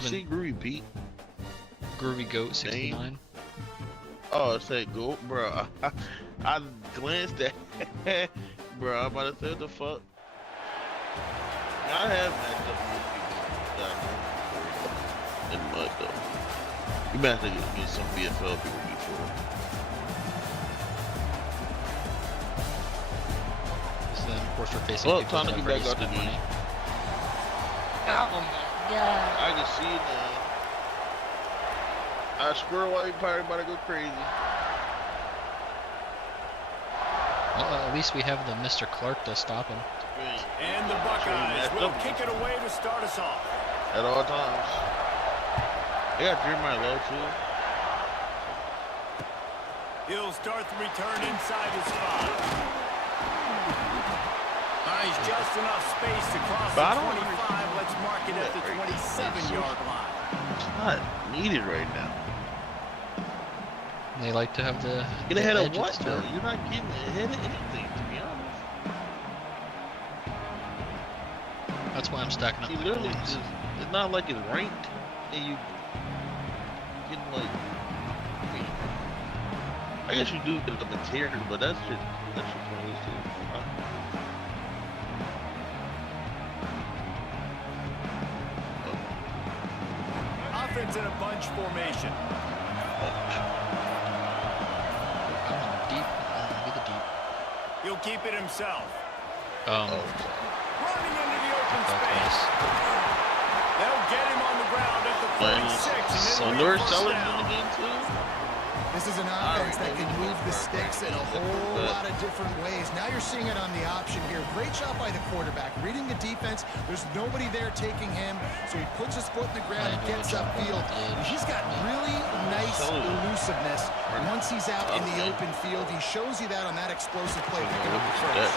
did you see Groovy Pete? Groovy Goat 69. Oh, it said Goat, bro. I glanced at bro, I'm about to say what the fuck. I have matched up with people in mud though. You might have to get some BFL people before. So then, of course, we're facing Well, people time to that get have already back out spent to money. me. Oh my god. I can see it now. Squirrel White Pirate about to go crazy. Well, at least we have the Mr. Clark to stop him. And the Buckeyes will kick it away to start us off. At all times. They got Jeremiah Lowe too. He'll start the return inside his 5. He's just enough space to cross the 25. Let's mark it at the 27-yard line. It's not needed right now. They like to have the Get ahead of edge what at the though? start. You're not getting ahead of anything, to be honest. That's why I'm stacking up You my literally coins. just, it's not like it's ranked and you getting like, I mean, I guess you do get the material, but that's just pointless too. Offense in a bunch formation. Deep. Be the deep. He'll keep it himself. Oh. Running into the open That's space. They'll get him on the ground at the 46. So And Lord then Sellers in down. the game too? This is an offense that can move the sticks in a whole lot of different ways. Now you're seeing it on the option here. Great job by the quarterback. Reading the defense, there's nobody there taking him, so he puts his foot in the ground and gets upfield. He's got really nice elusiveness. Once he's out in the open field, he shows you that on that explosive play. Picking up the first.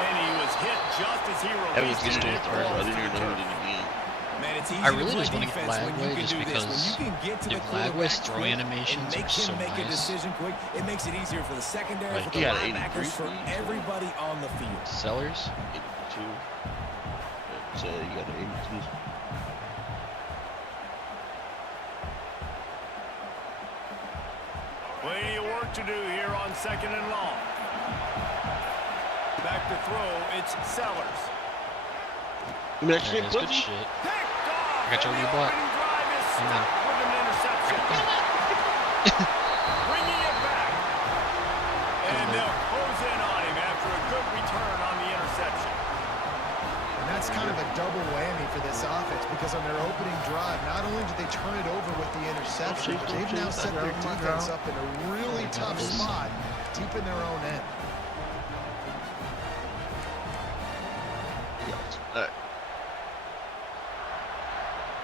And he was hit just as he That was released good. it. I didn't even know it in the game. Man, it's easy I really to just play want to get defense when you Lagway can just do this. When because you can get to the Lagway's quarterback throw quick animations and are make so him make a nice. decision quick, it makes it easier for the secondary, Like, for the he got linebackers, 83 for everybody on the field. Sellers? 82. So you got an 82. Plenty of work to do here on 2nd and long. Back to throw, it's Sellers. I mean, that There shit it is. Good pussy. shit. Picked off. I got your and the block. opening drive is Amen. stopped with an interception. Bringing it back. And they'll close in on him after a good return on the interception. And that's kind of a double whammy for this offense because on their opening drive, not only did they turn it over with the interception, but they've now set their defense up in a really tough spot, deep in their own end.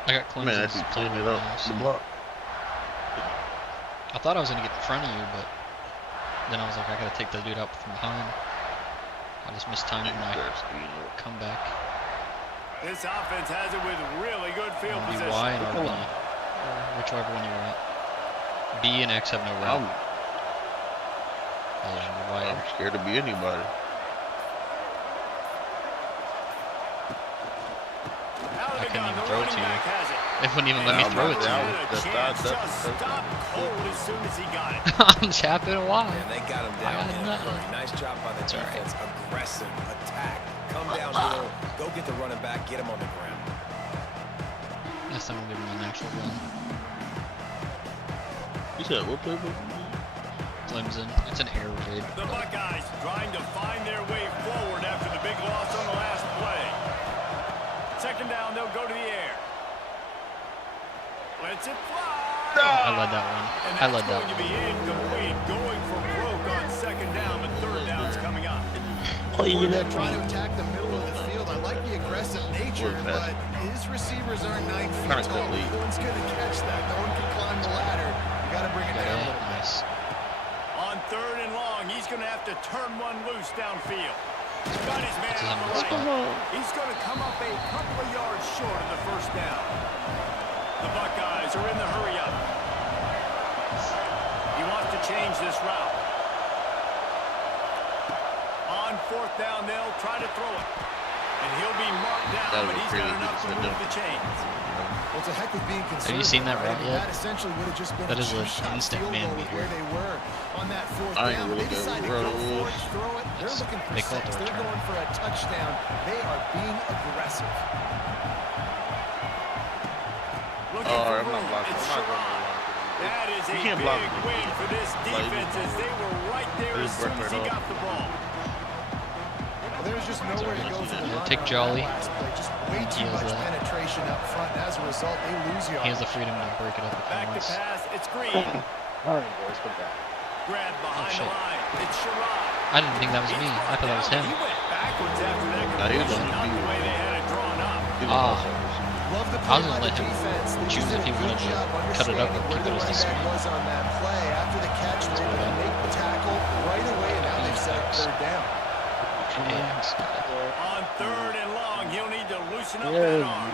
I got Clemson's Man, that's playing cleaning it it up. now, The so block. I thought I was going to get in front of you, but then I was like, I got to take the dude out from behind. I just mistimed my comeback. This offense has it with really good field Be position. Y and RB. Whichever one you want. B and X have no route. I'm scared to be anybody. I couldn't even throw it to you. It wouldn't even let me throw it to you. Cold as soon as he got it. I'm chapping a while. And they got him down in a hurry. Nice job by the defense. Aggressive attack. Come downhill. Go get the running back. Get him on the ground. Next time we'll give him an actual run. You said what paper? Clemson. It's an air raid. The Buckeyes trying to find their way forward after the big loss on the last play. 2nd down, they'll go to the air. Lets it fly. I led that one. I led that going to be one. incomplete. Going for broke on 2nd down, but 3rd down's coming up. Oh, you They're that trying to attack the middle of the field. I like the aggressive nature, but his receivers aren't 9 feet tall. No one's going to catch that. No one can climb the ladder. You got to bring it down a little bit. Nice. On 3rd and long, he's going to have to turn one loose downfield. He's got his man on the right. He's going to come up a couple of yards short of the 1st down. The Buckeyes are in the hurry up. He wants to change this route. On 4th down, they'll try to throw it. And he'll be marked down, but he's got enough to move the chains. Well, to heck with being conservative. Have you seen that right? route yet? That essentially would have just been That a is an two-shot instant field man goal with beater. where they were on that fourth I ain't down. really They good decided to with go for rules. it, throw it. They're looking for They call it six. the They're return. going for a touchdown. They are being aggressive. Looking Oh, for I'm not room. blocking. It's I'm not going Sherrod. to That is You a can't big block me. win for this defense as they were right there They as just soon break as he right got the ball. Well, there's just nowhere to go for the run Take on Jolly. that last play. Just way He too has much that. penetration up front. And as a result, they lose you. He has the freedom to break it up if he Back to wants. pass. It's Green. All right, boys, come back. Grab behind the shit. line. It's Sherrod. I didn't think that was me. I thought that was him. He went backwards after that Nah, he was completion, on not the the way they had it drawn up. Love the I play was gonna by let the him defense. They choose just did if he a good wanted to job cut it up or understanding keep where it as the the running back screen. was on that play. After the catch, they were able to make the tackle right away, and now they've set up third down. On third and long, he'll need to loosen up Yeah. that arm.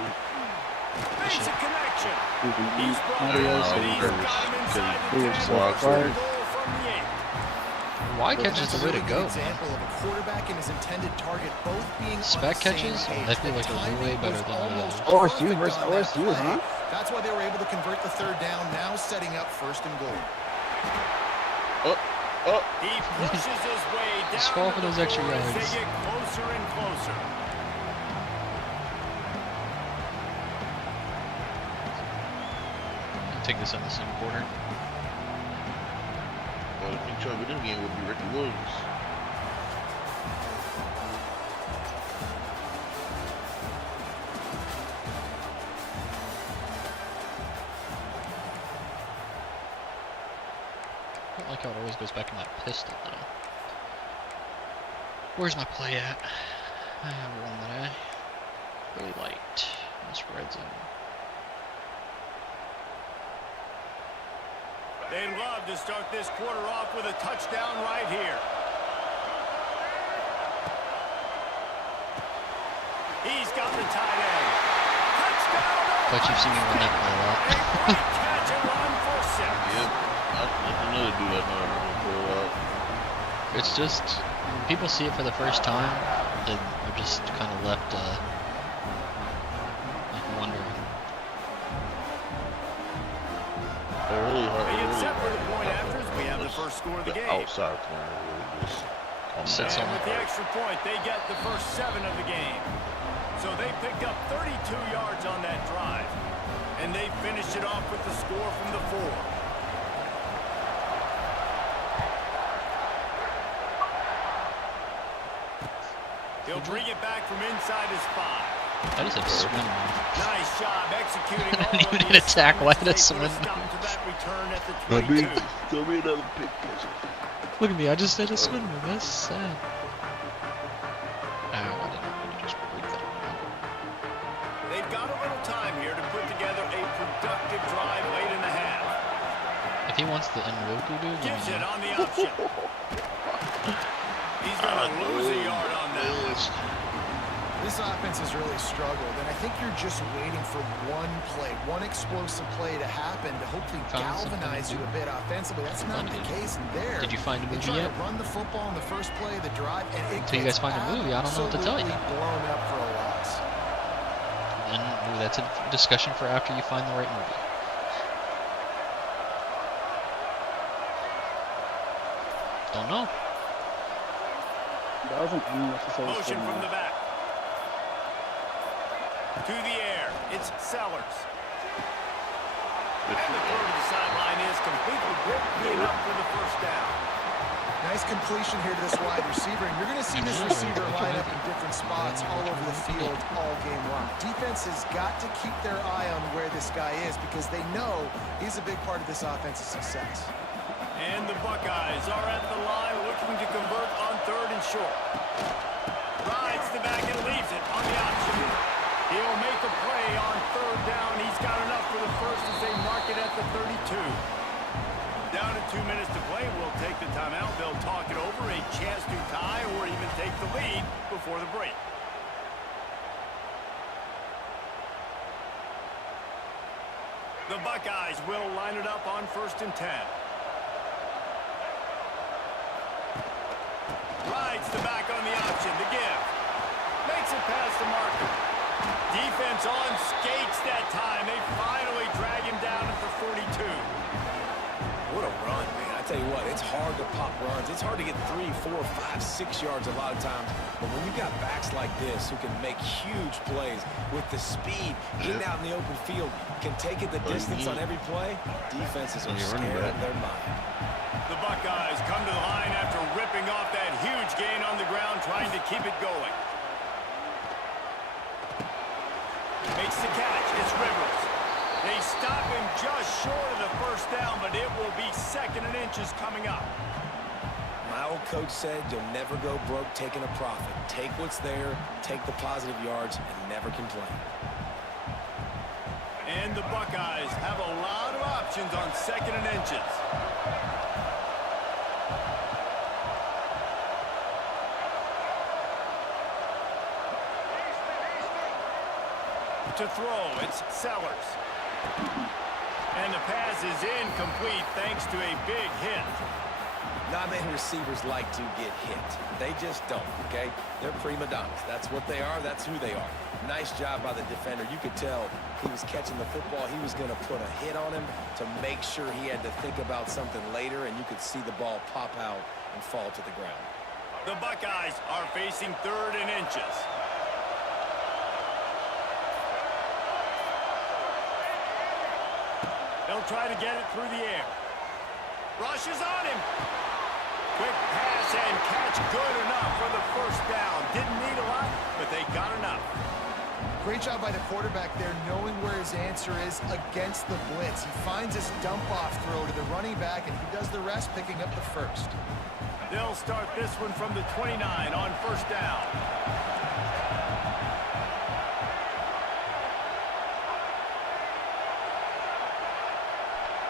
Makes a connection. He's brought Mario it up, said and he's got him inside the he was 10. so First quiet. goal from the 8. Wide catch is the way to That's a really go. good example of a quarterback and his intended target both being Spec on the catches, same page. I feel The like are timing way better was than almost the others. OSU versus perfect on that OSU, huh? play. That's why they were able to convert the third down, now setting up first and goal. He pushes his way down Just fall to for the those extra floor as yards. they get closer and closer. Take this in the same quarter. Well, in trouble with this game would be Ricky Williams. I don't like how it always goes back in that pistol though. Where's my play at? I have one that I really liked. This red zone. They'd love to start this quarter off with a touchdown right here. He's got the tight end. Touchdown! But you've seen me run that play a lot. A great catch and run for 6. Yep. That's another dude I know I'm gonna pull out. It's just when people see it for the first time, they're just kind of left like wondering. They're really hard. They get Really set for the hard. point after as we have the first score of the game. Outside corner really just come Sits down. And with the extra point, they get the first 7 of the game. So they picked up 32 yards on that drive. And they finished it off with the score from the 4. He'll bring it back from inside his 5. I just have swim. Nice job executing I all didn't of even the attack. Why did I assignments. They put a swim? stop to that return at the But 22. big, throw me another pick. Look at me, I just did a swim move. That's sad. Ow, I didn't mean to just break that. They've got a little time here to put together a productive drive late in the half. If he wants the Nwoku dude, then Gives it on the option. He's going to lose a yard on that. This offense has really struggled, and I think you're just waiting for one play, one explosive play to happen to hopefully Found something galvanize to you do. a bit offensively. That's not the case there. Did you find a They movie try yet? to run the football in the first play of the drive, and it Until you guys gets find a movie, I don't know what to tell you. absolutely blown up for a loss. And ooh, that's a discussion for after you find the right movie. Don't know. That wasn't unnecessary. Motion from the back. To the air. It's Sellers. And the throw to the sideline is complete with Britt being up for the first down. Nice completion here to this wide receiver, and you're going to see this receiver line up in different spots all over the field all game long. Defense has got to keep their eye on where this guy is because they know he's a big part of this offense's success. And the Buckeyes are at the line looking to convert on third and short. Rides the back and leaves it on the option. He'll make a play on third down. He's got enough for the first as they mark it at the 32. Down to 2 minutes to play. We'll take the timeout. They'll talk it over. A chance to tie or even take the lead before the break. The Buckeyes will line it up on 1st and 10. Rides the back on the option. The give. Makes it past the marker. Defense on skates that time. They finally drag him down at the 42. What a run, man. I tell you what, it's hard to pop runs. It's hard to get 3, 4, 5, 6 yards a lot of times. But when you got backs like this who can make huge plays with the speed, getting out in the open field, can take it the distance on every play, defenses are scared out of their mind. The Buckeyes come to the line after ripping off that huge gain on the ground, trying to keep it going. Makes the catch. It's Rivers. They stop him just short of the first down, but it will be 2nd and inches coming up. My old coach said you'll never go broke taking a profit. Take what's there, take the positive yards, and never complain. And the Buckeyes have a lot of options on 2nd and inches. To throw, it's Sellers. And the pass is incomplete thanks to a big hit. Not many receivers like to get hit. They just don't, okay? They're prima donnas. That's what they are. That's who they are. Nice job by the defender. You could tell he was catching the football. He was going to put a hit on him to make sure he had to think about something later, and you could see the ball pop out and fall to the ground. The Buckeyes are facing 3rd and inches. They'll try to get it through the air. Rush is on him. Quick pass and catch good enough for the first down. Didn't need a lot, but they got enough. Great job by the quarterback there, knowing where his answer is against the blitz. He finds his dump-off throw to the running back, and he does the rest, picking up the first. They'll start this one from the 29 on first down.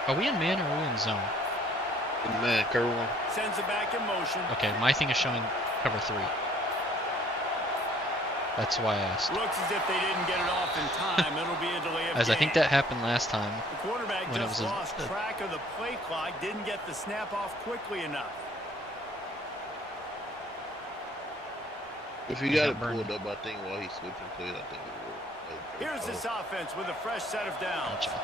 Are we in man or are we in zone? Man, cover 1. Sends it back in motion. Okay, my thing is showing cover 3. That's why I asked. Looks as if they didn't get it off in time. It'll be a delay of As I think game. that happened last time. The quarterback when just it was lost track of the play clock, didn't get the snap off quickly enough. If you got it pulled up, I think while he's switching plays, I think it will. Here's this offense with a fresh set of downs. Gotcha.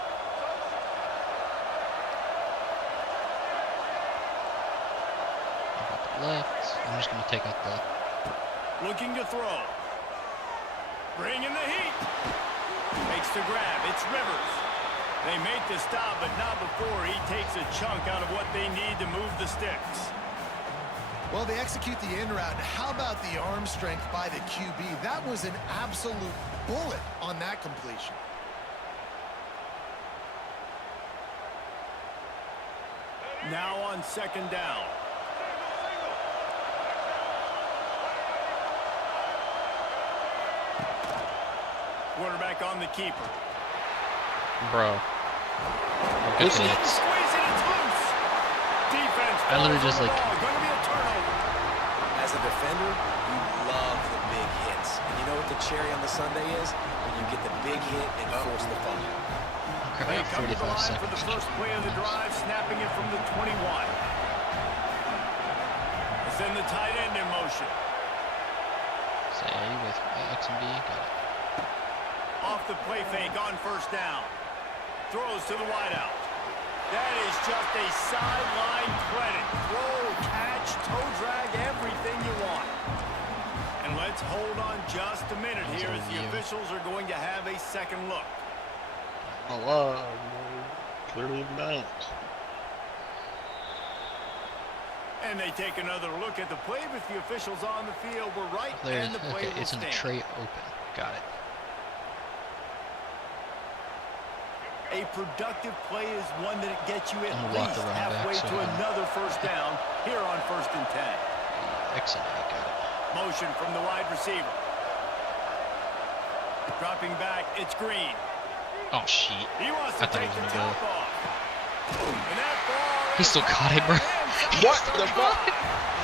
Left. I'm just going to take out the... Looking to throw. Bringing the heat. Makes the grab. It's Rivers. They make the stop, but not before he takes a chunk out of what they need to move the sticks. Well, they execute the in route. And how about the arm strength by the QB? That was an absolute bullet on that completion. Now on 2nd down. Quarterback on the keeper. Bro. This is squeezing, it's loose. Defense. I literally just like... Going to be a turnover. As a defender, you love the big hits. And you know what the cherry on the sundae is? When you get the big hit and force the fumble. Crap, I They got come to the 45 line seconds. for the first play of the drive, snapping it from the 21. They send the tight end in motion. Say with X and B. Got it. Off the play fake on first down. Throws to the wideout. That is just a sideline credit. Throw, catch, toe drag, everything you want. And let's hold on just a minute here as the officials are going to have a second look. Oh, wow. Clearly bounce. And they take another look at the play, but the officials on the field were right, There, and the play okay, will it's in the stand. tray open. Got it. A productive play is one that gets you at I'm gonna walk least the running back, halfway so to another first down here on 1st and 10. X and A. Got it. Motion from the wide receiver. Dropping back, it's Green. Oh, shit. He wants I to thought he take was the gonna top go. off. And that ball He is still caught it, bro. What the fuck?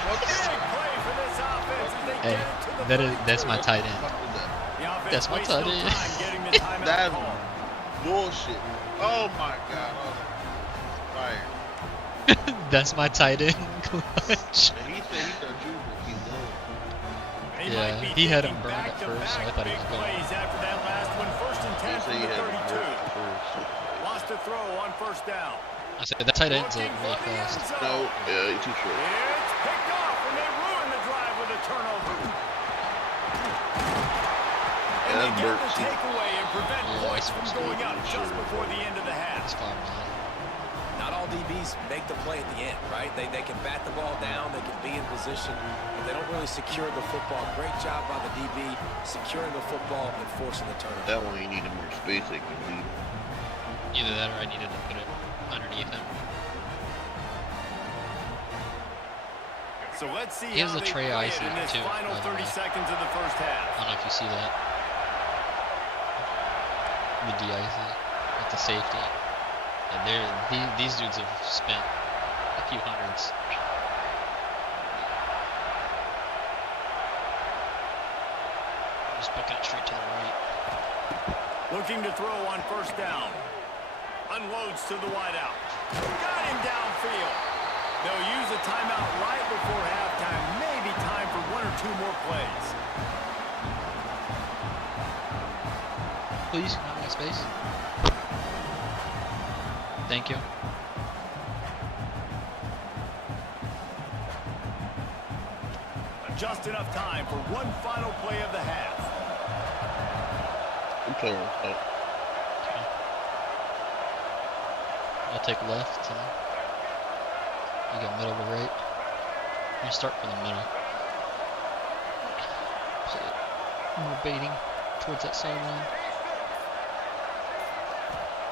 What the Big play for this offense as they Hey, get it to the that's my 32. tight end. fuck was that? The offense That's my wastes no tight end. time getting the timeout That's call. bullshit. Oh my god. Oh, fire. That's my tight end clutch. Man, he said he thought you were keep going. They Yeah, might be he had thinking him burned at first, so I back-to-back thought he big was going. plays after that last 10 from the 32. Lost a throw on first down. I said that tight end's Looking really for the end fast. zone. No, yeah, he's too short. It's picked off, and they ruin the drive with a turnover. And they That get the Burks. takeaway and prevent Yeah, points that's from going up what's just good. before the end of the half. It's 5-9. Not all DBs make the play at the end, right? They can bat the ball down, they can be in position, but they don't really secure the football. Great job by the DB securing the football and forcing the turnover. That one you needed more space. They can lead. Either that or I needed to put it underneath him. So let's see He has how the they Trey play Icy it in this too, final by the 30 way. seconds of the first half. I don't know if you see that. The DIC with the safety. And these dudes have spent a few hundreds. I'm just booking it straight to the right. Looking to throw on first down. Unloads to the wideout. Got him downfield. They'll use a timeout right before halftime. Maybe time for one or two more plays. Please, not my space. Thank you. Just enough time for one final play of the half. I'm playing with that. I'll take left. And you got middle to right. I'm gonna start from the middle. So more baiting towards that sideline.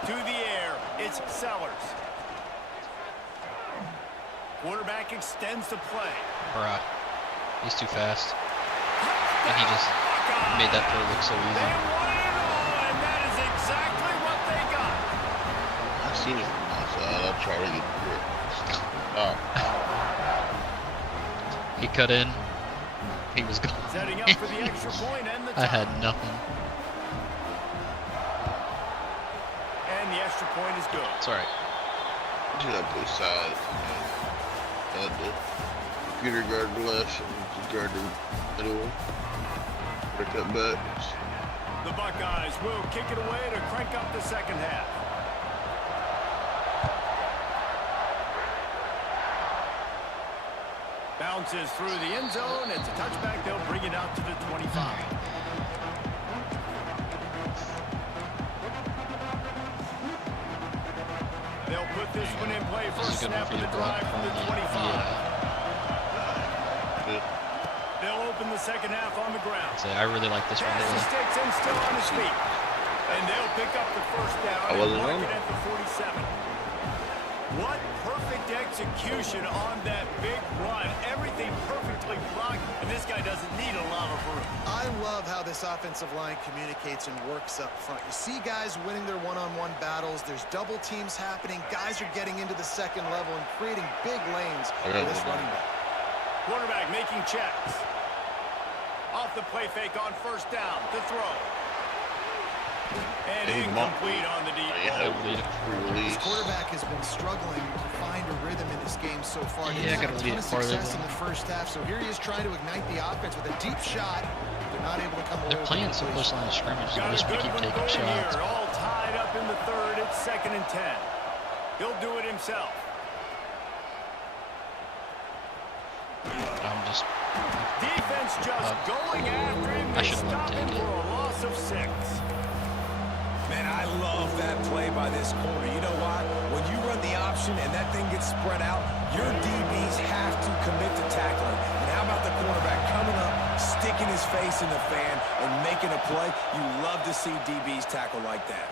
To the air, it's Sellers. Quarterback extends the play. Bruh. He's too fast. And he just made that throw look so They easy. won it all, and that is exactly what they got. I've seen it from outside. I'll try to get through it. Oh, He cut in. He was gone. Setting up for the extra point and the I had tie. nothing. And the extra point is good. It's alright. do not play sides. The computer guard left and guard the middle. Or cut backs. The Buckeyes will kick it away to crank up the second half. Bounces through the end zone. It's a touchback. They'll bring it out to the 25. They'll put this one in play This first is a good snap one of for you the to block drive from the from 25. Good. They'll open the second half on the ground. I really like this one. Pass the sticks and still on his feet. And they'll pick up the first down I and wasn't mark on it it. at the 47. What perfect execution on that big run. Everything perfectly blocked, and this guy doesn't need a lot of room. I love how this offensive line communicates and works up front. You see guys winning their one-on-one battles. There's double teams happening. Guys are getting into the second level and creating big lanes for this running back. Quarterback making checks. Off the play fake on first down to throw. And Hey, incomplete on the deep Yeah, ball. lead This release. quarterback has been struggling to find a rhythm in this game so far. Yeah, Didn't have gotta a lead ton it of farther success than- in the first half, so here he is trying to ignite the offense with a deep shot. They're not able to come away They're with playing the so close line of scrimmage. They Got just a good keep one taking going shots. here. All tied up in the third. It's 2nd and 10. He'll do it himself. I'm just Defense just going after him. I They should've stop let him him take for it. a loss of 6. Man, I love that play by this corner. You know why? When you run the option and that thing gets spread out, your DBs have to commit to tackling. And how about the cornerback coming up, sticking his face in the fan, and making a play? You love to see DBs tackle like that.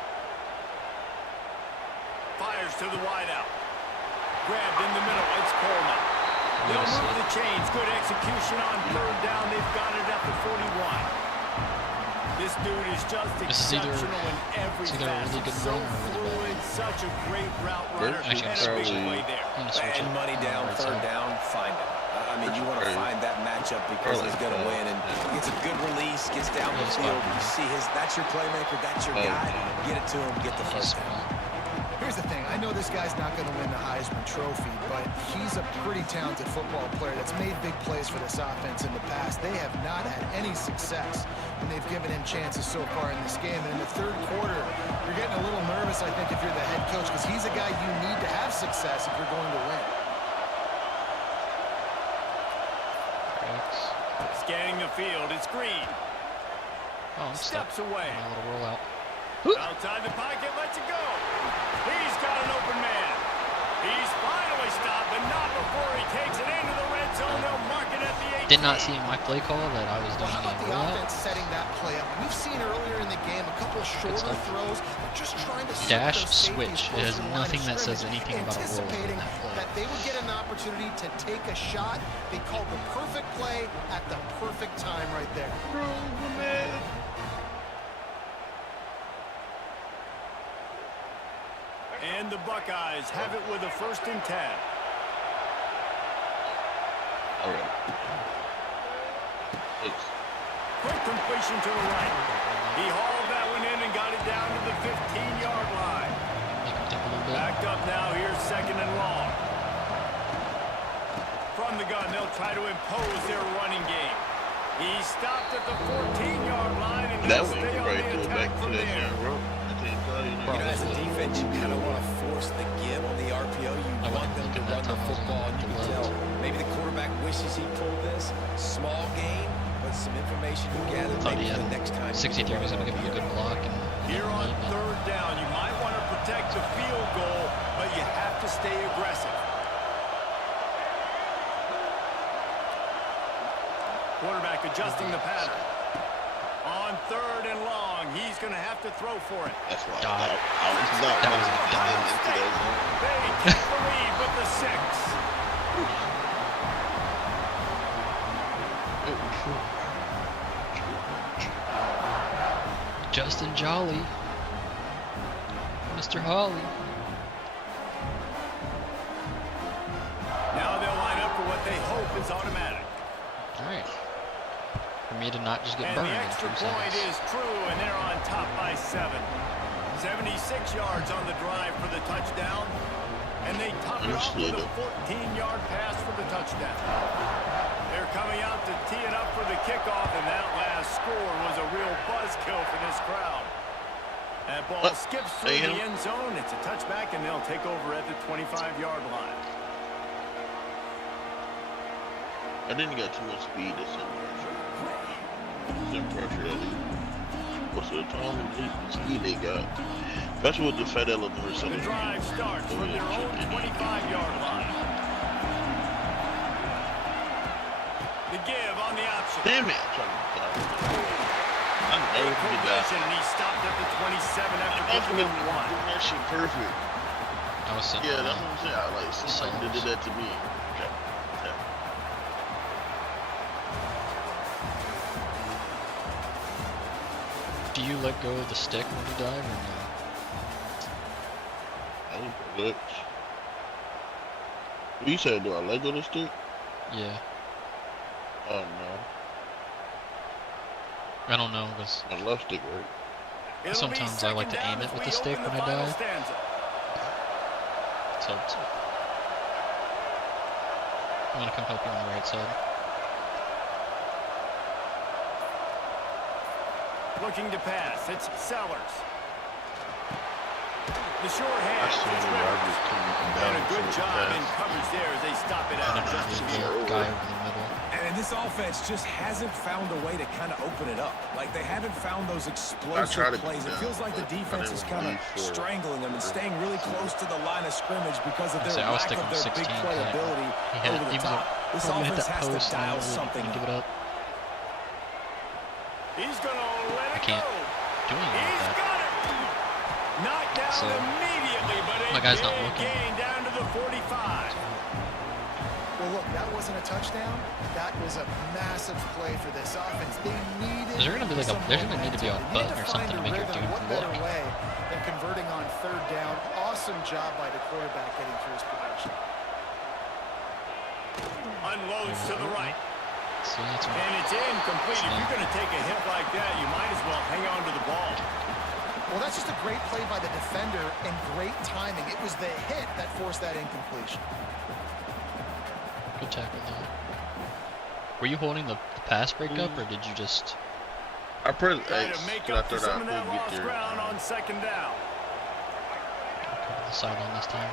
Fires to the wideout. Grabbed in the middle. It's Coleman. They'll move the chains. Good execution on 3rd down. They've got it at the 41. This dude is just This is either- exceptional in every it's either a really facet. good So run or a really bad fluid, such a great route runner, Burke and should a big probably- play there. I'm gonna switch And it money on the down, right 3rd side. down, find it. I mean, you want to Right. find that matchup because he's going to win. And gets a good release, gets down the Yes, field. fine. You see that's your playmaker, that's your Oh, guy. yeah. Get it to him, get the He's first down. fine. Here's the thing. I know this guy's not going to win the Heisman Trophy, but he's a pretty talented football player that's made big plays for this offense in the past. They have not had any success and they've given him chances so far in this game. And in the third quarter, you're getting a little nervous, I think, if you're the head coach, because he's a guy you need to have success if you're going to win. Scanning the field, it's Green. Oh, I'm Steps stuck. away. A little rollout. Outside the pocket, lets it go. He's got an open man. He's finally stopped, but not before he takes it into the red zone. They'll mark it at the 18. Did not see in my play call that I was Well, doing how about a the rollout. offense setting that play up? We've seen earlier in the game a couple shorter stuff. throws, just trying to Dash set those safeties switch. It close has to the line nothing of that says scrimmage, anything about a rollout in anticipating that play. that they would get an opportunity to take a shot. They called the perfect play at the perfect time right there. And the Buckeyes have it with a 1st and 10. All right. Quick completion to the right. He hauled that one in and got it down to the 15-yard line. Make him think a little bit. Backed up now, here's 2nd and long. From the gun, they'll try to impose their running game. He stopped at the 14-yard line and That they'll way, stay on right the there, attack back to from that there. young rope. I think, You know, as a defense, you kind of want to force the give on the RPO. You I want wasn't them to looking run that the time. I was football, and you on can the tell left. maybe the quarterback wishes he pulled this. Small gain, but some information you gather Thought maybe he for had the next time. 63 was going to give him a good block. And Here on 3rd down, you might want to protect the field goal, but you have to stay aggressive. Quarterback adjusting the pattern. On 3rd and long, he's going to have to throw for it. That's why Dot. I was not That was running a dot. into that zone. They take the lead with the 6. Justin Jolly. Mr. Holly. Now they'll line up for what they hope is automatic. Alright. For me to not just get And burned the in extra 3 point seconds. is true, and they're on top by 7. 76 yards on the drive for the touchdown. And they top it off with a 14-yard pass for the touchdown. They're coming out to tee it up for the kickoff, and that last score was a real buzzkill for this crowd. That ball skips through the end zone. It's a touchback, and they'll take over at the 25-yard line. I didn't get too much speed to send pressure. Most of the time, the speed they got. Especially with the Fed Eleanor Center. The drive starts from their own 25-yard line. The give on the option. Damn it! I'm trying to I never did that. Progression, and he stopped at the 27 after picking up 1. That shit perfect. I was sitting Yeah, on that's what I'm saying. I like, seems like they did that to me. Okay. Yeah. Do you let go of the stick when you dive or no? I ain't good. What you said? Do I let go of the stick? Yeah. Oh no. I don't know, because My left stick, right? It'll sometimes be I like to 2nd aim down it as with we the stick open when I final dive. stanza. so I'm gonna come help you on the right side. Looking to pass. It's Sellers. The short I hand. see It's the Rivers. Rodgers coming from down. And a good to the job in pass. coverage there as they stop it And out then just there's a the bit. guy over the middle. And this offense just hasn't found a way to kind of open it up. Like, they haven't found those I try explosive to plays. come It down, feels like the but I defense is didn't kind of leave for it. strangling them and staying really close to the line of scrimmage because of their I was lack sticking of with their big 16. playability He had over he the was top. This probably hit offense that has to post and dial I really something give up. it up. He's going to let I it can't go. do anything He's with that. got it. Knocked down So, immediately, but a my guy's not big looking. gain down to the 45. Well, look, that wasn't a touchdown. That was a massive play for this offense. They needed. Is there gonna be like some there's gonna need to be a momentum. They button needed or something to find a make your rhythm. dude What better look? way than converting on 3rd down? Awesome job by the quarterback getting through his progression. Unloads to the right. See, that's what And it's incomplete. If you're going to take a hit like that, you might as well hang on to the ball. Well, that's just a great play by the defender and great timing. It was the hit that forced that incompletion. good tackle though. Were you holding the pass breakup or did you just I pressed Trying X to make because I up for thought I some of that couldn't get lost there. ground on second down. Cover the sideline this time.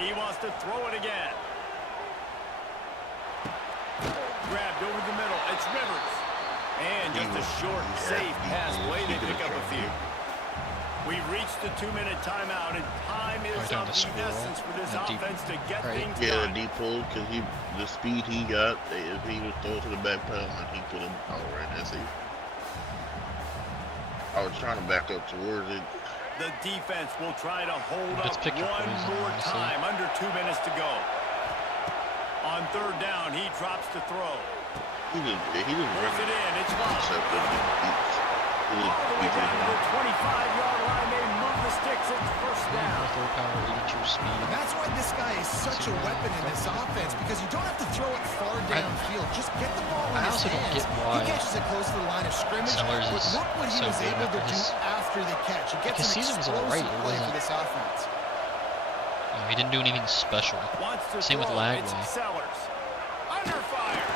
He wants to throw it again. Grabbed over the middle. It's Rivers. And just a short, safe pass play. They pick up a few. We've reached the 2-minute timeout, and time is down of to the squirrel. essence for this And a deep offense to get right. things Yeah, done. deep pull because the speed he got, if he was thrown to the back pedal, he could have outright that's it. I was trying to back up towards it. The defense will try to hold It's up pick your one poison, more honestly. time. Under 2 minutes to go. On third down, he drops to throw. He didn't Pulls it in. It's lost. He All the way down to the 25-yard line. They move the sticks. It's first down. Throw power, 82 speed. And that's why this guy is such a weapon in this offense, because you don't have to throw it far downfield. Just get the ball in I his also don't hands. get why He catches it close to the line of scrimmage. Sellers But is look what he so was good able to after do his- after the catch. He gets His an season was explosive alright. It play for wasn't- this offense. He didn't do anything special. Wants to Same with throw. Lagway. It's Sellers. Under fire.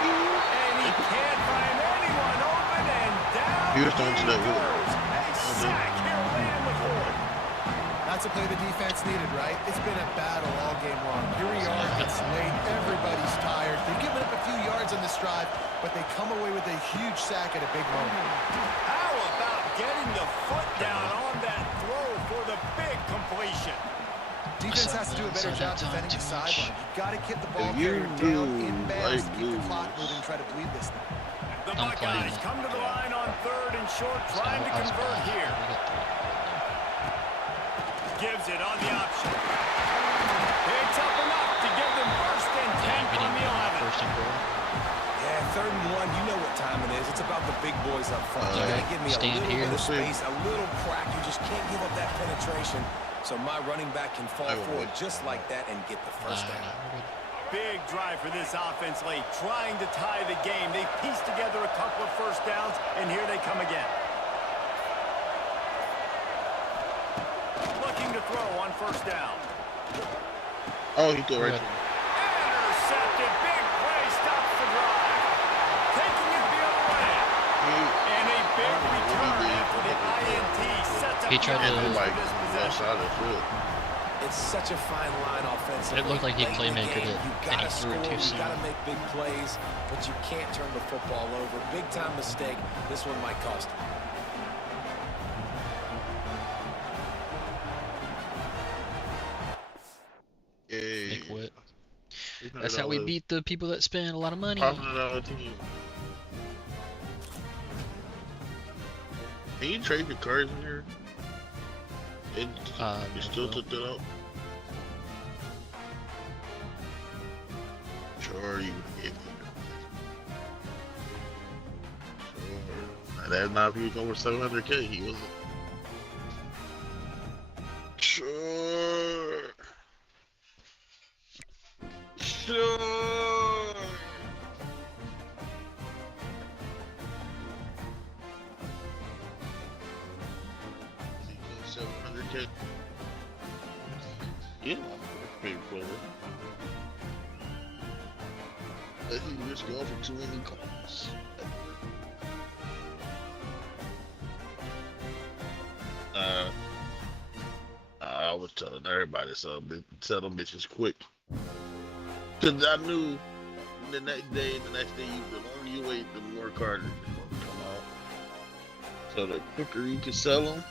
And he can't find anyone open, and down Here's the one to he that goes. A sack here, Land with Ford. That's a play the defense needed, right? It's been a battle all game long. Here we are. It's late. Everybody's tired. They've given up a few yards on this drive, but they come away with a huge sack at a big moment. How about getting the foot down on that throw for the big completion? Defense has to do a better job defending the sideline. You've got to get the ball If you carrier down do in bounds, like keep the clock blues. moving, try to bleed this thing. The Don't play Buckeyes it. come to the line on third and short, trying to convert here. Gives it on the option. Picks up enough to give them first and 10 from the 11. First and goal. Yeah, 3rd and 1, you know what time it is. It's about the big boys up front. You gotta give me a Stand little here. bit of space, a little crack. You just can't give up that penetration. So my running back can fall forward just like that and get the first down. Big drive for this offense late, trying to tie the game. They pieced together a couple of first downs, and here they come again. Looking to throw on first down. Oh, he threw right Good. to him. Intercepted. Big play stops the drive. Taking it the other way. And a big return after the INT sets up He tried the to- offense Like, for this left possession. side of the field. It's such a fine line offensively. It looked like he Late in the playmakered game, it, You and gotta he threw score, it too you soon. gotta make big plays, but you can't turn the football over. Big time mistake. This one might cost him. Yay. They quit. He's not That's at how we all beat the people that spend a lot of money. popping it out of the team. Can you trade the cards in here? It, you still no. took that out? Sure, you gave it. Sure. That's not if he was over 700K. He wasn't. Sure. Sure. 700K. Yeah, pretty clever. I think we're just going for too many calls. I was telling everybody something. Tell them bitches quick. Cause I knew the next day and the next day, the longer you wait, the more cards are gonna come out. So the quicker you can sell them.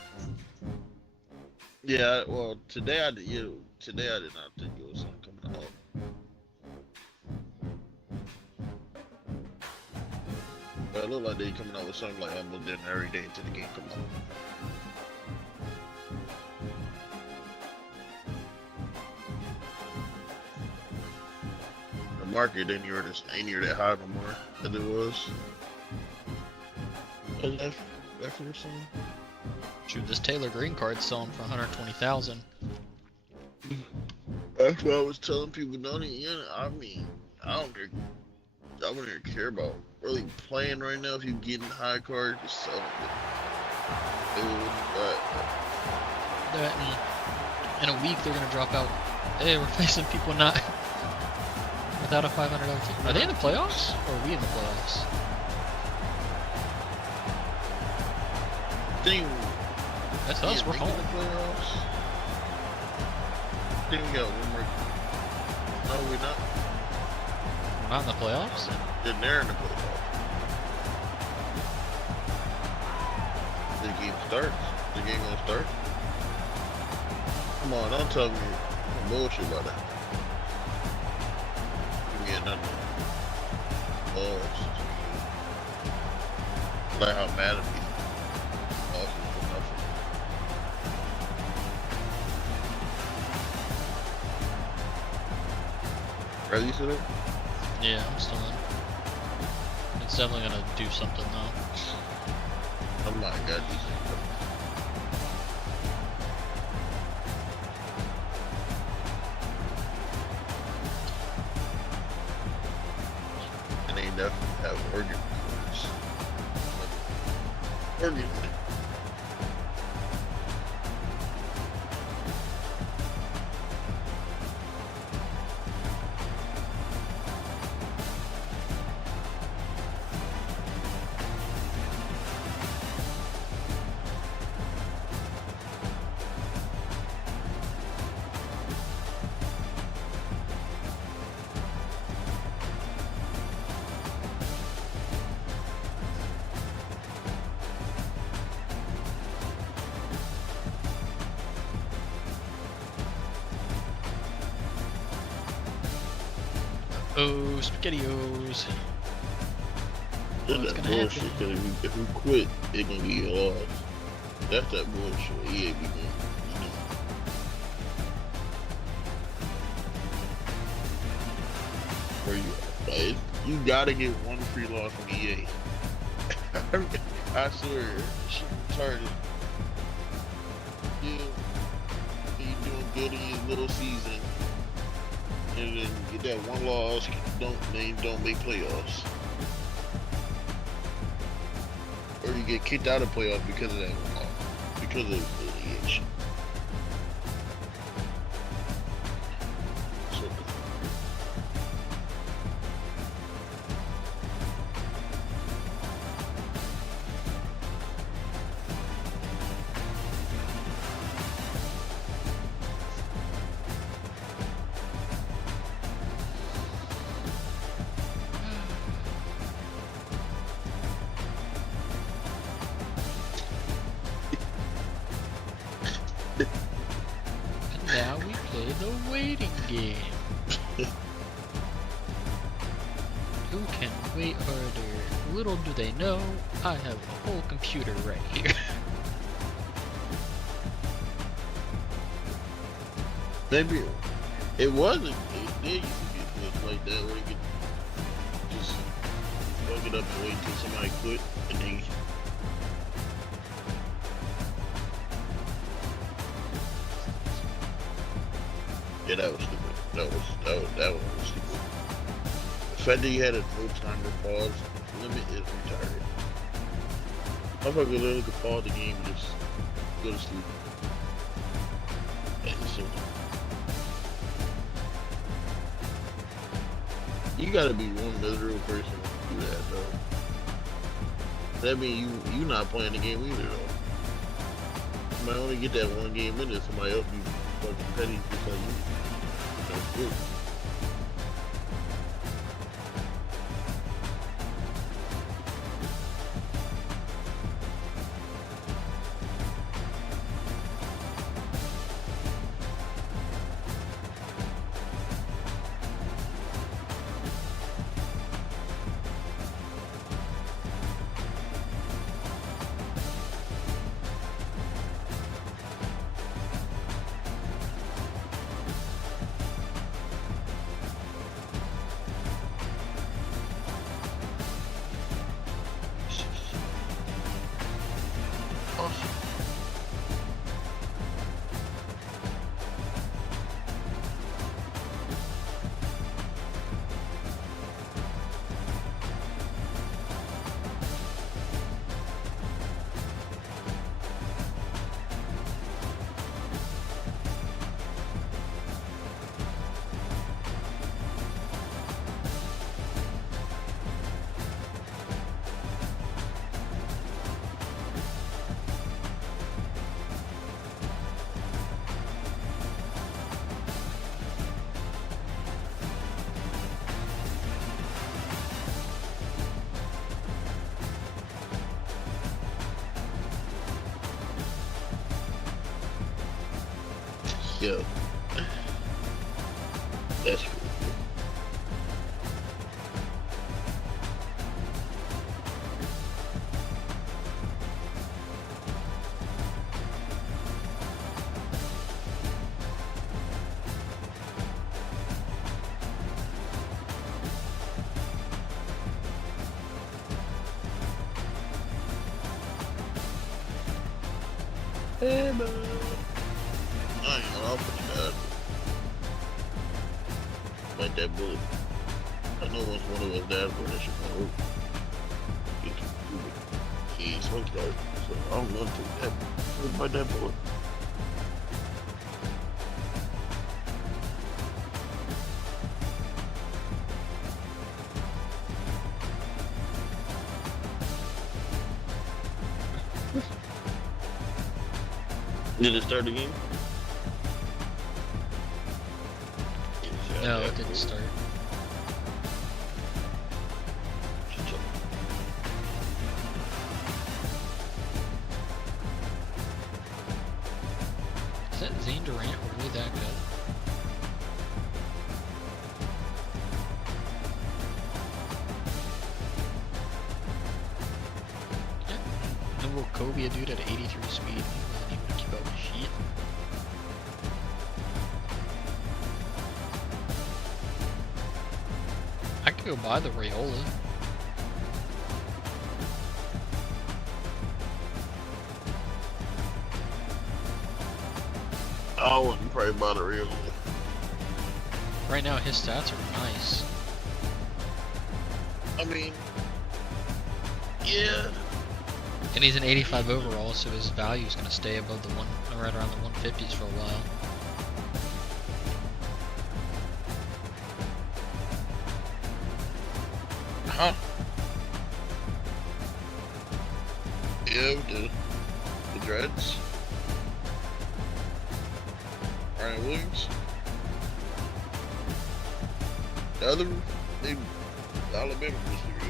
Yeah, well, today I did. Yeah, today I did not think it was something coming out. But it looked like they coming out with something like almost then every day until the game comes out. The market ain't near that high no more as it was. That's what you're saying. Shoot, this Taylor Green card's selling for 120,000. That's what I was telling people. Don't even, I mean, I don't care. I wouldn't even care about really playing right now. If you're getting high cards, just sell them. In a week, they're gonna drop out. Hey, we're facing people not without a $500 ticket. Are they in the playoffs? Or are we in the playoffs? Team. That's us. We're home. Playoffs. Team got one more. No, we're not. We're not in the playoffs. Then they're in the playoffs. The game starts. The game gonna start. Come on, don't tell me some bullshit about that. You get nothing. Lost. Like how mad at me. Lost for nothing. Ready, you said it? Yeah, I'm still in. It's definitely gonna do something though. Oh my god, these things. And they definitely have organ cores. Organ. Oh, SpaghettiOs. That's What's that gonna bullshit. happen? Cause if we quit, it gonna be a loss. That's that bullshit. EA be doing. You know. Where you? You gotta get one free loss from EA. I swear, shit retarded. You doing good in your little season, and then get that one loss. Don't make playoffs. Or you get kicked out of playoffs because of that one loss. Because of the EA shit. So, And now we play the waiting game. Who can wait harder? Little do they know, I have a whole computer right here. maybe it wasn't. It did used to get good like that where you could just fuck it up and wait until somebody quit and then. Yeah, that was stupid. That was stupid. The fact that you had a no timer pause limit is retarded. Motherfucker literally could pause the game and just go to sleep. And so, you gotta be one miserable person to do that though. That means you not playing the game either though. You might only get that one game in there, somebody else be fucking petty just like you. That's good. Yeah. That's cool. Hey, man. I ain't gonna put that. Like that bullet. I know once one of us died for that shit gonna work. He ain't smoked that, so I'm gonna take that. What about that bullet? Did it start again? No, it didn't start. Is that Zane Durant really that good? Yeah. No, will Kobe, a dude at 83 speed, he wasn't able to keep up with shit. I could go buy the Rayola. I wouldn't probably buy the real. Right now, his stats are nice. I mean, yeah. And he's an 85 overall, so his value is going to stay above the right around the 150s for a while. Huh? Yeah, with the dreads. Ryan Williams. The other, they, Alabama was good.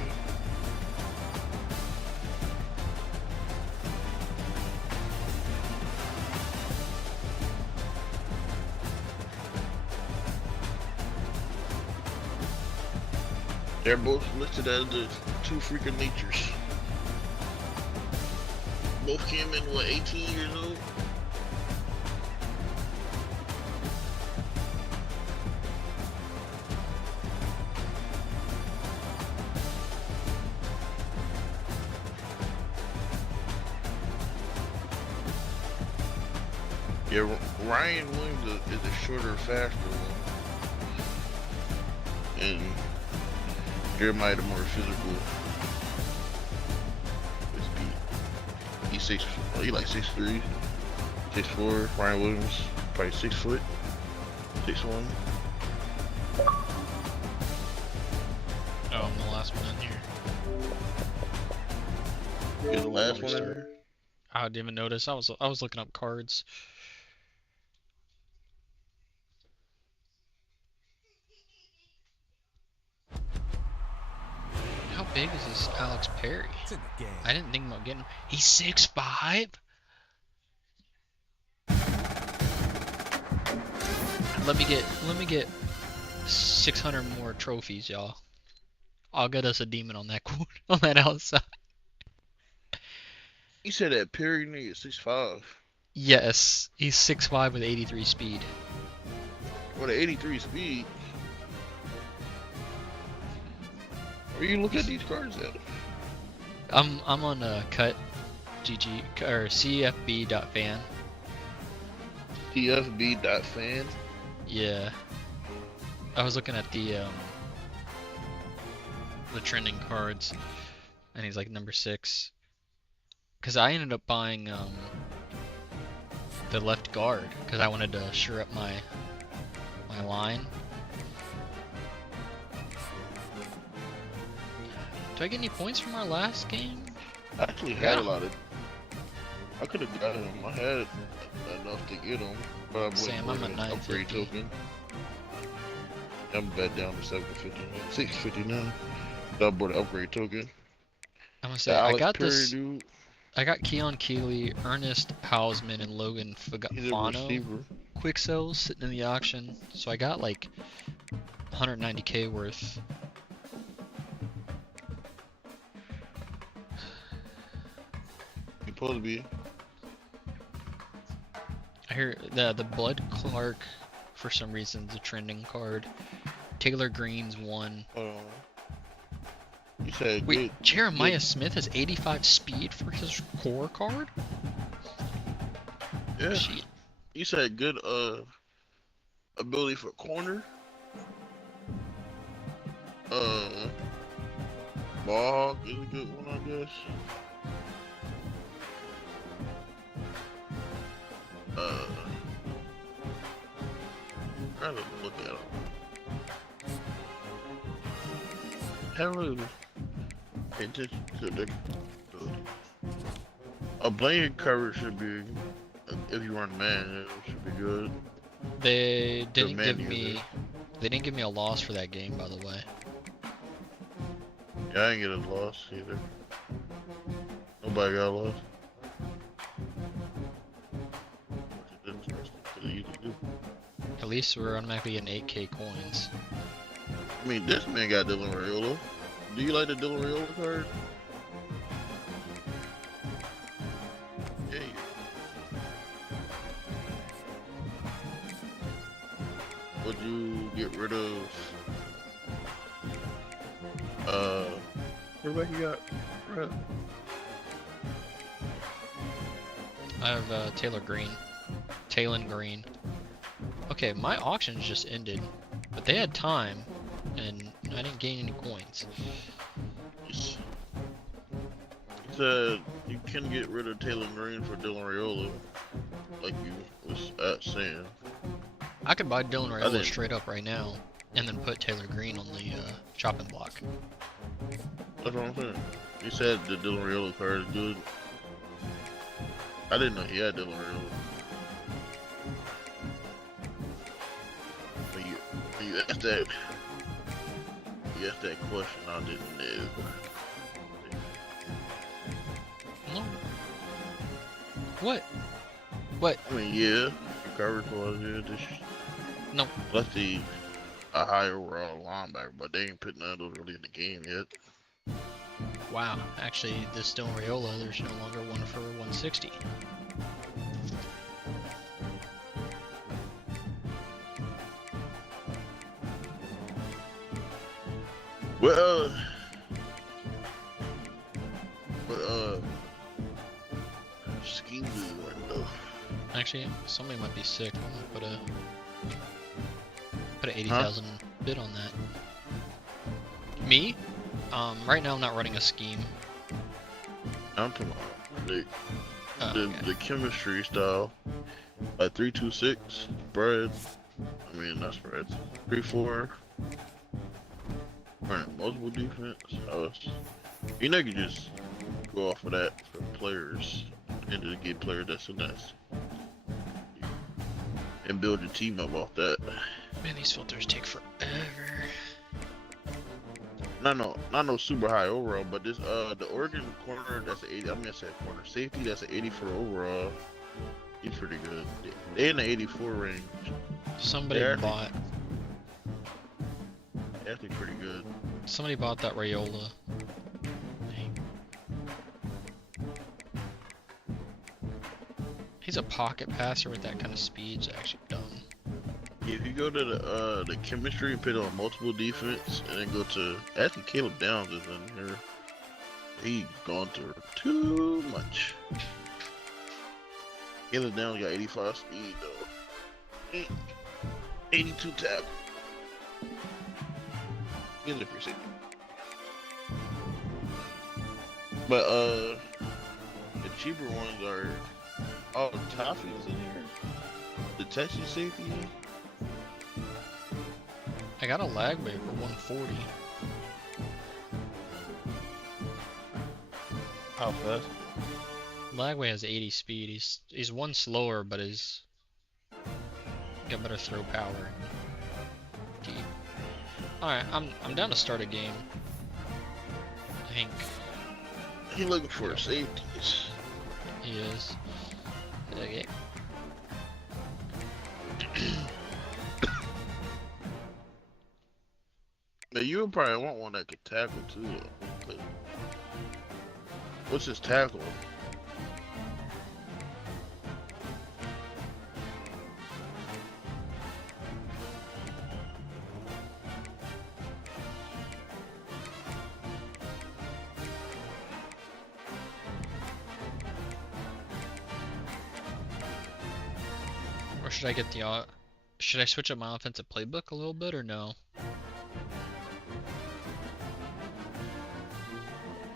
They're both listed as the two freaking natures. Both came in, what, 18 years old? Yeah, Ryan Williams is a shorter, faster one. And Jeremiah the more physical. His speed. He's 6, he like 6'3", 6'4". Ryan Williams, probably 6 foot, 6'1". Oh, I'm the last one in here. You're the last one in here? I didn't even notice. I was looking up cards. How big is this Alex Perry? It's in the game. I didn't think about getting him. He's 6'5". Let me get 600 more trophies, y'all. I'll get us a demon on that on that outside. You said that Perry nigga 6'5". Yes, he's 6'5" with 83 speed. What, 83 speed? Where you look at these cards at? I'm on cut GG or CFB.fan. CFB.fan? Yeah. I was looking at the trending cards, and he's like number 6. Cause I ended up buying the left guard because I wanted to shore up my line. Do I get any points from our last game? I actually had a lot of. I could have got him. I had enough to get him, but I'm Sam, waiting I'm for at an upgrade 950. token. I'm back down to 759, 659. Double the upgrade token. I'm gonna say The I Alex got Perry this. dude. I got Keon Keeley, Ernest Hausman, and Logan He's a Fano receiver. quick sells sitting in the auction. So I got like 190k worth. He's supposed to be. I hear the Blood Clark for some reason is a trending card. Taylor Green's one. Hold on. You said Wait, good. Jeremiah good. Smith has 85 speed for his core card? Yeah. Shit. You said good ability for corner. Ball is a good one, I guess. Trying to look at him. Hello. Pay attention to the ability. A blanket cover should be, if you run man, it should be good. They didn't man give me user. they didn't give me a loss for that game, by the way. Yeah, I ain't get a loss either. Nobody got a loss. At least we're automatically getting 8k coins. I mean, this man got Dylan Raiola. Do you like the Dylan Raiola card? Yeah. Would you get rid of what you got? Bruh? I have Taylor Green. Taylon Green. Okay, my auctions just ended, but they had time, and I didn't gain any coins. He said you can get rid of Taylor Green for Dylan Raiola, like you was saying. I could buy Dylan I Raiola didn't- straight up right now, and then put Taylor Green on the chopping block. That's what I'm saying. He said the Dylan Raiola card is good. I didn't know he had Dylan Raiola. When you asked that question, I didn't know. No. What? What? I mean, yeah, the coverage was good. No. Let's see, a high overall linebacker, but they ain't putting none of those really in the game yet. Wow. Actually, this Dylan Raiola, there's no longer one for 160. Well, scheme do you want though? Actually, somebody might be sick. I'm gonna put a 80,000 bid on that. Me? Right now I'm not running a scheme. I'm talking about Okay. the chemistry style, like 3-2-6 spreads. I mean, not spreads. 3-4. Running multiple defense. You know, you can just go off of that for players and just get players that's nice and build your team up off that. Man, these filters take forever. Not no super high overall, but this the Oregon corner that's an 80. I mean, I said corner safety that's an 84 overall. He's pretty good. They in the 84 range. Somebody They're bought. Actually, pretty good. Somebody bought that Raiola. Dang. He's a pocket passer with that kind of speed. It's actually dumb. If you go to the chemistry and put on multiple defense, and then go to actually Caleb Downs is in here. He's gone through too much. Caleb Downs got 85 speed though. 82 tackle. He's a free safety. But the cheaper ones are Toffee's in here. The Texas safety. I got a Lagway for 140. How fast? Lagway has 80 speed. He's one slower, but he's got better throw power. And deep. All right, I'm down to start a game. I think. He looking for safeties. He is. Okay. Now you would probably want one that could tackle too. Though. What's his tackle? Or should I get the should I switch up my offensive playbook a little bit or no?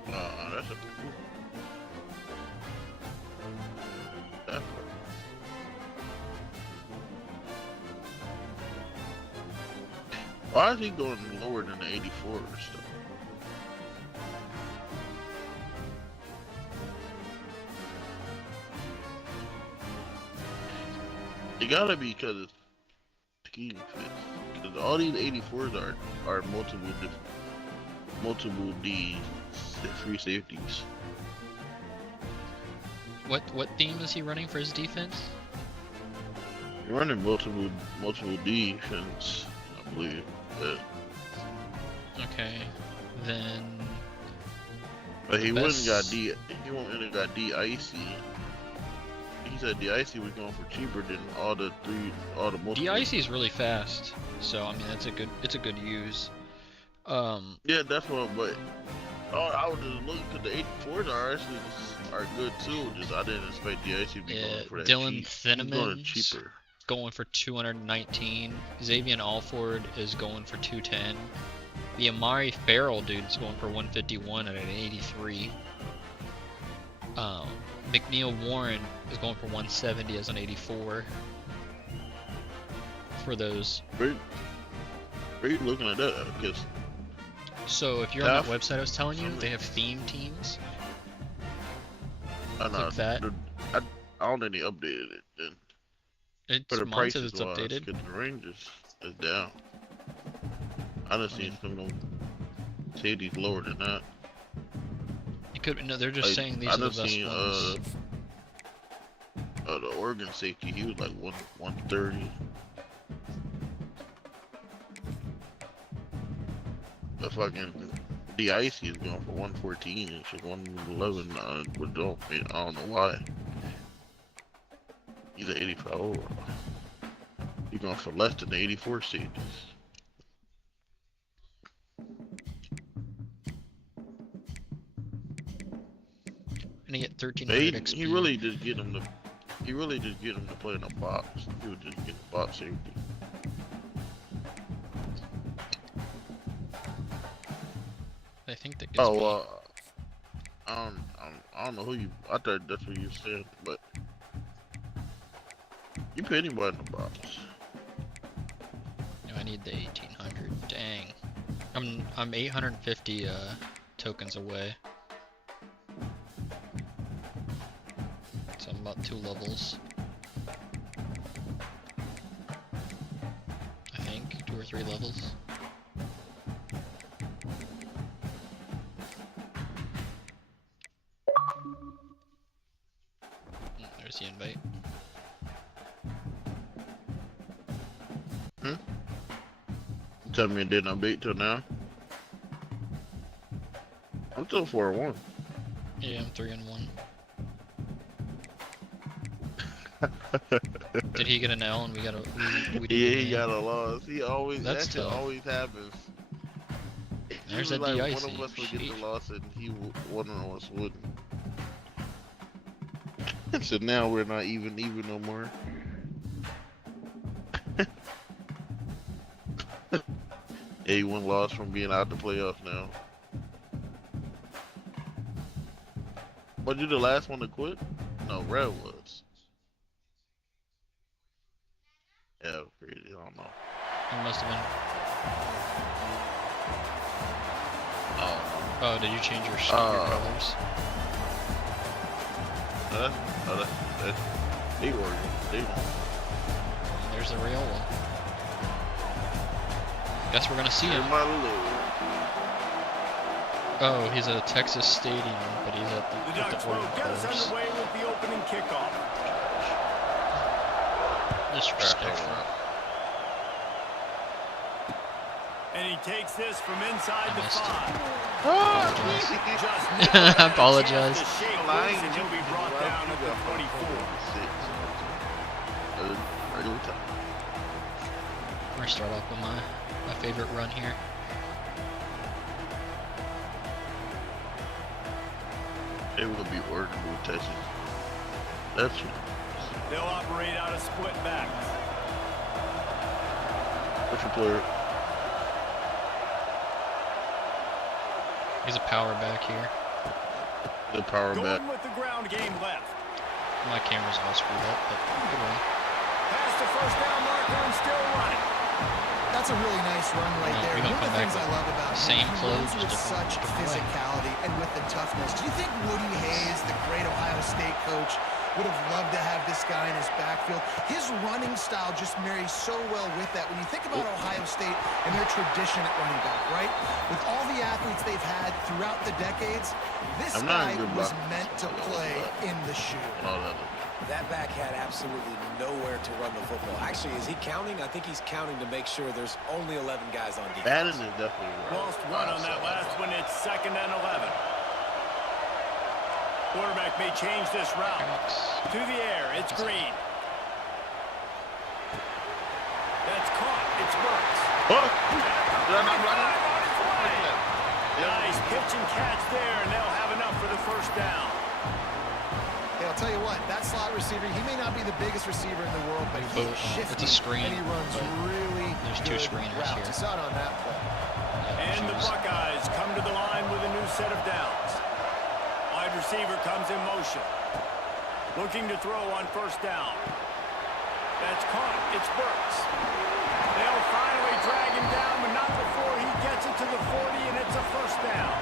That's a tackle. Why is he going lower than the 84 or stuff? It gotta be because it's scheme fits. Because all these 84s are multiple D free safeties. What theme is he running for his defense? You're running multiple defense, I believe. But Okay, then. But he wouldn't got Best- D. He wouldn't have got D icy. He said D icy was going for cheaper than all the multiple. DIC is really fast, so I mean it's a good use. Yeah, that's what. But I was just looking because the 84s are good too. Just I didn't expect D icy to be Yeah, going for that Dylan cheap. He's going Thieneman's cheaper. going for 219. Xavier Alford is going for 210. The Amari Farrell dude's going for 151 at an 83. McNeil Warren is going for 170 as an 84. For those. Where are you looking at that? Because So if you're on that Half- website I was telling you, they have theme teams. I know Click that. I don't think they updated it. Then It's for the mine says prices it's updated. because the range is down. I done seen some of them safeties lower than that. You could no, they're just Like, saying these I are the done best seen ones. The Oregon safety, he was like 130. The fucking DIC is going for 114 and shit, 111. But I don't know why. He's an 85 overall. He's going for less than the 84 safeties. And you get 1300 XP. He really just get him to. He really just get him to play in a box. He would just get the box safety. I think that gets Oh, me. I don't know who you. I thought that's what you said, but you put anybody in the box. No, I need the 1800. Dang. I'm 850 tokens away. So I'm about 2 levels. I think 2 or 3 levels. There's the invite. Tell me it didn't update till now. I'm still 4-1. Yeah, I'm 3-1. Did he get an L and we got a? We didn't Yeah, get he an got A? a loss. He always That's that shit tough. always happens. There's It was that like DIC. one of us would get the loss and one of us wouldn't. So now we're not even no more. Yeah, he one loss from being out the playoffs now. Was you the last one to quit? No, Red was. Yeah, crazy. I don't know. It must have been. Oh, Oh, did you change your colors? that's they were. They won. There's the Rayola. Guess we're gonna see him. My little. Oh, he's at Texas Stadium, but he's at The the Ducks will Oregon get us colors. underway with the opening kickoff. Disrespectful. And he takes this from inside I the missed it. 5. Just I never had a apologize. chance to shake loose, and he'll be brought down at the 24. Regular time. I'm gonna start off with my favorite run here. They will be working with Texas. That's it. They'll operate out of split back. What's your player? He's a power back here. The power back. Going with the ground game left. My camera's all screwed up, but good run. Past the first down marker and still running. That's a really nice run right Yeah, there. we One don't of the come things back I love about same him, he clothes, runs with different such way. physicality and with the toughness. Do you think Woody Hayes, the great Ohio State coach, would have loved to have this guy in his backfield? His running style just marries so well with that. When you think about Ohio State and their tradition at running back, right? With all the athletes they've had throughout the decades, this I'm not a guy good was blocker. meant to play in the shoe. All that. That back had absolutely nowhere to run the football. Actually, is he counting? I think he's counting to make sure there's only 11 guys on defense. Bannon is definitely right. Lost one on that last one. It's 2nd and 11. Quarterback may change this route. To the air. It's Green. That's caught. It's Burks. Oh! Did I not run it? On its way. Nice pitch and catch there, and they'll have enough for the first down. Hey, I'll tell you what, that slot receiver, he may not be the biggest receiver in the world, but he's shifty. It's a screen, and he runs but really there's good two screeners routes. here. You saw it on that play. And the Buckeyes come to the line with a new set of downs. Wide receiver comes in motion. Looking to throw on first down. That's caught. It's Burks. They'll finally drag him down, but not before he gets it to the 40, and it's a first down.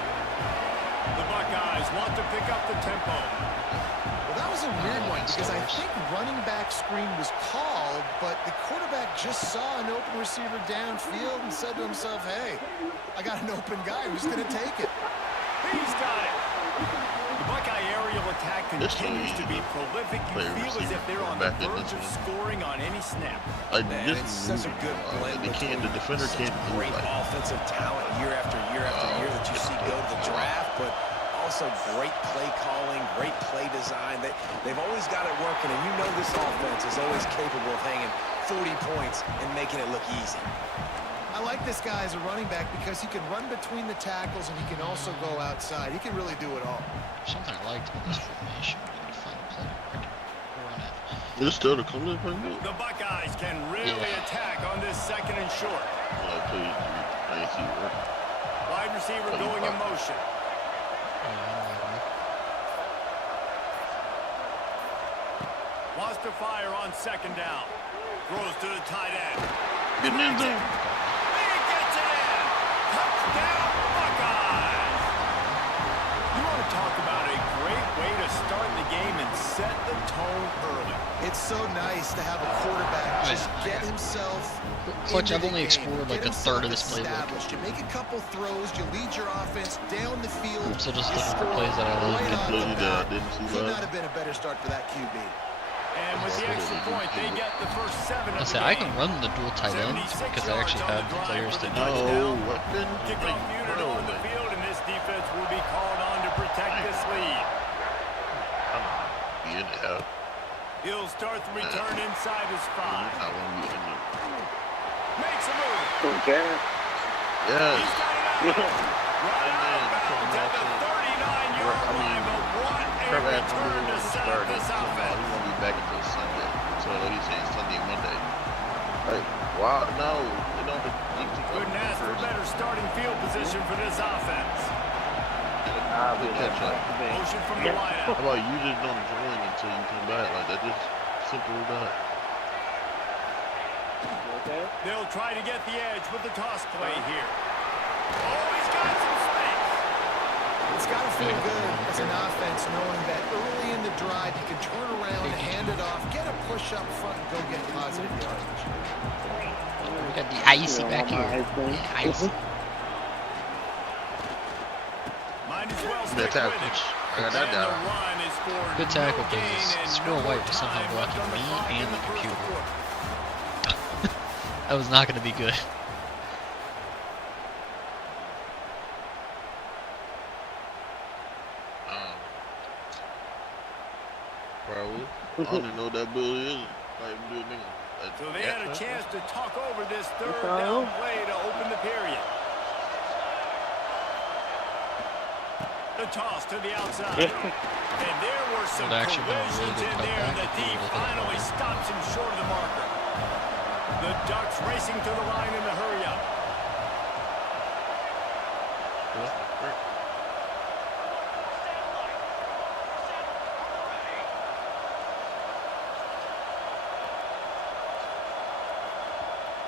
The Buckeyes want to pick up the tempo. Well, that was a weird one because I think running back screen was called, but the quarterback just saw an open receiver downfield and said to himself, hey, I got an open guy. I'm just going to take it. He's got it. The Buckeye aerial attack continues to be prolific. You feel as if they're on the verge of scoring on any snap. Like, Man, this it's is such a good blend. the defender can't do great like offensive talent year after year after year that you see go to the draft, but also great play calling, great play design. They've always got it working, and you know this offense is always capable of hanging 40 points and making it look easy. I like this guy as a running back because he can run between the tackles and he can also go outside. He can really do it all. Something I liked about this formation. We need to find a play where I can run it. It's still the coming from you. The Buckeyes can really attack on this 2nd and short. I see you. Wide receiver going in motion. Wants to fire on 2nd down. Throws to the tight end. Get in there. He gets it in. Touchdown, Buckeyes. You want to talk about a great way to start the game and set the tone early. It's so nice to have a quarterback just get himself Clutch, into I've the only game, explored like get a third of himself this playbook. established. You make a couple throws, you lead your offense down the field. I'm still just you looking for score plays that I love. right off the Completely bat. didn't see Could that. not have been a better start for that QB. And with the extra point, they get the first 7 of I the say game. I can run the dual tight ends because I actually have the players to do it. No weapon. Kickoff unit on the field, and this defense will be called on to protect this lead. Be in there. He'll start the return inside his 5. I want to be in there. Makes a move. Okay. Yes. He's got it out. Right out of bounds at the 39-yard line, but what a return to set up this He offense. won't be back until Sunday. So he's saying Sunday, Monday. Like, wow, no. They don't Couldn't ask for a better starting field position for this offense. I'll be Catch up. Motion from the wideout. How about you just don't join until you come back? Like, that just simple as that. Okay. They'll try to get the edge with the toss play here. Oh, he's got some space. It's got to feel good as an offense knowing that early in the drive you can turn around, hand it off, get a push up front, and go get positive yardage. We got the icy back here. Yeah, icy. Might as well That stick time, with it. I got that And down. the run is for Good no tackle, gain because and Squirrel no White was somehow time left blocking on the me clock and in the first computer. quarter. That was not going to be good. Probably. I don't even know what that bill is. Like, do a nigga. Like, So they had a chance to talk over this third all. down play to open the period. The toss to the outside. And there were some Would actually been a really collisions good in there, and the cutback if he D would've hit it finally harder. stops him short of the marker. The Ducks racing to the line in the hurry-up.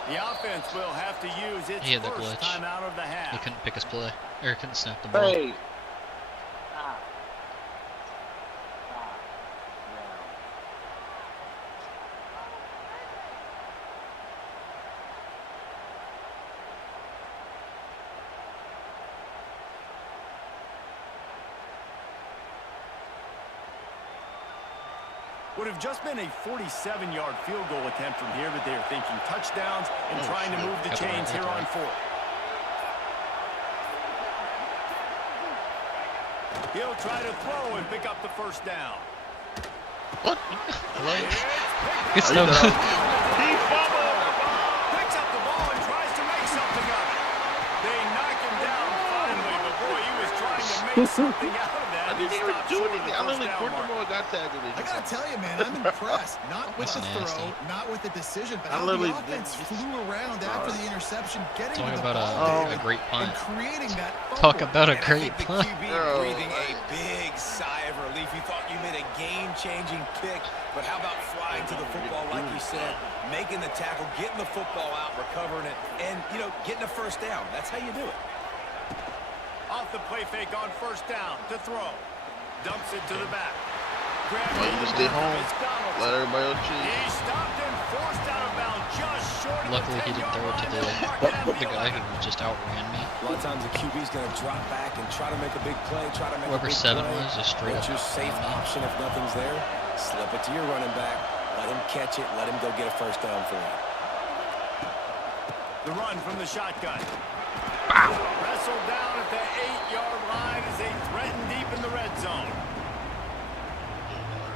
The offense will have to use its He had the first glitch. timeout of the He half. couldn't pick his play. Or couldn't snap the ball. Hey. Ah. Ah. Would have just been a 47-yard field goal attempt from here, but they're thinking touchdowns and Oh, trying to shit. move the Got the chains right, here got the on right. fourth. He'll try to throw and pick up the first down. What? Hello? It's picked Good up. stuff. He fumbled! Picks up the ball and tries to make something of it. They knock him down finally, but boy, he was trying to make something out of that. I didn't He even stopped do short of anything. the I literally first down court the mark. ball got tackled. I gotta tell you, man, I'm impressed. Not with That's the nasty. throw, not with the decision, but I how the literally offense did- flew around after the interception, getting Talk to the about ball, a David, great and punt. creating that Talk fumble. about a And I great think the punt. QB Bro, breathing a big sigh of relief. You thought you made a game-changing pick, but how about flying to the football, like you said, making the tackle, getting the football out, recovering it, and, you know, getting a first down. That's how you do it. Off the play fake on first down to throw. Dumps it to the back. Grabs Why you it just from stay home? It's Donaldson. Let everybody else cheat. He stopped and forced out of bounds just short of Luckily, the he didn't 10-yard throw it to line. They'll mark it at the guy 11. who just outran me. A lot of times the QB's going to drop back and try to make a big play, try to make Whoever a big 7 play. was, just straight What's up your safe outran me. option if nothing's there? Slip it to your running back. Let him catch it. Let him go get a first down for you. The run from the shotgun. Wrestled down at the 8-yard line as they threaten deep in the red zone.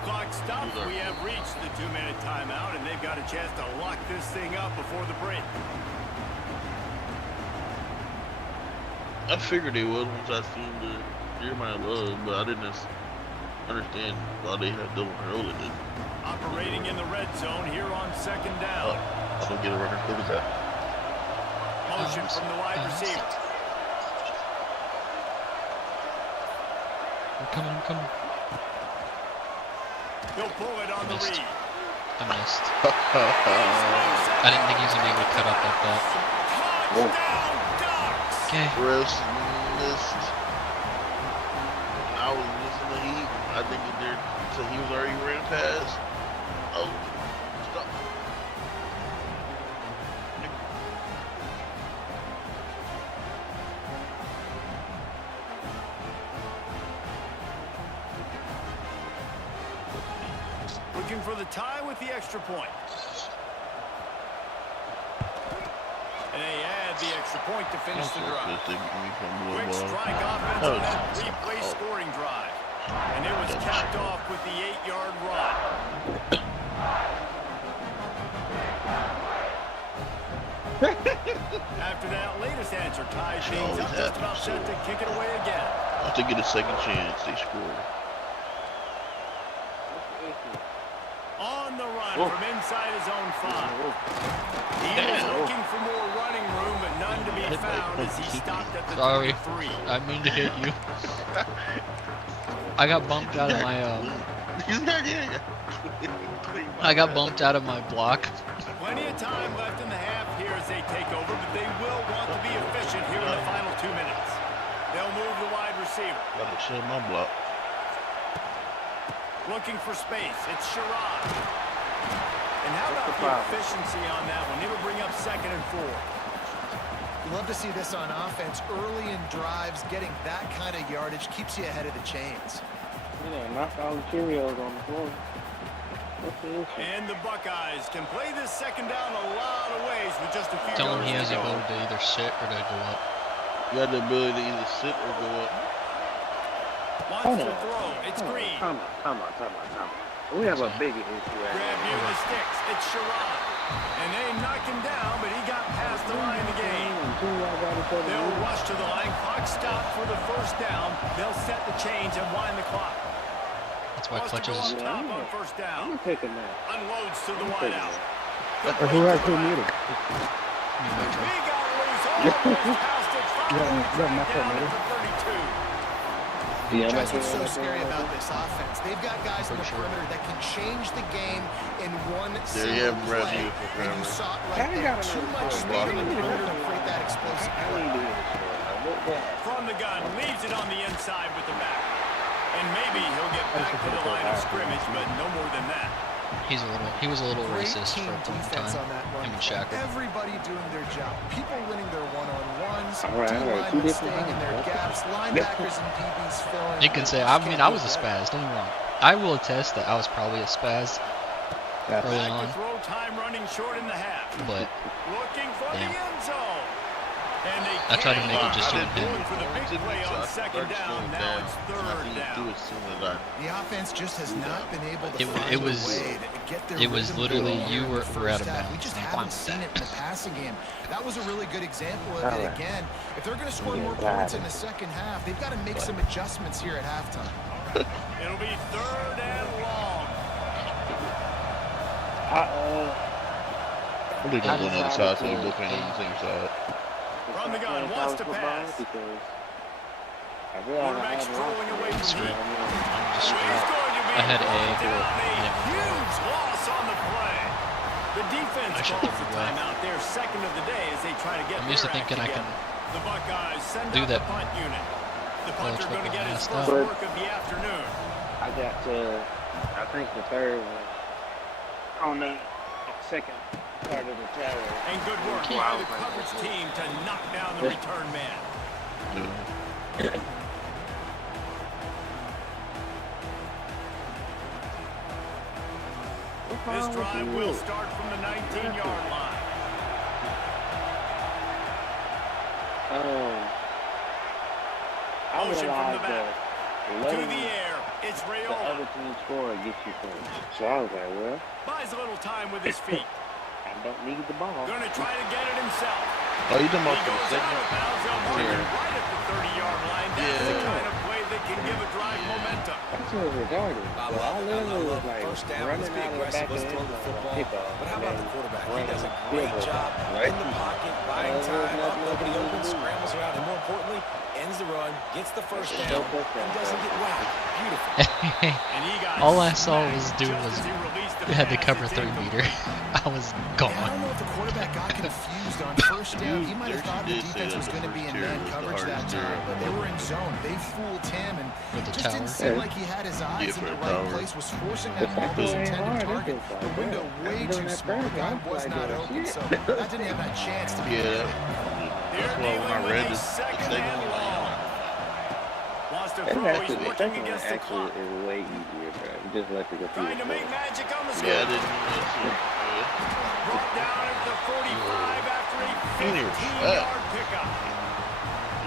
Clock stopped. We have reached the 2-minute timeout, and they've got a chance to lock this thing up before the break. I figured they would once I seen the Jeremiah Love, but I didn't understand why they had double early. Operating in the red zone here on second Oh, down. I don't get a record. Look at that. Motion from the wide receiver. I'm coming, I'm coming. He'll pull it on the Missed. read. I missed. I didn't think he was going to be able to cut up like that. Touchdown, Ducks! Okay. Rest missed. I was missing the heat. I think that there, so he was already ran past. Oh, stop. Looking for the tie with the extra point. And they add the extra point to finish the drive. Quick strike offense on that three-play scoring drive. And it was capped off with the 8-yard run. After that latest answer, tied things up, just about set to kick it away again. To get a second chance, they scored. On the run from inside his own 5. He was looking for more running room, but none to be found as he stopped at the Sorry. 33. I mean to hit you. I got bumped out of my, I got bumped out of my block. Plenty of time left in the half here as they take over, but they will want to be efficient here in the final 2 minutes. They'll move the wide receiver. Gotta shut my block. Looking for space. It's Sherrod. And how about the efficiency on that one? It'll bring up 2nd and 4. You love to see this on offense. Early in drives, getting that kind of yardage keeps you ahead of the chains. knock all the Cheerios on the floor. What's the issue? And the Buckeyes can play this second down a lot of ways with just a few Tell him yards he has to the go. ability to either sit or to go up. You got the ability to either sit or go up. Wants to throw. It's Green. Time out. We have a bigger issue right Grab now. near the sticks. It's Sherrod. And they knock him down, but he got past the line of the game. They'll rush to the line. Clock stopped for the first down. They'll set the chains and wind the clock. That's why Wants to clutches. go up top on first I'm down. gonna take a nap. Unloads to the I'm taking wideout. Or who has who muted? He got loose. Almost past it. Finally tracked down at the 32. That's what's so scary about this offense. They've got guys in the perimeter that can change the game in one you single have Brad play. Beal for And you forever. saw it right there. Too much speed on the perimeter to create that explosive play. From the gun, leaves it on the inside with the back. And maybe he'll get back to the line of scrimmage, but no more than that. He was a little Great racist team for a long defense time. on that run. Him and Shaq. Everybody doing their job. People winning their one-on-ones. All right, D-linemen two different staying in their times. gaps. Linebackers and DBs filling. You can say, I mean, I was a spaz, don't get me wrong. I will attest that I was probably a spaz early Back on, to throw time running short in the half. but Looking for Damn. the end zone. And they I tried to can't make it just get to him. going for the big play on second down. Now it's third down. The offense just has not been able to It- find it was- a way to get their it was rhythm literally going you in were the out first of half. We bounds. just I'm fine haven't with seen that. it in the passing game. That was a really good example of All it right. again. If they're going to score Yeah, more got points it. in the second half, they've got to make some adjustments here at halftime. It'll be third and long. I'm just going on the other side so you both ain't on the same side. From the gun, wants to pass. Because I realized I Quarterback had strolling away from Screw heat. it. I'm He's just going screwed. to be I had brought A. down. Yeah. A huge loss on the play. The defense I should calls give the it away. timeout, their second of the day, as they try to get I'm used to their act thinking I together. can The Buckeyes send do out that the punt unit. The punter college going to get his football first stuff. work of the afternoon. I got to, I think the third one on the second part of the tower. And good work by the coverage team to knock down the return man. This drive will start from the 19-yard line. I Motion from the realized back. that To letting the air, it's the Rayola. other team score gets you points. So I was like, well, Buys a little time with his feet. I don't need the ball. Going to try to get it himself. Oh, you talking He about for the goes second out of one? bounds. They'll mark it Yeah. right at the 30-yard line. That's the Yeah. kind of play that can give a drive momentum. That's what retarded. So I literally was like First down, running let's be out of the back aggressive, of let's the throw end the zone football. on kickoff. But how and about then the quarterback? He run does a field great goal job right in the pocket, buying there's time, nothing nobody else open, to do. scrambles around, and more importantly, ends the run, gets the first That's a down, dope touchdown and doesn't pass. get whacked. Beautiful. And he got all I saw smacked was doing just was as he released the we had to pass. cover It's 3 incomplete. meter. I was And I don't gone. know if the quarterback got confused on first down. He might have thought the Did say defense that was the going to be first in tier man was the coverage that hardest tier time, but they ever. were in zone. They fooled him and With the just didn't tower. seem like he had his eyes Yeah, in for the a right tower. place, was forcing It's that ball to his actually intended hard. target. It's like The window that. way After too doing that small. The first guy one, I was like not doing open, shit. so that didn't have that chance to be Yeah, good. that's why when I They're read dealing this, with a the second second and one, long. Wants to That's throw. He's actually, the working second one against the actually clock. is way easier, bro. You just let it go through Trying the to make floor. magic on the yeah, I score. didn't know that shit. Brought down at the 45 after a 15-yard pickup.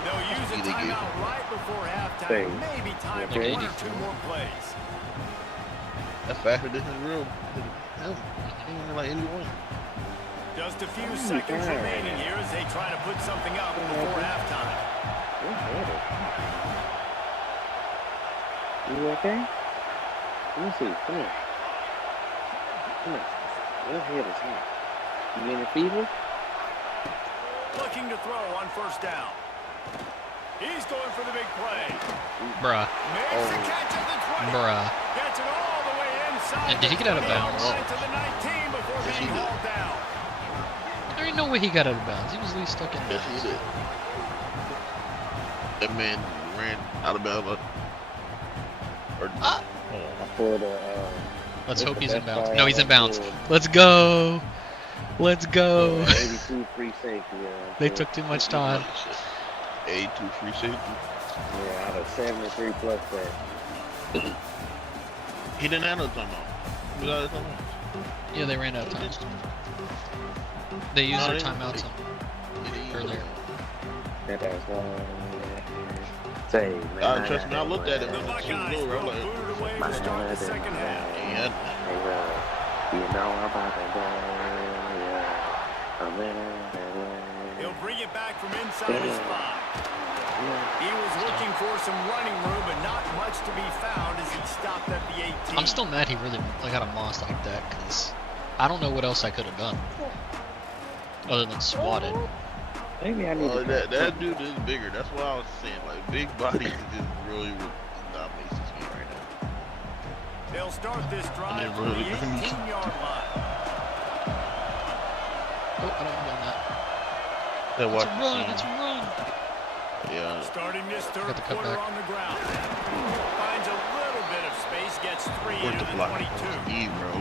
They'll use a Either give. timeout right before halftime. Thanks. Maybe time for Okay. 1 or 2 more plays. That's faster than his real. Hell, ain't like 81. Just a few seconds remaining here as they try to put something up before halftime. You're better. You okay? Let me see. Come here. Come here. Your head is hot. You getting a fever? Looking to throw on first down. He's going for the big play. Bruh. Makes the catch at the 20. Bruh. Gets it all the way inside. And did he get out of the bounds? 20-yard line to the 19 before Yes, he being did. hauled down. There ain't no way he got out of bounds. He was at least stuck in Yes, bounds. he did. That man ran out of bounds. Or, Ah. I pulled a, Let's That's hope the he's in best bounds. part No, I he's in ever bounds. pulled. Let's go. Let's go. 82 free safety. They took too much time. 82 free safety. Yeah, out of 73 plus that. He didn't have no timeout. Was that a timeout? Yeah, they ran out of time. They used No, their they didn't. timeouts earlier. That was say, man. Trust me, I looked at it The when it was Buckeyes over. will I'm like, boot it away to start the second half. yeah. You know about the He'll bring it back from inside his 5. He was looking for some running room, but not much to be found as he stopped at the 18. I'm still mad he really got a moss like that, because I don't know what else I could have done. Other than swatted. Maybe I need to That dude is bigger. That's why I was saying, like, big bodies is just really what dominates this game right now. They'll start this drive from really the 18-yard line. Oh, I don't want that. That It's watch a run, the it's a run! Yeah. Starting this third Got the quarter cutback. on the ground. Finds a little bit of space, gets 3 Worth into the the block. 22. Steve, bro.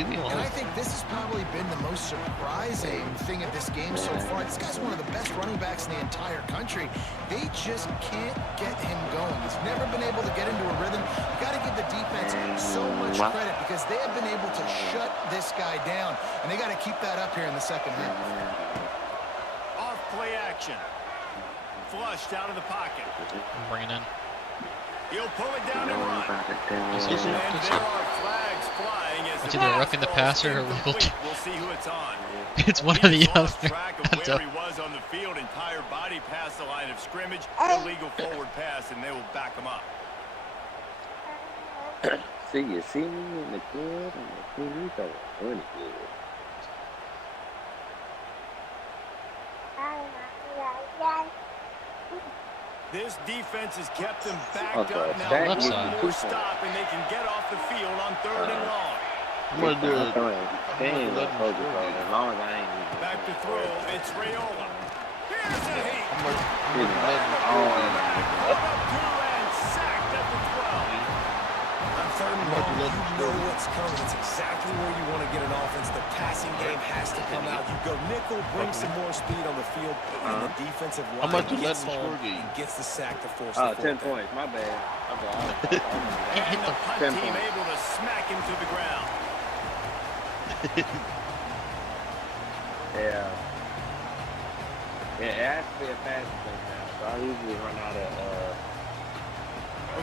Leave me And alone. I think this has probably been the most surprising thing of this game so far. This guy's one of the best running backs in the entire country. They just can't get him going. He's never been able to get into a rhythm. You got to give the defense so much credit because they have been able to shut this guy down, and they got to keep that up here in the second half. Off play action. Flushed out of the pocket. I'm bringing in. He'll pull it down and run. It's And easy. there are flags flying as It's the either pass roughing the falls passer or incomplete. We'll see who it's on. It's one He or the just lost other. track of where he was on the field. Entire body past the line of scrimmage. Illegal forward pass, and they will back him up. See, you see me in the club, and you see me so funny good. This defense has kept them backed Okay, up now. back Left One side. more stop, and they can get off the field on 3rd and long. I'm gonna do it. Dang, let him focus score on it. as long as I ain't. Back to throw. It's Rayola. Here's a heat. I'm gonna let him Put score it. up 2 and sacked at the 12. On 3rd and long, you know what's coming. It's exactly where you want to get an offense. The passing game has to come out. You go nickel, bring some more speed on the field, and the defensive How line much you gets let them home score you? and gets the sack to force Oh, the 10 fourth down. points. My bad. And the punt 10 team points. able to smack him to the ground. Yeah. Yeah, it has to be a passing touchdown. So I usually run out of,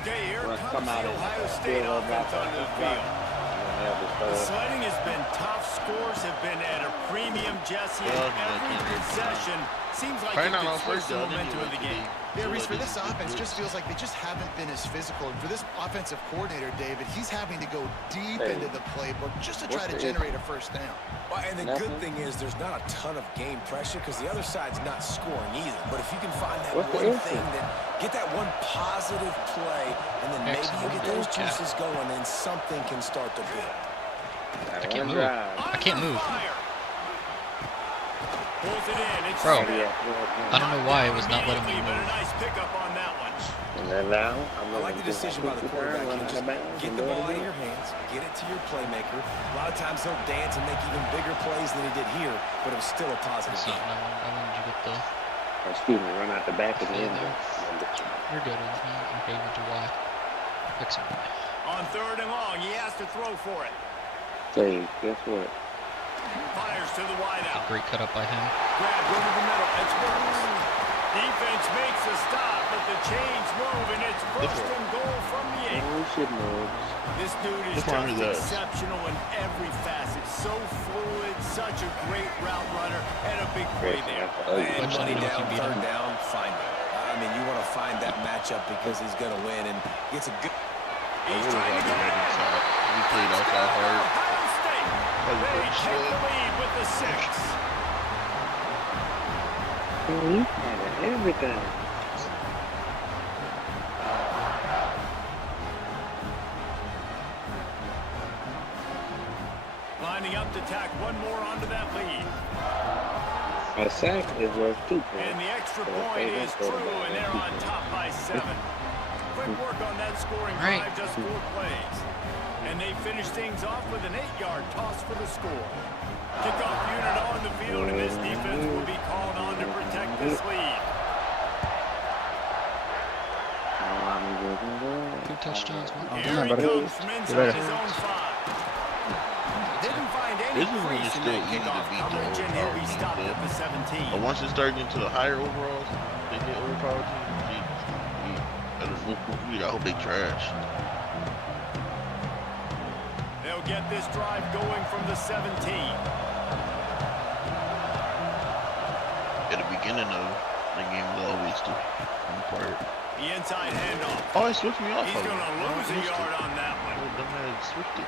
Okay, here Well, comes come the out and, Ohio uh, State field offense goal onto the block. field. just The sledding has been tough. Scores have been at a premium, Jesse. Yeah, And every possession seems like Probably it not could on switch first the down momentum of anyway the game. Yeah, Reese, for this offense, just feels like they just haven't been as physical. And for this offensive coordinator, David, he's having to go deep into the playbook just to try to generate a first down. Well, and the good thing is there's not a ton of game pressure because the other side's not scoring either. But if you can find that What's the one issue? thing, get that one positive play, and then maybe you get those Excellent. juices going, and something can start to build. I can't move. I can't move. Fire. Pulls it in. It's Bro, Smith. I don't know why it was not letting me Immediately, but move. a nice pickup on that one. And then now, I'm I like the decision by the quarterback. You just get the ball out of your hands, get it to your playmaker. A lot of times he'll dance and make even bigger plays than he did here, but it was still a positive It's not, game. I wanted you to get the... Excuse me, run out the back of the Yeah, end no. zone. You're good. Okay, you went to Y. Fix it. On 3rd and long, he has to throw for it. Say, guess what? Fires to the wideout. Great cut up by him. Grab over the middle. It's works. Defense makes a stop, but the chains move, and it's 1st and goal from the 8. Oh, shit, moves. This dude is This one just is a- exceptional in every facet. So fluid, such a great route runner, and a big play there. And Much money like down, you beat 3rd him. down, find him. I mean, you want to find that matchup because he's going to win and gets a good... He's trying to get it out. We played outside hard. Ohio State. They take the lead with the 6. He's kind of everything. Lining up to tack one more onto that lead. A sack is worth 2 points. And the extra point is true, and they're on top by 7. Quick work on that scoring Right. drive, just 4 plays. And they finish things off with an 8-yard toss for the score. Kickoff unit on the field, and this defense will be called on to protect this lead. 2 touchdowns, one. Here he brother. comes from You inside better. his own 5. Didn't find any This is when crease it's in still that easy to kickoff beat the coverage, and he'll be overpowered stopped team, at the 17. But once it starts getting to the higher overalls, they get overpowered teams. I hope they trash. They'll get this drive going from the 17. At the beginning of the game, they always do. Part. The inside handoff. Oh, he switched me off. He's going to lose a yard on that one.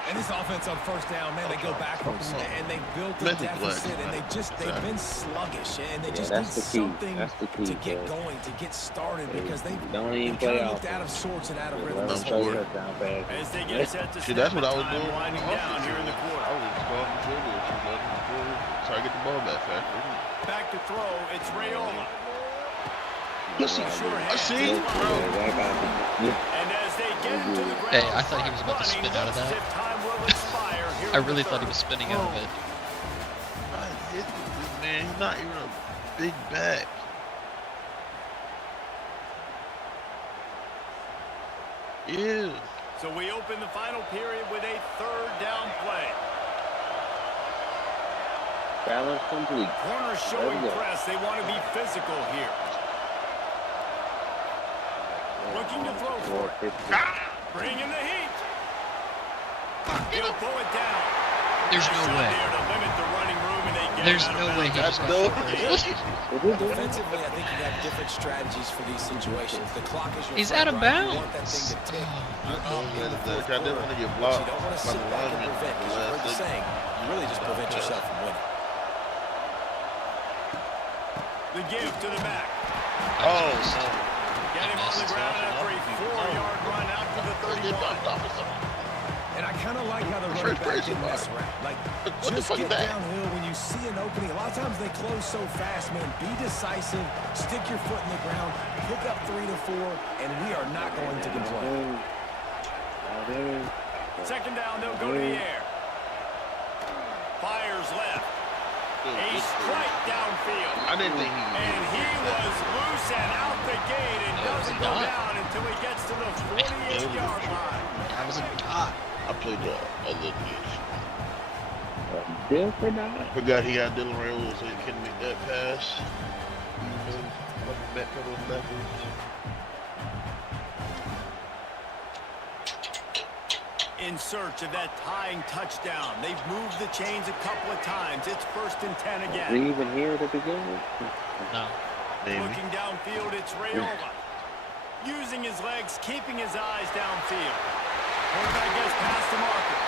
And this offense on first down, man, they go backwards and they built a deficit and they've been sluggish and they just need something to get going, to get started because they Don't even kind play of off. looked out of sorts and out of rhythm. Let this them whole throw year. touchdown pass. As they get set to See, that's what I was time doing. winding down here in the quarter. I was calling the field goal. So I get the ball back faster. Back to throw, it's Rayola. Listen, I see, bro. And as they get into the ground, Hey, I thought he was about to running, spin out of looks as that. if time will expire here I in the really thought he third. was spinning out of it. I hit this man. He's not even a big back. Ew. So we open the final period with a third down play. Balance complete. Corner showing press. They want to be physical here. Looking to throw for it. Bringing the heat. He'll pull it down. There's no Shot way. there to limit the running room, and they get There's out of no way he bounds. just got Defensively, I think you have different strategies for these situations. The clock is your He's friend, out of right? You want that bounds. thing to tick. You're up in the I fourth didn't quarter, want to get but blocked you don't want to by sit the back and lineman prevent, because you heard the saying, you really just prevent yourself from winning. The give to the back. Oh, Get him on the ground after a 4-yard run out to the 31. And I kind of like how the running back didn't mess around. Like, just get downhill when you see an opening. A lot of times they close so fast, man. Be decisive, stick your foot in the ground, pick up 3 to 4, and we are not going to complain. Second down, they'll go to the air. Fires left. A strike downfield. I didn't think he And he was loose and out the gate and That was doesn't a go dot. down until he gets to the 48-yard line. That was a dot. I played the other niche. Different now. Forgot he had Dylan Rayola, so he couldn't make that pass. Backpedaling backwards. In search of that tying touchdown. They've moved the chains a couple of times. It's 1st and 10 We again. even here at the beginning. No. Maybe. Looking downfield, it's Rayola. Using his legs, keeping his eyes downfield. Quarterback gets past the marker.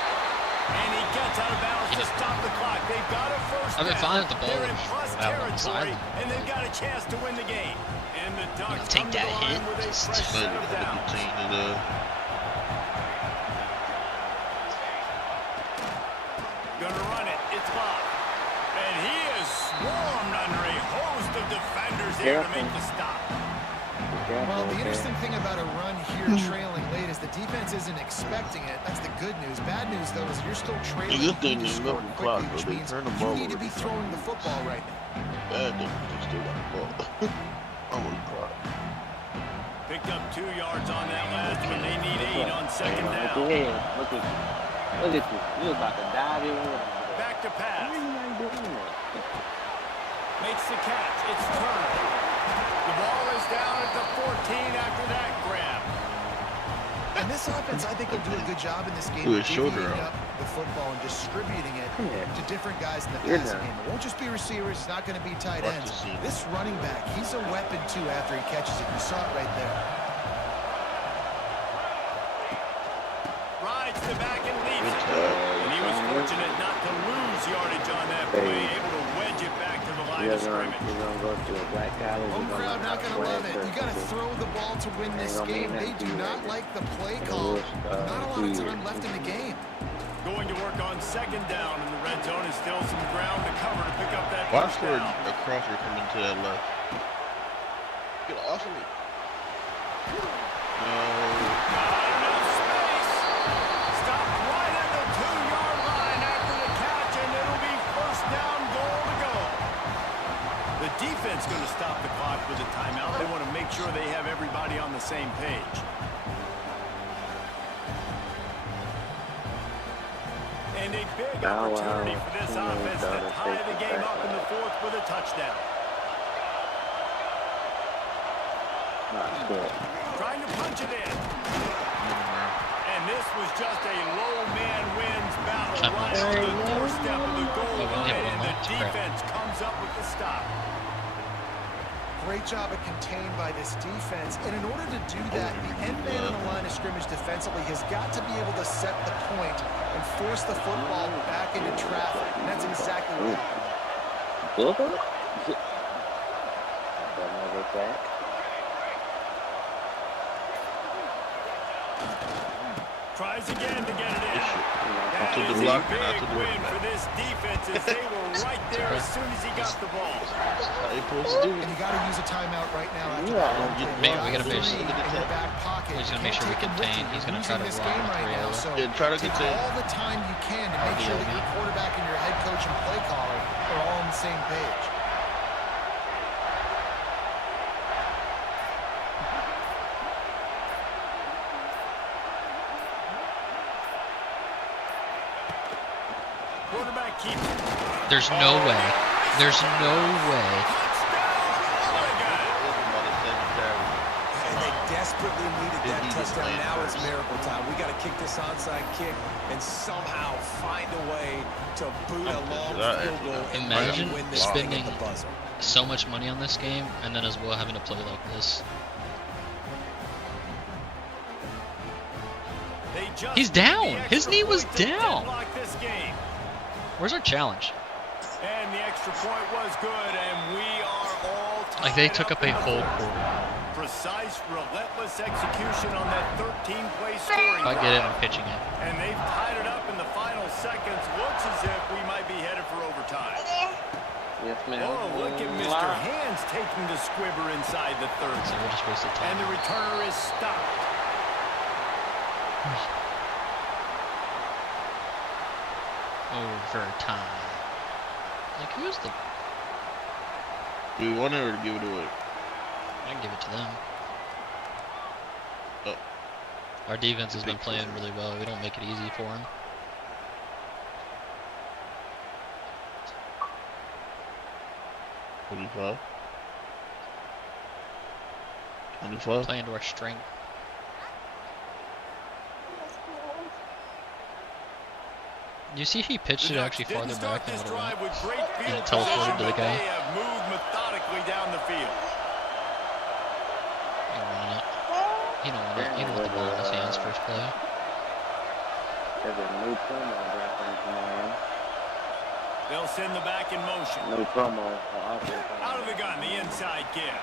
And he gets out of bounds to stop the clock. They've got a first I've been down. fine with the ball They're in plus out on the territory, sideline. and they've got a chance to win the game. And the Ducks take come to that the line hit. with a Just fresh set of But downs. the team that, Gonna run it. It's Locke. And he is swarmed under a host of defenders here to make the stop. Well, the interesting thing about a run here trailing late is the defense isn't expecting it. That's the good news. Bad news, though, is you're still trailing. The good thing You need to is score milking quickly, clock, which though. They means turn the you ball need to over be every throwing time. the football right now. bad difference, they still got the ball. I'm gonna cry. Picked up 2 yards on that last one. They need 8 on second Look down. at him. Look at you. Look at you. You about to dive in here. Back to Why pass. are you not doing that? Makes the catch. It's Turner. The ball is down at the 14 after that grab. And this offense, I think, will do a good job in this game Ooh, of his shoulder divvying up. up the football and distributing it Come here. to different guys in the You're passing done. game. It won't just be receivers. It's not going to be tight Watch ends. the scene. This running back, he's a weapon, too, after he catches it. You saw it right there. Rides the back and leaves it. And he was fortunate not to lose yardage on that play. Able to wedge it back to the line You're of scrimmage. gonna go to a black college. Home crowd not going to love it. You got to throw the ball to win this game. They do not like the play call. Not a lot of time left in the game. Going to work on second down in the red zone is still some ground to cover to pick up that Watch first for down. a crosser coming to that left. Get off of me. No. Not enough space. Stopped right at the 2-yard line after the catch, and it'll be first down, goal to go. The defense going to stop the clock with a timeout. They want to make sure they have everybody on the same page. And a big Bow Wow, opportunity for this teammate, offense to daughter, tie the safety, game back up in the line. fourth with a touchdown. Ah, shit. Trying to punch it in. And this was just a low man wins battle right on the doorstep of the goal we only have line, one and the left. Crap. defense comes up with the stop. Great job at contained by this defense. And in order to do that, the end man on the line of scrimmage defensively has got to be able to set the point and force the football back into traffic. And that's exactly what happened. Booger? Another sack. Tries again to get it in. That To the is a blocker, not to big the win running for back. this defense as they were right there as soon as he got the ball. How you supposed to do And it? you got to use a timeout right now after Yeah. that. Man, we gotta Three finish. in your back pocket. He's gonna make You sure we can't take contain. him with you. He's gonna You're try to losing this run game with right now, Rayola. so Yeah, try to take contain. all the time you can to make sure that your quarterback and your head coach and play caller are all on the same page. Quarterback keeps it. There's no way. There's no way. Touchdown, Oregon. About the same carry. And they desperately needed that He just touchdown. ran Now it's first. miracle time. We got to kick this onside kick and somehow find a way to boot a long field goal and Imagine win this thing at spending the buzzer. so much money on this game and then as well having to play like this. They just He's need the down. extra His knee was point to down. deadlock this game. Where's our challenge? And the extra point was good, and we are all tied Like they took up a in the whole fourth. quarter. Precise, relentless execution on that 13-play scoring If I get it, I'm drive. pitching it. And they've tied it up in the final seconds. Looks as if we might be headed for overtime. Yes, ma'am. Oh, look at Mr. Hands taking the squibber inside the So 30. we'll just waste the And time. the returner is stopped. Overtime. Like who's the? Do we want it or give it away? I can give it to them. Oh. Our defense has been playing really well. We don't make it easy for them. $25. $25. Playing to our strength. You see, he pitched it actually Didn't farther start back than this what it drive went. with great field it teleported position, to the but guy. They have moved methodically down the field. He don't want it. He don't want it. He don't want the ball in his hands first play. There's a new promo dropping tomorrow. They'll send the back in motion. New promo. Out of the gun, the inside give.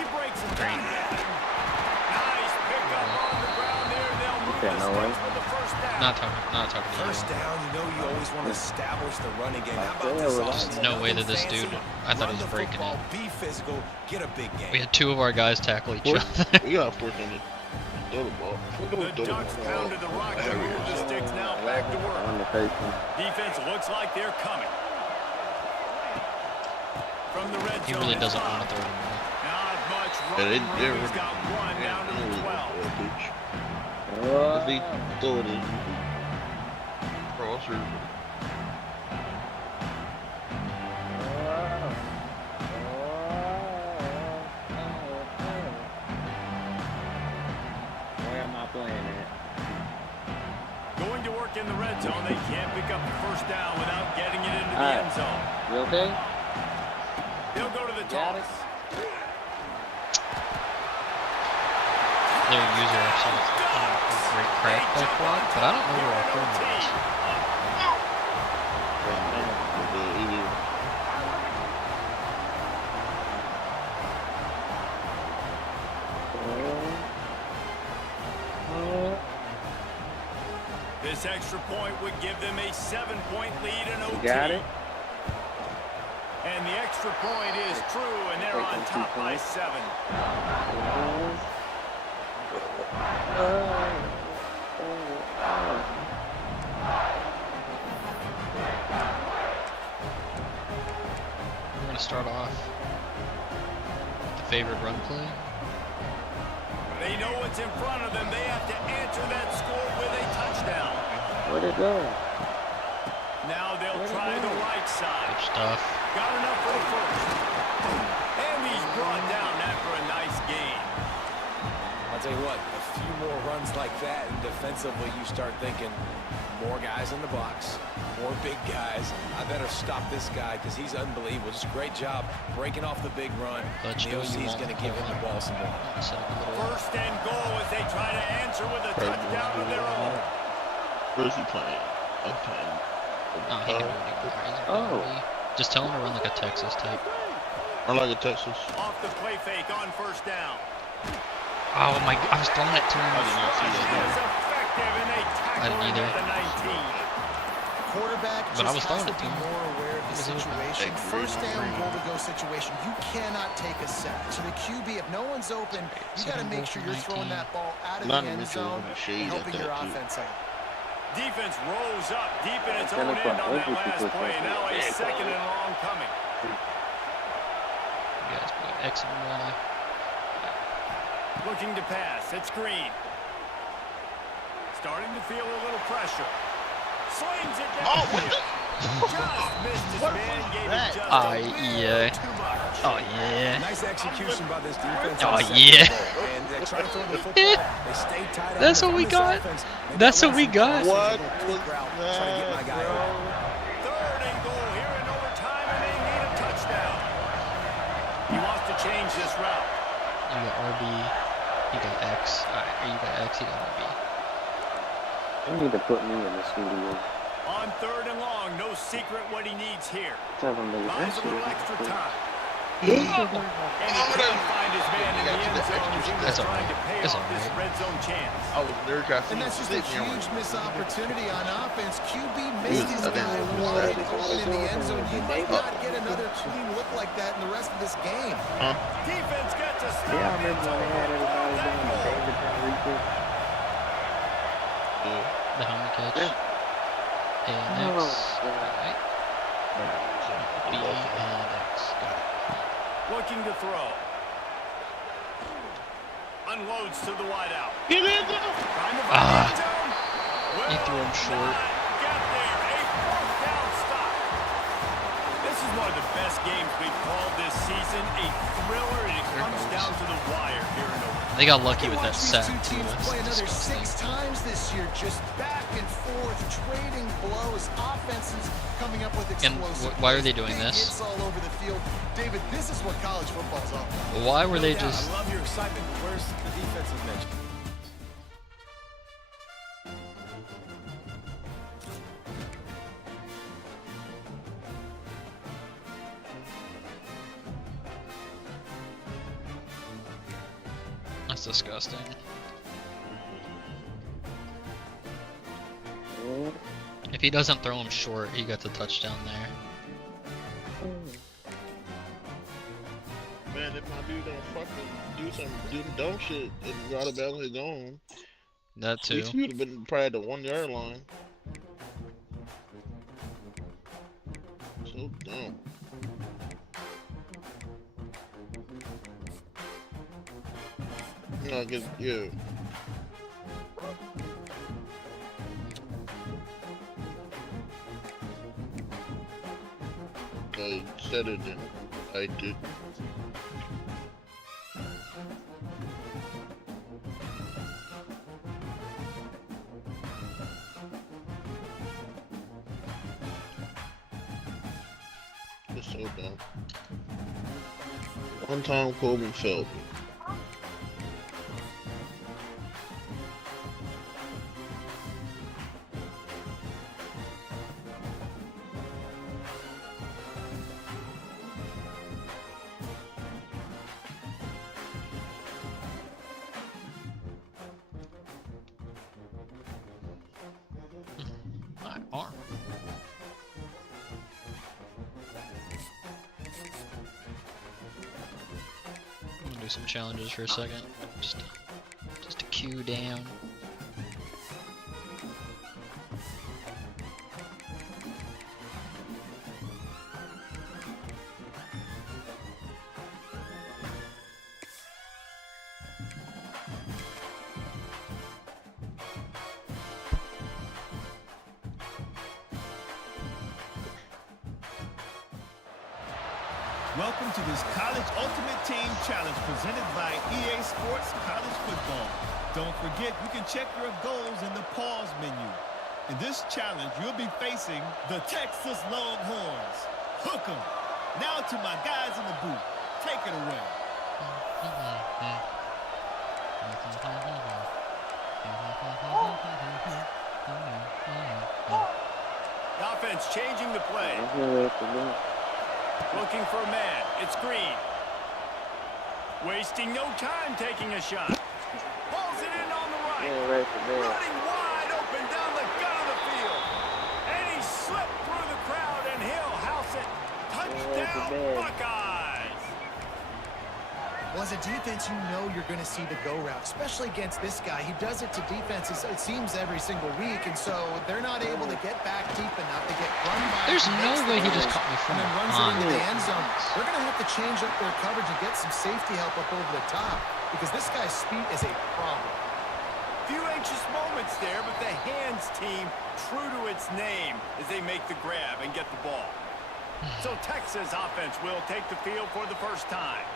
He breaks it down. Nice pickup on the ground there. They'll move Okay, the no way. sticks with the first down. Not talking to you. First down, you know you always want to establish the running game. How about Yeah, this well, offense? no way that Nothing this fancy. dude- I thought he Run was the breaking football, it. Be physical, get a big game. We had two of our guys tackle each other. We got forced on the throw the ball. The Ducks pounded the rock to move the sticks now back to work. On the patient. Defense looks like they're coming. From the red He zone. really it's doesn't Bob. want to throw the ball. Not much Yeah, running they're room. He's got one down to the 12. If he throw it in, cross or Where am I playing at? Going to work in the red zone. They can't pick up the first down without getting it into the All right. end zone. You okay? He'll go to the Got it. toss. Their user actually a great crack back block, but I don't know where our corner is. either This extra point would give them a 7-point lead in OT. You got it? And the extra point is true, and they're on top by 7. We're gonna start off with the favorite run play. They know what's in front of them. They have to answer that score with a touchdown. Where'd it go? Now they'll try the right side. Good stuff. Got enough for the first. And he's brought down after a nice game. I'll tell you what, a few more runs like that, and defensively you start thinking, more guys in the box, more big guys. I better stop this guy because he's unbelievable. Just a great job breaking off the big run. Let's go, Knows you he's won't going to give him the ball some more. Set up a little. First and goal as they try to answer with a touchdown of their own. Where's he playing? Okay. Oh, he can do it. Oh. Just tell him to run like a Texas type. I like a Texas. Off the play fake on first down. Oh my! I was throwing it to him. I did not see Is that. effective and they tackle didn't him either. at the 19. Quarterback But I just was has throwing to it to be him. more aware of the What was it? situation. Hey, First green on down, green. goal to go situation. You cannot take a sack. So the QB, if no one's open, you got to Second make goal sure from you're throwing 19. that ball out of Not the in end Mitchell zone with the and shade at helping your that, too. offense out. Defense rolls up deep in its 10 own end o'clock. on that Let's last just play. put Now a that. second and long coming. You guys put X and Y. Looking to pass. It's Green. Starting to feel a little pressure. Slings it Oh, what downfield. Just missed his What man. was Gave that? it just Oh, a little yeah. too much. Oh yeah. Nice execution by this defense. Oh, on second yeah. goal. And they try to throw the football. They stay tight on That's it. what we On this got. offense, maybe That's I what we want got. some What passes, a was little quick route, trying to get my guy that, open. Third and goal here in overtime, and they need a touchdown. He wants to change this route. You got RB. You got X. Alright, you got X. You got RB. You need to put me in the studio. On third and long, no secret what he needs here. Tell them they Buys a little extra time. And he Oh, couldn't find his man in the end zone as he was That's trying to alright. pay That's off this alright. red zone chance. I was there trying to see And that's just a him. huge missed opportunity on offense. QB was- missed his I think guy it was wide that. open in the end zone. You might not get another clean look like that in the rest of this game. Defense gets a stop. Yeah, I remember when they had everybody doing the David Henrique. The helmet catch. Yeah. A and X. Oh, Alright. B and X. Got it. Looking to throw. Unloads to the wideout. Get in there! Trying to Ah. find the end zone. He threw him Will short. not get there. A fourth down stop. This is one of the best games we've called this season. A thriller, and it comes down to the wire here in Oakland. They got lucky with Watch that these sack two too. teams That's play another disgusting. 6 times this year, just back and forth, trading blows, offenses coming up with And explosive why are plays, they doing big this? hits all over the field. David, this is what college football's all about. Why were No they doubt. just? I love your excitement, but where's the defensive mention? That's disgusting. Yeah. If he doesn't throw him short, he gets a touchdown there. Man, if my dude don't fucking do the dumb shit and got a ball his own, That at too. least he would have been probably at the 1 yard line. So dumb. No, I guess, yeah. I said it and I did. It's so dumb. One time Coleman failed me. My arm. I'm gonna do some challenges for a second. Just to cue down. Welcome to this College Ultimate Team Challenge presented by EA Sports College Football. Don't forget, you can check your goals in the pause menu. In this challenge, you'll be facing the Texas Longhorns. Hook 'em. Now to my guys in the booth. Take it away. The offense changing the play. Looking for a man. It's Green. Wasting no time taking a shot. Pulls it in on the right. Running wide open down the gut of the field. And he slipped through the crowd and he'll house it. Touchdown, Buckeyes. Well, as a defense, you know you're going to see the go route, especially against this guy. He does it to defenses, it seems, every single week, and so they're not able to get back deep enough to get run by. There's no way he just caught me from and then runs it into the behind. end zone. They're going to have to change up their coverage and get some safety help up over the top because this guy's speed is a problem. Few anxious moments there, but the hands team true to its name as they make the grab and get the ball. So Texas offense will take the field for the first time.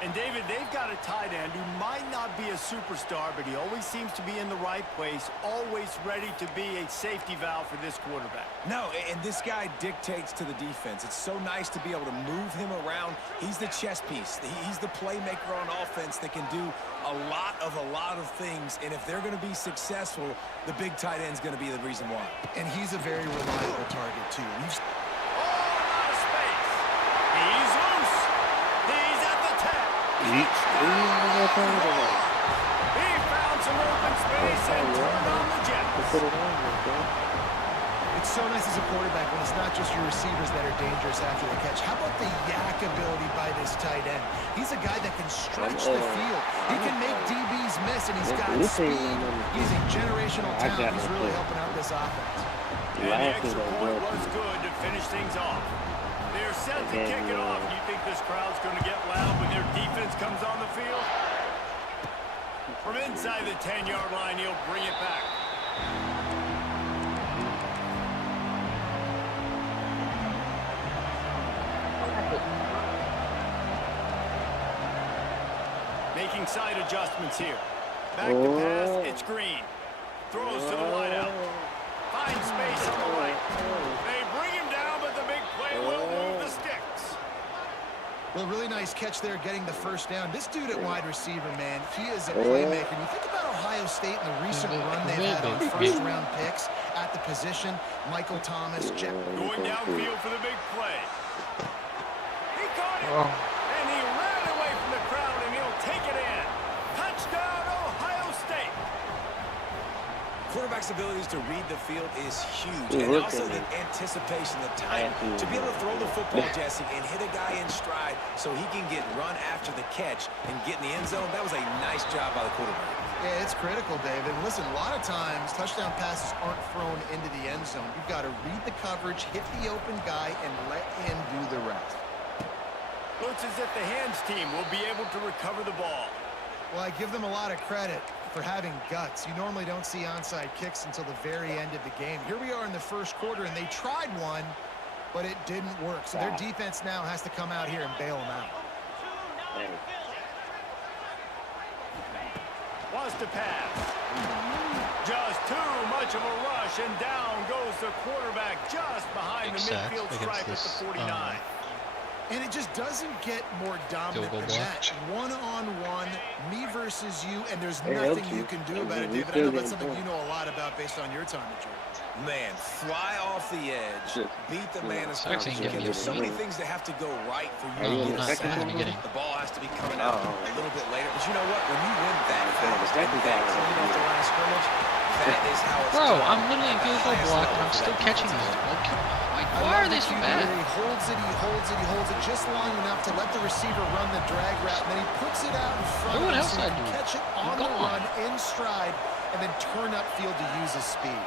And David, they've got a tight end who might not be a superstar, but he always seems to be in the right place, always ready to be a safety valve for this quarterback. No, and this guy dictates to the defense. It's so nice to be able to move him around. He's the chess piece. He's the playmaker on offense that can do a lot of things. And if they're going to be successful, the big tight end's going to be the reason why. And he's a very reliable target, too. Out of space. He's loose. He's at the 10. He found some open space and turned on the Jets. It's so nice as a quarterback when it's not just your receivers that are dangerous after the catch. How about the yak ability by this tight end? He's a guy that can stretch the field. He can make DBs miss, and he's got speed. He's a generational talent. He's really helping out this offense. And the extra point was good to finish things off. They're set to kick it off. You think this crowd's going to get loud when their defense comes on the field? From inside the 10-yard line, he'll bring it back. Making side adjustments here. Back to pass, it's Green. Throws to the wideout. Finds space on the right. They bring him down, but the big play will move the sticks. Well, really nice catch there getting the first down. This dude at wide receiver, man, he is a playmaker. And you think about Ohio State and the recent run they've had on first-round picks at the position. Michael Thomas, Jack. Going downfield for the big play. He caught it. And he ran away from the crowd, and he'll take it in. Touchdown, Ohio State. Quarterback's abilities to read the field is huge. And also the anticipation, the time to be able to throw the football, Jesse, and hit a guy in stride so he can get run after the catch and get in the end zone. That was a nice job by the quarterback. Yeah, it's critical, David. Listen, a lot of times touchdown passes aren't thrown into the end zone. You've got to read the coverage, hit the open guy, and let him do the rest. Looks as if the hands team will be able to recover the ball. Well, I give them a lot of credit for having guts. You normally don't see onside kicks until the very end of the game. Here we are in the first quarter, and they tried one, but it didn't work. So their defense now has to come out here and bail them out. Wants to pass. Just too much of a rush, and down goes the quarterback just behind the midfield stripe at the 49. And it just doesn't get more dominant than that. One-on-one, me versus you, and there's nothing you can do about it, David. I know that's something you know a lot about based on your time at Georgia. Man, fly off the edge, beat the man as quick as you can. There's so many things that have to go right for you to get a sack. The ball has to be coming out a little bit later. But you know what? When you win that fast and that clean off the line of scrimmage, that is how it's Bro, done. I'm literally in field goal block, and I'm still catching these. Like, why are they so bad? He holds it just long enough to let the receiver run the drag route, and then he puts it out in front of him so he can catch it on the run in stride, and then turn upfield to use his speed.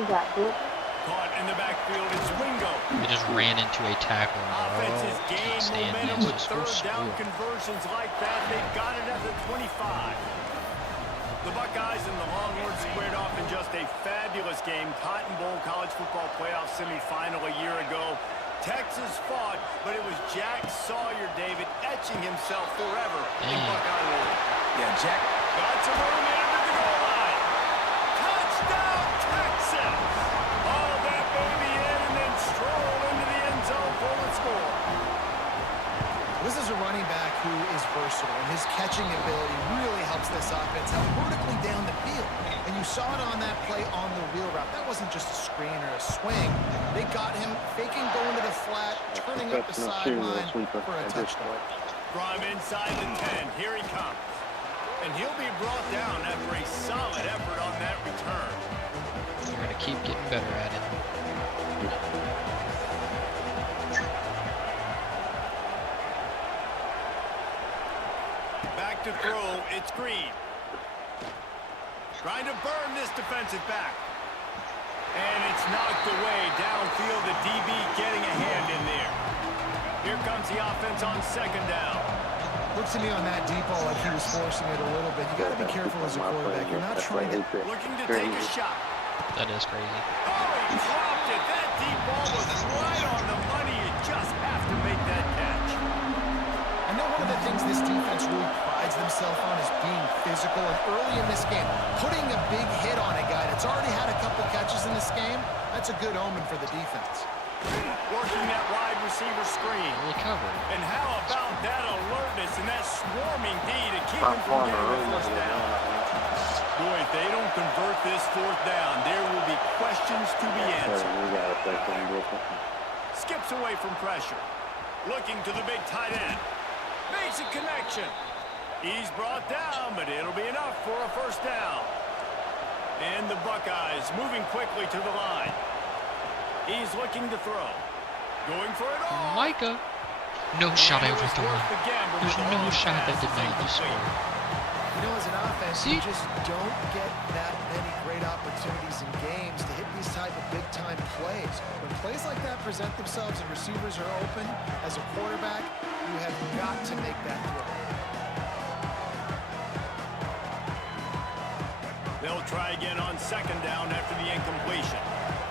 Caught in the backfield, it's Wingo. They just ran into a tackle. Offenses Oh, gain can't stand momentum these. with It's so third down slow. conversions like that. They've got it at the 25. The Buckeyes and the Longhorns squared off in just a fabulous game. Cotton Bowl College Football Playoff semifinal a year ago. Texas fought, but it was Jack Sawyer, David, etching himself forever in Buckeye Lane. Yeah, Jack. Got some room in under the goal line. Touchdown, Texas! All that baby in and then stroll into the end zone for the score. This is a running back who is versatile, and his catching ability really helps this offense out vertically down the field. And you saw it on that play on the wheel route. That wasn't just a screen or a swing. They got him faking going to the flat, turning up the sideline for a touchdown. From inside the 10, here he comes. And he'll be brought down after a solid effort on that return. You're going to keep getting better at it. Back to throw, it's Green. Trying to burn this defensive back. And it's knocked away downfield. The DB getting a hand in there. Here comes the offense on second down. Looks to me on that deep ball like he was forcing it a little bit. You got to be careful as a quarterback. You're not trying to... Looking to take a shot. That is crazy. Oh, he dropped it. That deep ball was right on the money. You just have to make that catch. I know one of the things this defense really prides themselves on is being physical. And early in this game, putting a big hit on a guy that's already had a couple catches in this game, that's a good omen for the defense. Working that wide receiver screen. Really covered. And how about that alertness and that swarming D to keep him from getting the first down? Boy, if they don't convert this fourth down, there will be questions to be answered. Skips away from pressure. Looking to the big tight end. Makes a connection. He's brought down, but it'll be enough for a first down. And the Buckeyes moving quickly to the line. He's looking to throw. Going for it all. Micah. No shot over the Worth one. the gamble There's with the no long shot that pass did is not incomplete. score. You know, as an offense, See? you just don't get that many great opportunities in games to hit these type of big-time plays. When plays like that present themselves and receivers are open, as a quarterback, you have got to make that throw. They'll try again on second down after the incompletion.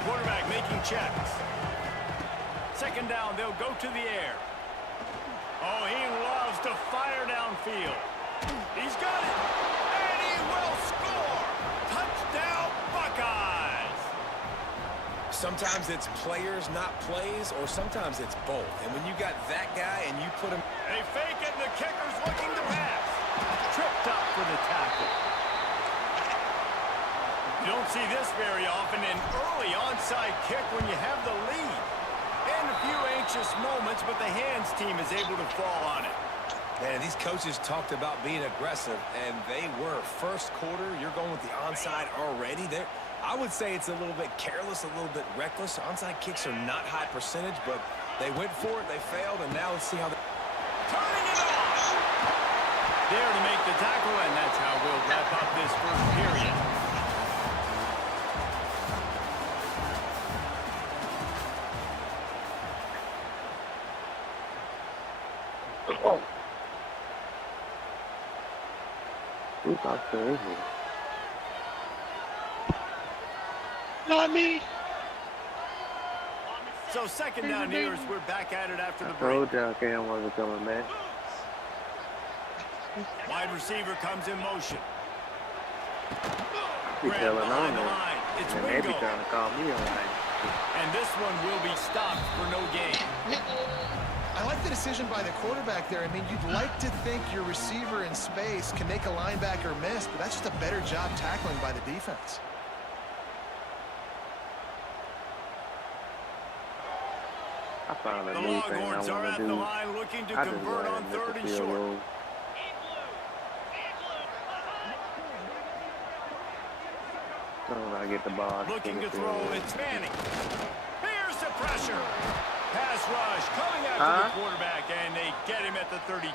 Quarterback making checks. Second down, they'll go to the air. Oh, he loves to fire downfield. He's got it, and he will score. Touchdown, Buckeyes. Sometimes it's players, not plays, or sometimes it's both. And when you got that guy and you put him... They fake it, and the kicker's looking to pass. Tripped up for the tackle. You don't see this very often, an early onside kick when you have the lead. And a few anxious moments, but the hands team is able to fall on it. Man, these coaches talked about being aggressive, and they were. First quarter, you're going with the onside already. I would say it's a little bit careless, a little bit reckless. Onside kicks are not high percentage, but they went for it, they failed, and now let's see how they... Turning it on! There to make the tackle, and that's how we'll wrap up this first period. Oh. Who's out there? Not me. So second down here as we're back at it after the I break. told y'all Cam wasn't coming back. Wide receiver comes in motion. Be Grab telling behind on the them. line. It's And they be Wingo. trying to call me on that. And this one will be stopped for no gain. I like the decision by the quarterback there. I mean, you'd like to think your receiver in space can make a linebacker miss, but that's just a better job tackling by the defense. I found a The new thing I Longhorns are want at to the do. line looking to I just convert go on ahead and third miss and the field short. goal. So when I get the ball, I just Looking kick to it throw, field. it's Manning. Here's the pressure. Pass rush coming after the quarterback, and they get him at the 32.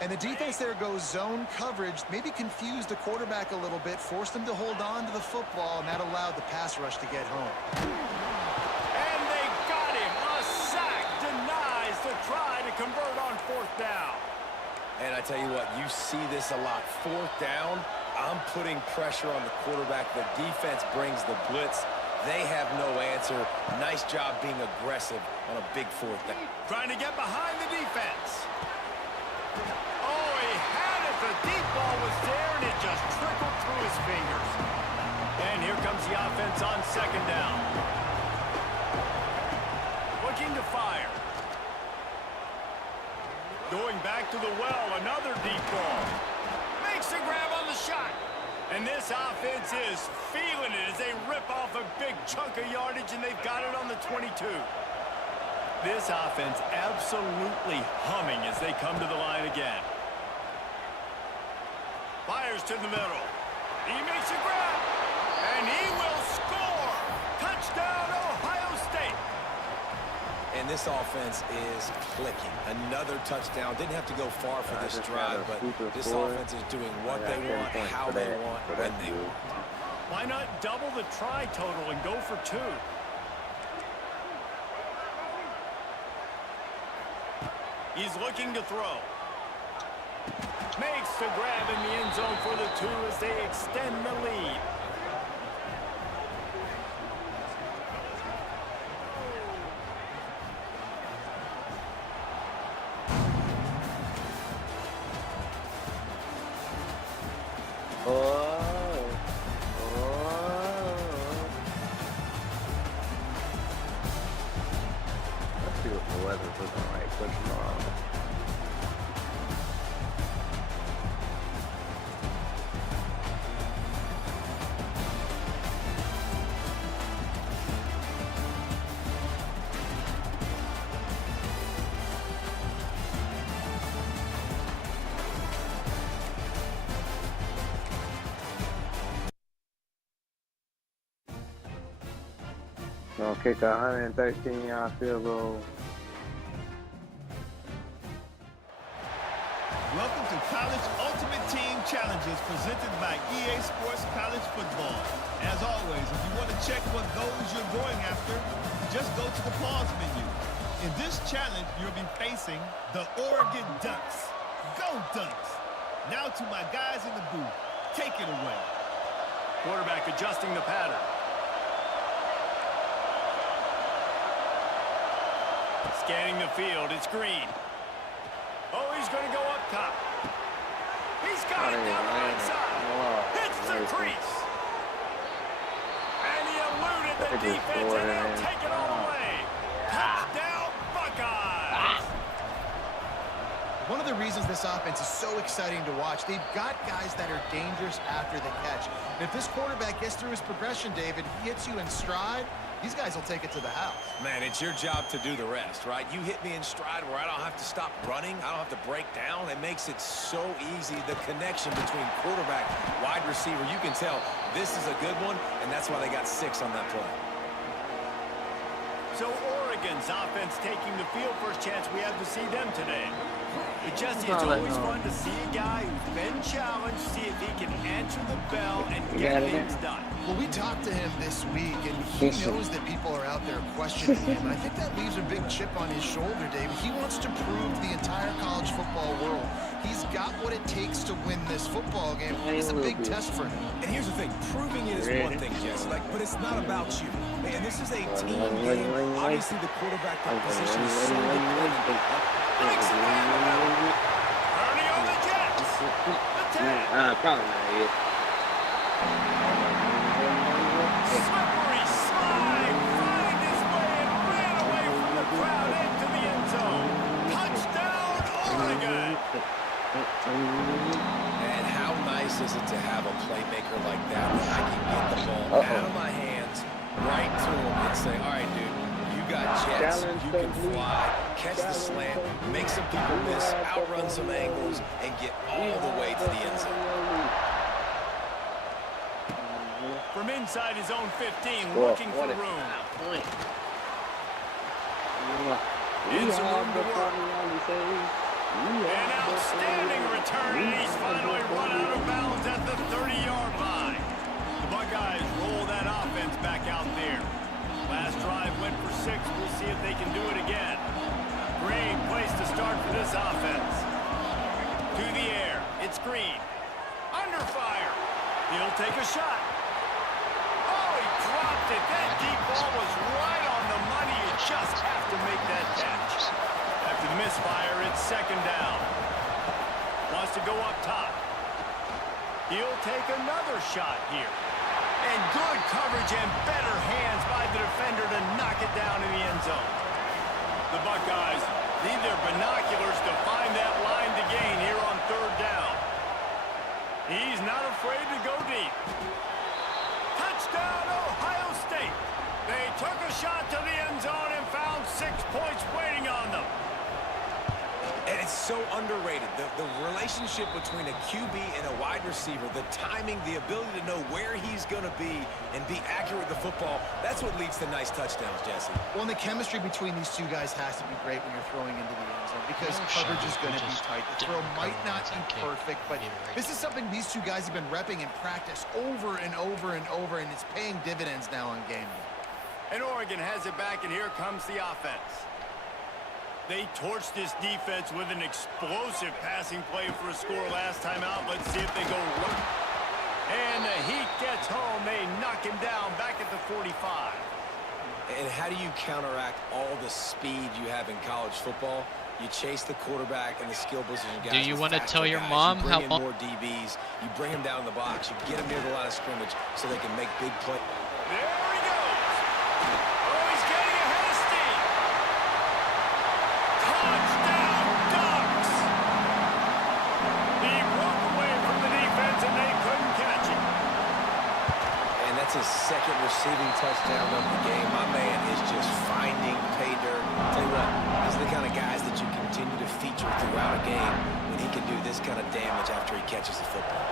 And the defense there goes zone coverage, maybe confused the quarterback a little bit, forced him to hold on to the football, and that allowed the pass rush to get home. And they got him. A sack denies the try to convert on fourth down. And I tell you what, you see this a lot. Fourth down, I'm putting pressure on the quarterback. The defense brings the blitz. They have no answer. Nice job being aggressive on a big fourth down. Trying to get behind the defense. Oh, he had it. The deep ball was there, and it just trickled through his fingers. And here comes the offense on second down. Looking to fire. Going back to the well, another deep ball. Makes the grab on the shot. And this offense is feeling it as they rip off a big chunk of yardage, and they've got it on the 22. This offense absolutely humming as they come to the line again. Fires to the middle. He makes a grab, and he will score. Touchdown, Ohio State. And this offense is clicking. Another touchdown. Didn't have to go far for this drive, but this offense is doing what they want, how they want, when they want. Why not double the try total and go for 2? He's looking to throw. Makes the grab in the end zone for the 2 as they extend the lead. Let's see what the weather's looking like for tomorrow. Gonna kick a 113-yard field goal. Welcome to College Ultimate Team Challenges presented by EA Sports College Football. As always, if you want to check what goals you're going after, just go to the pause menu. In this challenge, you'll be facing the Oregon Ducks. Go Ducks! Now to my guys in the booth. Take it away. Quarterback adjusting the pattern. Scanning the field, it's Green. Oh, he's going to go up top. He's got it down the right side. Hits the crease. And he eluded the defense, and they'll take it all away. Touchdown, Buckeyes. One of the reasons this offense is so exciting to watch, they've got guys that are dangerous after the catch. And if this quarterback gets through his progression, David, he hits you in stride, these guys will take it to the house. Man, it's your job to do the rest, right? You hit me in stride where I don't have to stop running. I don't have to break down. It makes it so easy. The connection between quarterback, wide receiver, you can tell this is a good one, and that's why they got 6 on that play. So Oregon's offense taking the field. First chance we have to see them today. But Jesse, it's always fun to see a guy who's been challenged, see if he can answer the bell and get things done. Well, we talked to him this week, and he knows that people are out there questioning him. I think that leaves a big chip on his shoulder, David. He wants to prove to the entire college football world he's got what it takes to win this football game. It's a big test for him. And here's the thing, proving it is one thing, Jesse, but it's not about you. Man, this is a team game. Obviously, the quarterback position is so important. Ernie on the Jets. Probably not yet. Slippery slide, find his way and ran away from the crowd into the end zone. Touchdown, Oregon. And how nice is it to have a playmaker like that I can get the ball out of my hands, right to him, and say, all right, dude, you got jets, you can fly, catch the slant, make some people miss, outrun some angles, and get all the way to the end zone. From inside his own 15, looking for room. In some room to work. An outstanding return, and he's finally run out of bounds at the 30-yard line. The Buckeyes roll that offense back out there. Last drive went for 6. We'll see if they can do it again. Great place to start for this offense. To the air. It's Green. Under fire. He'll take a shot. Oh, he dropped it. That deep ball was right on the money. You just have to make that catch. After the misfire, it's second down. Wants to go up top. He'll take another shot here. And good coverage and better hands by the defender to knock it down in the end zone. The Buckeyes need their binoculars to find that line to gain here on third down. He's not afraid to go deep. Touchdown, Ohio State. They took a shot to the end zone and found 6 points waiting on them. And it's so underrated. The relationship between a QB and a wide receiver, the timing, the ability to know where he's going to be and be accurate with the football, that's what leads to nice touchdowns, Jesse. Well, and the chemistry between these two guys has to be great when you're throwing into the end zone because coverage is going to be tight. The throw might not be perfect, but this is something these two guys have been repping in practice over and over and over, and it's paying dividends now on game day. And Oregon has it back, and here comes the offense. They torched this defense with an explosive passing play for a score last time out. Let's see if they go right. And the Heat gets home. They knock him down back at the 45. And how do you counteract all the speed you have in college football? You chase the quarterback and the skill position guys. Do you want to tell your guys. mom you bring how in more DBs? You bring them down in the box. You get them near the line of scrimmage so they can make big plays. There he goes. Oh, he's getting ahead of steam. Touchdown, Ducks. He broke away from the defense, and they couldn't catch him. And that's his second receiving touchdown of the game. My man is just finding pay dirt. Tell you what, these are the kind of guys that you continue to feature throughout a game when he can do this kind of damage after he catches the football.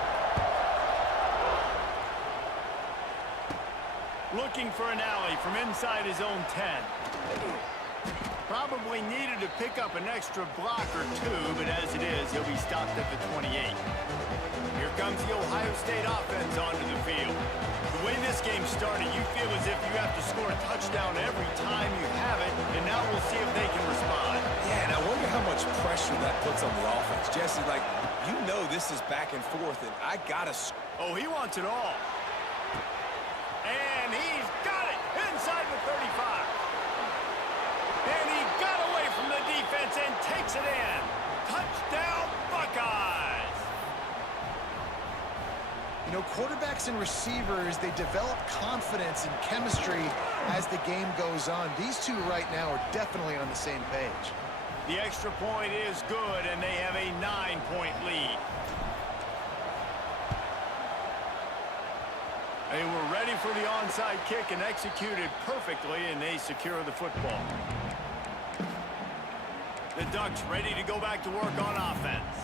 Looking for an alley from inside his own 10. Probably needed to pick up an extra block or two, but as it is, he'll be stopped at the 28. Here comes the Ohio State offense onto the field. The way this game started, you feel as if you have to score a touchdown every time you have it, and now we'll see if they can respond. Yeah, and I wonder how much pressure that puts on the offense. Jesse, like, you know this is back and forth, and I got to... Oh, he wants it all. And he's got it inside the 35. And he got away from the defense and takes it in. Touchdown, Buckeyes. You know, quarterbacks and receivers, they develop confidence and chemistry as the game goes on. These two right now are definitely on the same page. The extra point is good, and they have a 9-point lead. They were ready for the onside kick and executed perfectly, and they secure the football. The Ducks ready to go back to work on offense.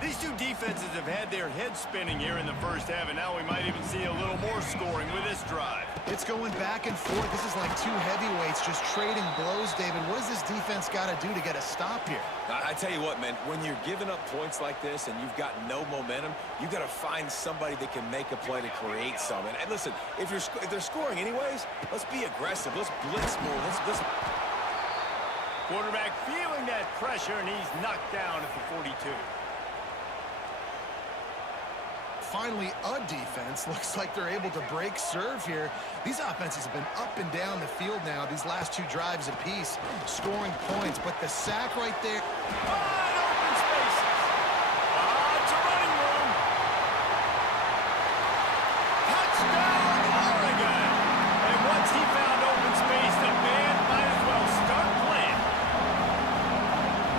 These two defenses have had their heads spinning here in the first half, and now we might even see a little more scoring with this drive. It's going back and forth. This is like two heavyweights just trading blows, David. What does this defense got to do to get a stop here? I tell you what, man, when you're giving up points like this and you've got no momentum, you got to find somebody that can make a play to create some. And listen, if they're scoring anyways, let's be aggressive. Let's blitz more. Let's... Quarterback feeling that pressure, and he's knocked down at the 42. Finally, a defense. Looks like they're able to break serve here. These offenses have been up and down the field now, these last two drives apiece, scoring points. But the sack right there. Wide open spaces. It's a running room. Touchdown, Oregon. And once he found open space, the man might as well start playing.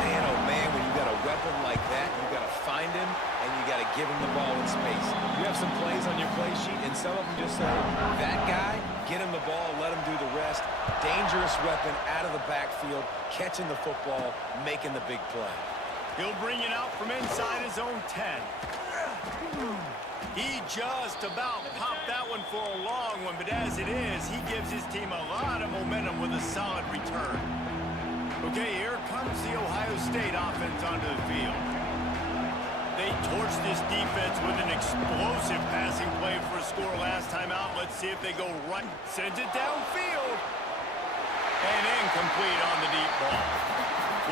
Man, oh man, when you got a weapon like that, you got to find him and you got to give him the ball in space. You have some plays on your play sheet, and some of them just say, that guy, get him the ball, let him do the rest. Dangerous weapon out of the backfield, catching the football, making the big play. He'll bring it out from inside his own 10. He just about popped that one for a long one, but as it is, he gives his team a lot of momentum with a solid return. Okay, here comes the Ohio State offense onto the field. They torched this defense with an explosive passing play for a score last time out. Let's see if they go right. Sends it downfield. And incomplete on the deep ball.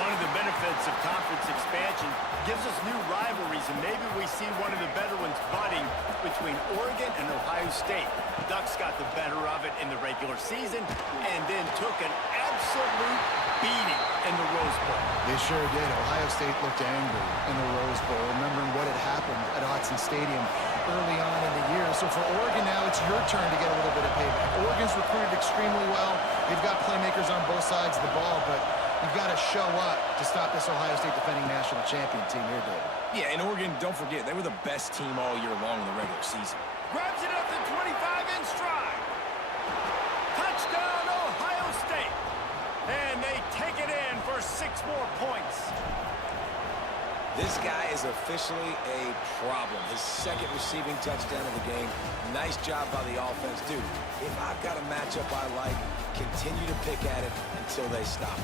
One of the benefits evidence of conference expansion. Gives us new rivalries, and maybe we see one of the better ones budding between Oregon and Ohio State. Ducks got the better of it in the regular season and then took an absolute beating in the Rose Bowl. They sure did. Ohio State looked angry in the Rose Bowl, remembering what had happened at Autzen Stadium early on in the year. So for Oregon now, it's your turn to get a little bit of payback. Oregon's recruited extremely well. They've got playmakers on both sides of the ball, but you've got to show up to stop this Ohio State defending national champion team here, David. Yeah, and Oregon, don't forget, they were the best team all year long in the regular season. Grabs it up to 25 in stride. Touchdown, Ohio State. And they take it in for 6 more points. This guy is officially a problem. His second receiving touchdown of the game. Nice job by the offense. Dude, if I've got a matchup I like, continue to pick at it until they stop it.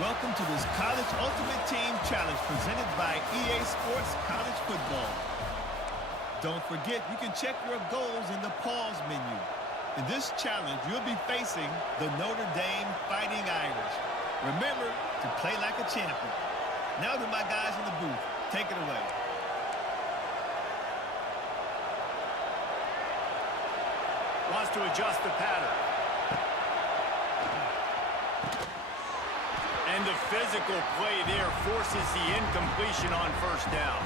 Welcome to this College Ultimate Team Challenge presented by EA Sports College Football. Don't forget, you can check your goals in the pause menu. In this challenge, you'll be facing the Notre Dame Fighting Irish. Remember to play like a champion. Now to my guys in the booth, take it away. Wants to adjust the pattern. And the physical play there forces the incompletion on first down.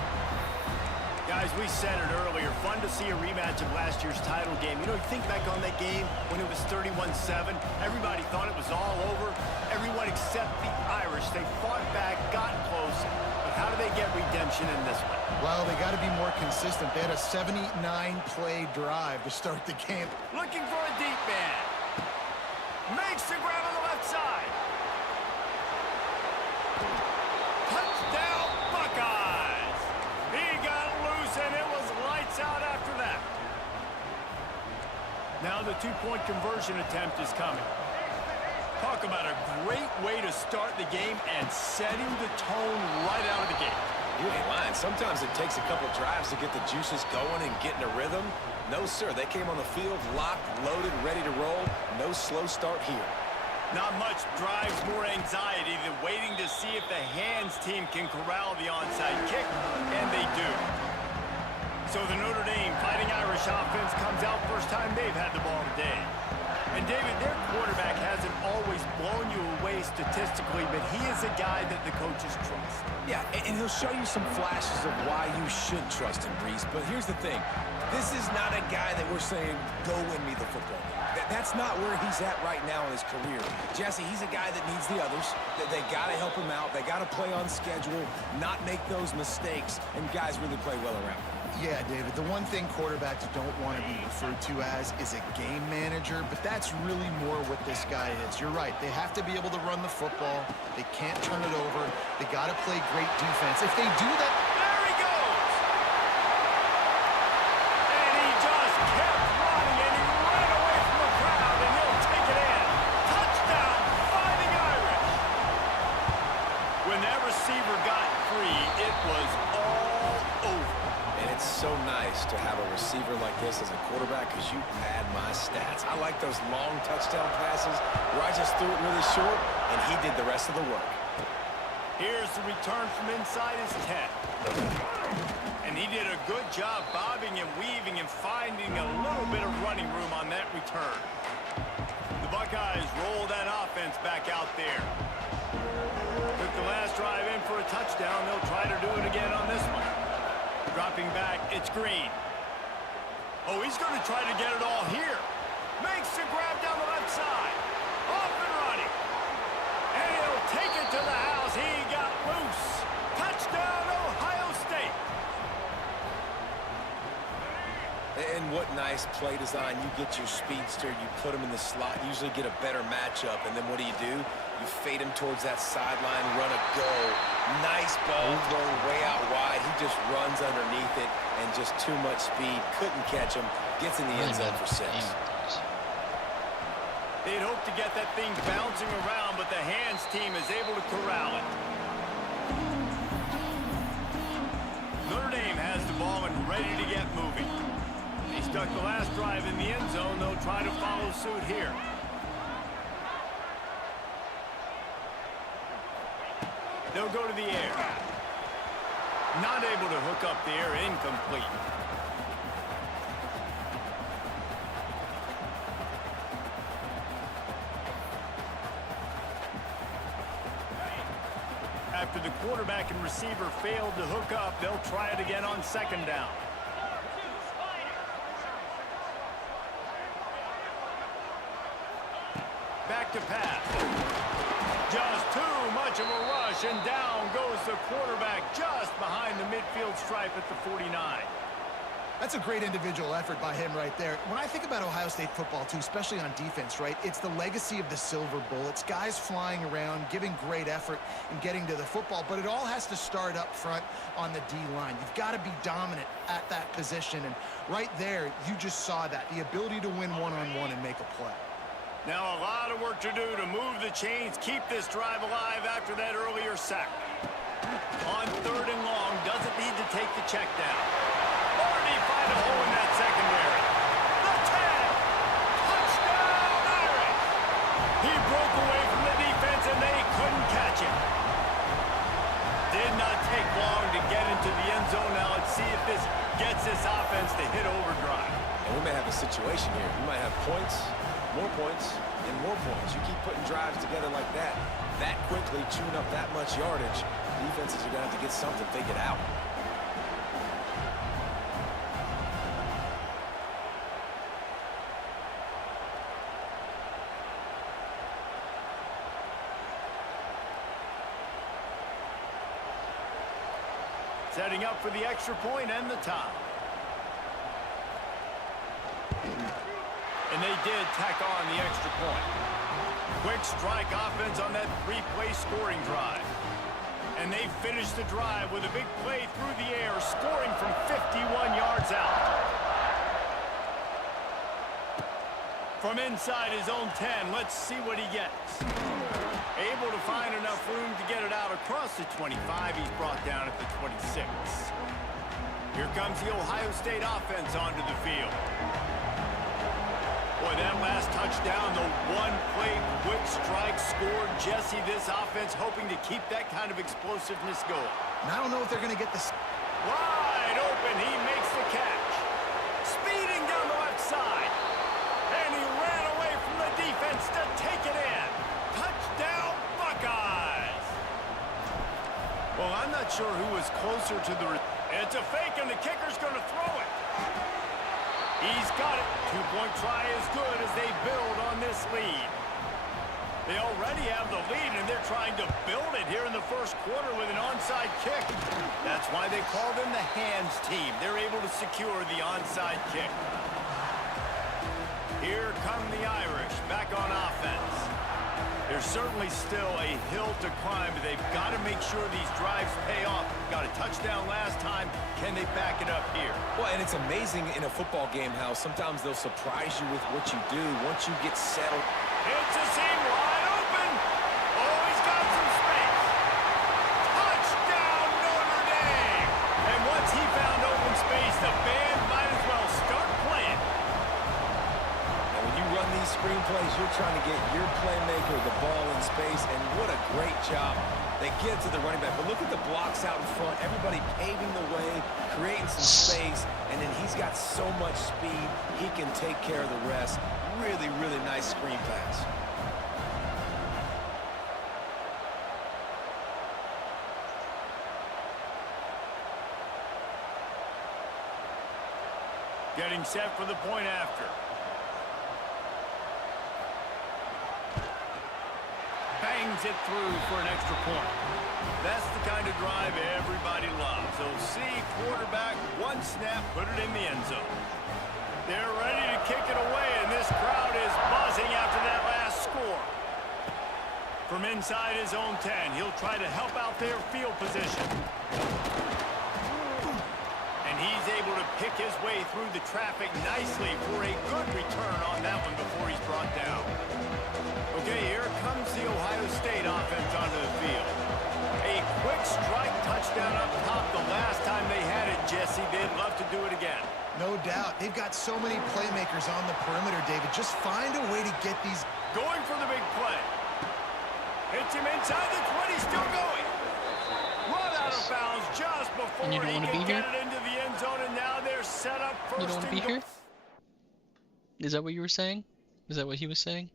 Guys, we said it earlier, fun to see a rematch of last year's title game. You know, you think back on that game when it was 31-7, everybody thought it was all over. Everyone except the Irish. They fought back, got close, but how do they get redemption in this one? Well, they got to be more consistent. They had a 79-play drive to start the game. Looking for a deep man. Makes the grab on the left side. Touchdown, Buckeyes! He got loose, and it was lights out after that. Now the two-point conversion attempt is coming. Talk about a great way to start the game and setting the tone right out of the gate. You ain't lying. Sometimes it takes a couple drives to get the juices going and get in a rhythm. No, sir. They came on the field locked, loaded, ready to roll. No slow start here. Not much drives more anxiety than waiting to see if the hands team can corral the onside kick, and they do. So the Notre Dame Fighting Irish offense comes out first time they've had the ball today. And David, their quarterback hasn't always blown you away statistically, but he is a guy that the coaches trust. Yeah, and he'll show you some flashes of why you should trust him, Brees. But here's the thing. This is not a guy that we're saying, go win me the football game. That's not where he's at right now in his career. Jesse, he's a guy that needs the others. They got to help him out. They got to play on schedule, not make those mistakes, and guys really play well around him. Yeah, David, the one thing quarterbacks don't want to be referred to as is a game manager, but that's really more what this guy is. You're right. They have to be able to run the football. They can't turn it over. They got to play great defense. If they do that... There he goes! And he just kept running, and he ran away from the crowd, and he'll take it in. Touchdown, Fighting Irish! When that receiver got free, it was all over. And it's so nice to have a receiver like this as a quarterback because you pad my stats. I like those long touchdown passes where I just threw it really short, and he did the rest of the work. Here's the return from inside his 10. And he did a good job bobbing and weaving and finding a little bit of running room on that return. The Buckeyes roll that offense back out there. Took the last drive in for a touchdown. They'll try to do it again on this one. Dropping back, it's Green. Oh, he's going to try to get it all here. Makes the grab down the left side. Off and running. And he'll take it to the house. He got loose. Touchdown, Ohio State. And what nice play design. You get your speedster, you put him in the slot, usually get a better matchup, and then what do? You fade him towards that sideline, run a go. Nice ball thrown way out wide. He just runs underneath it, and just too much speed. Couldn't catch him. Gets in the end zone for 6. They'd hoped to get that thing bouncing around, but the hands team is able to corral it. Notre Dame has the ball and ready to get moving. They stuck the last drive in the end zone. They'll try to follow suit here. They'll go to the air. Not able to hook up the air, incomplete. After the quarterback and receiver failed to hook up, they'll try it again on 2nd down. Back to pass. Just too much of a rush, and down goes the quarterback just behind the midfield stripe at the 49. That's a great individual effort by him right there. When I think about Ohio State football, too, especially on defense, right, it's the legacy of the Silver Bowl. It's guys flying around, giving great effort and getting to the football, but it all has to start up front on the D-line. You've got to be dominant at that position, and right there, you just saw that, the ability to win one-on-one and make a play. Now a lot of work to do to move the chains, keep this drive alive after that earlier sack. On 3rd and long, doesn't need to take the check down. Already find a hole in that secondary. The 10! Touchdown, Irish! He broke away from the defense and they couldn't catch him. Did not take long to get into the end zone. Now let's see if this gets this offense to hit overdrive. And we may have a situation here. We might have points, more points, and more points. You keep putting drives together like that quickly, chewing up that much yardage, defenses are going to have to get something figured out. Setting up for the extra point and the tie. And they did tack on the extra point. Quick strike offense on that 3-play scoring drive. And they finished the drive with a big play through the air, scoring from 51 yards out. From inside his own 10, let's see what he gets. Able to find enough room to get it out across the 25. He's brought down at the 26. Here comes the Ohio State offense onto the field. Boy, that last touchdown, the one-play quick strike scored. Jesse, this offense hoping to keep that kind of explosiveness going. And I don't know if they're going to get this. Wide open, he makes the catch. Speeding down the left side. And he ran away from the defense to take it in. Touchdown, Well, I'm not sure who was closer to the... It's a fake, and the kicker's going to throw it. He's got it. Two-point try is good as they build on this lead. They already have the lead, and they're trying to build it here in the first quarter with an onside kick. That's why they call them the hands team. They're able to secure the onside kick. Here come the Irish back on offense. There's certainly still a hill to climb, but they've got to make sure these drives pay off. Got a touchdown last time. Can they back it up here? Well, and it's amazing in a football game how sometimes they'll surprise you with what you do once you get settled. It's a seam wide open. Oh, he's got some space. Touchdown, Notre Dame. And once he found open space, the band might as well start playing. And when you run these screenplays, you're trying to get your playmaker the ball in space, and what a great job. They get to the running back, but look at the blocks out in front. Everybody paving the way, creating some space, and then he's got so much speed, he can take care of the rest. Really, really nice screen pass. Getting set for the point after. Bangs it through for an extra point. That's the kind of drive everybody loves. So see, quarterback, one snap, put it in the end zone. They're ready to kick it away, and this crowd is buzzing after that last score. From inside his own 10, he'll try to help out their field position. And he's able to pick his way through the traffic nicely for a good return on that one before he's brought down. Okay, here comes the Ohio State offense onto the field. A quick strike touchdown up top the last time they had it, Jesse. They'd love to do it again. No doubt. They've got so many playmakers on the perimeter, David. Just find a way to get these... Going for the big play. Hits him inside the 20, still going. Run out of bounds just before he can get it into the end zone, and now they're set up first. You don't want to be here? Is that what you were saying? Is that what he was saying?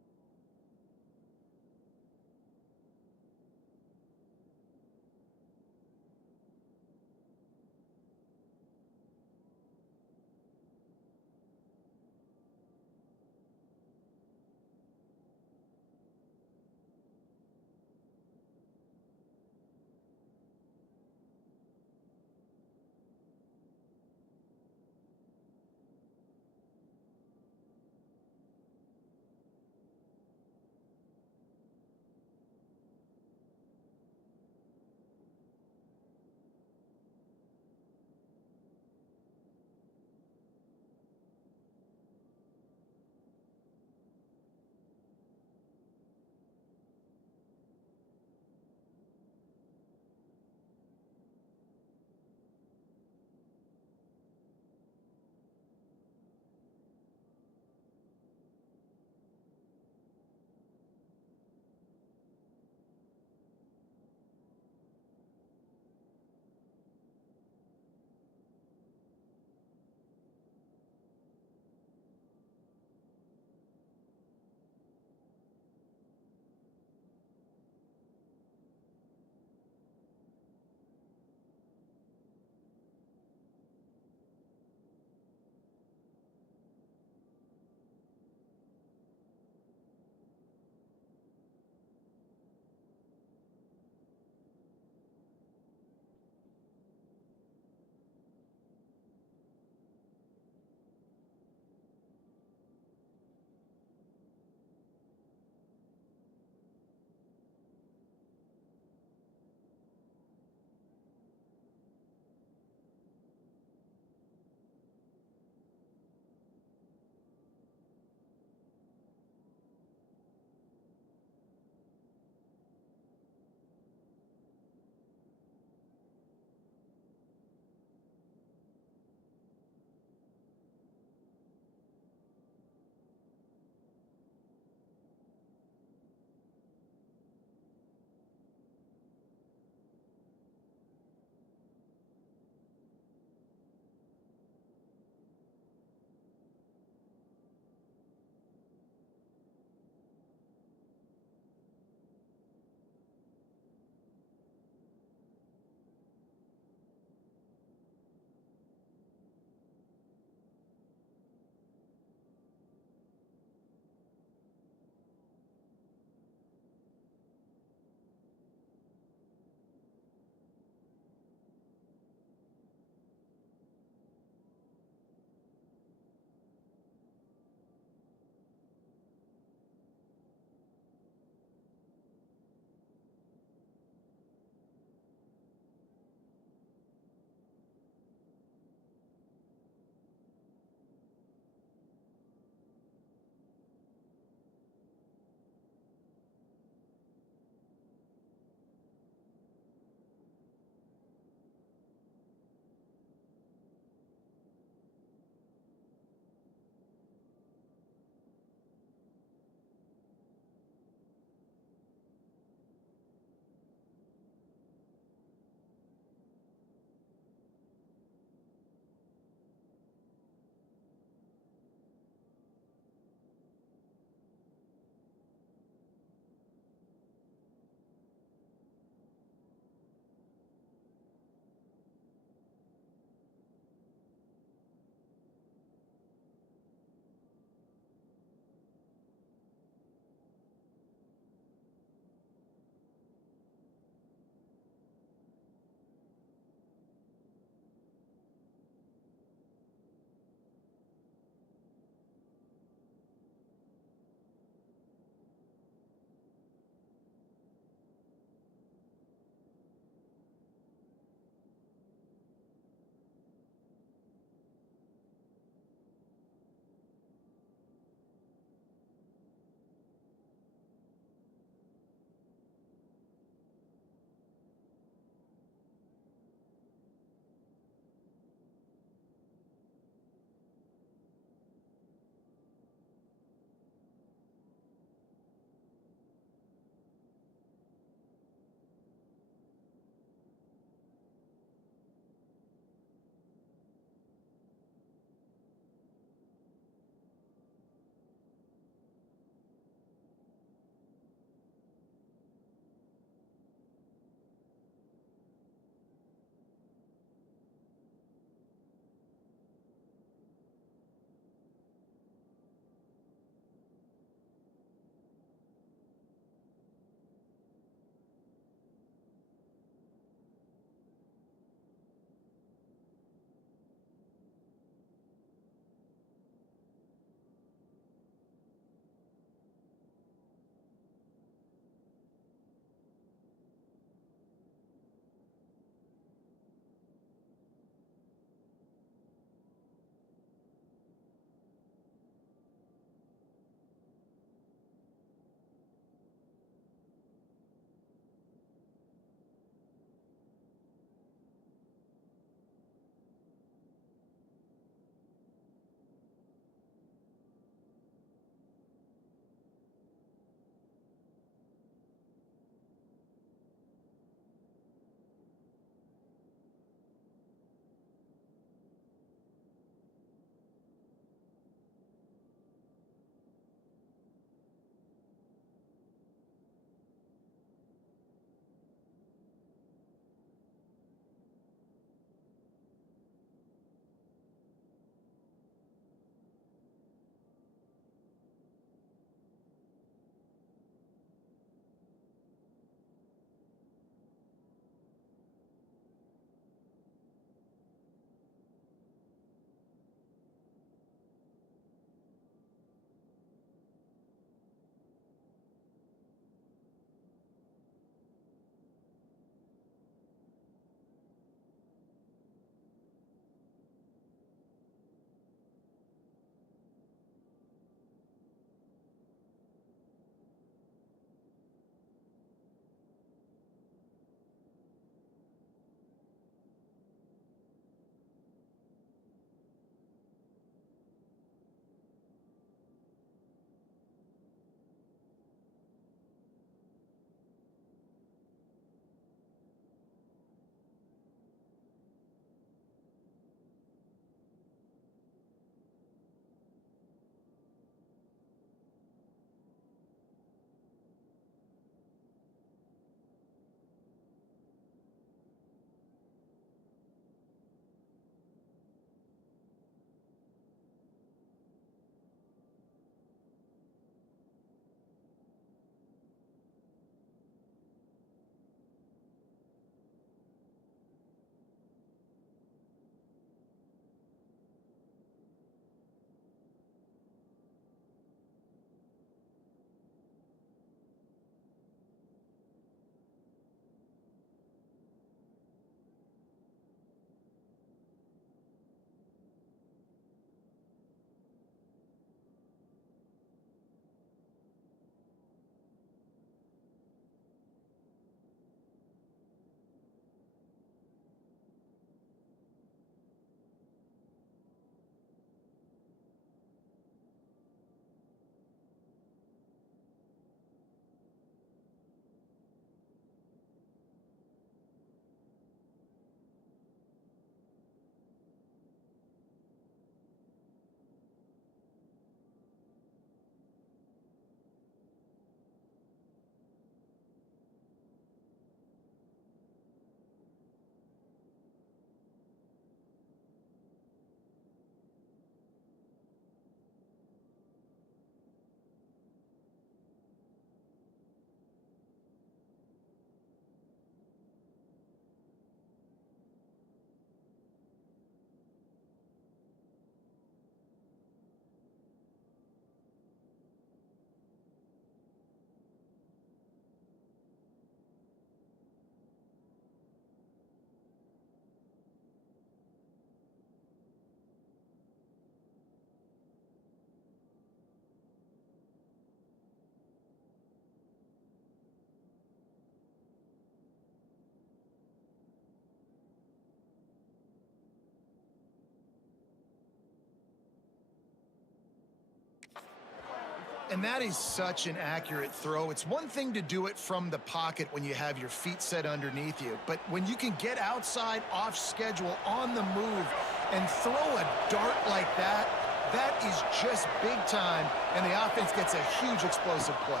And that is such an accurate throw. It's one thing to do it from the pocket when you have your feet set underneath you, but when you can get outside, off schedule, on the move, and throw a dart like that, that is just big time, and the offense gets a huge explosive play.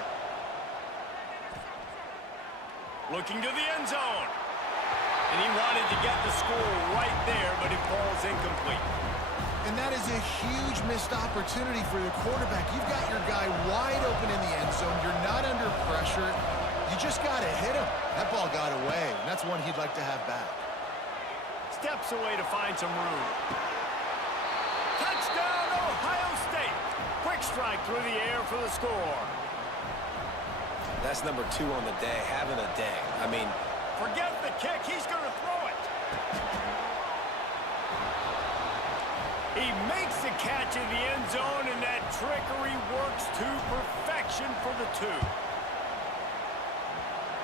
Looking to the end zone. And he wanted to get the score right there, but it falls incomplete. And that is a huge missed opportunity for the quarterback. You've got your guy wide open in the end zone. You're not under pressure. You just got to hit him. That ball got away, and that's one he'd like to have back. Steps away to find some room. Touchdown, Ohio State. Quick strike through the air for the score. That's number 2 on the day, having a day. I mean, forget the kick. He's going to throw it. He makes the catch in the end zone, and that trickery works to perfection for the 2.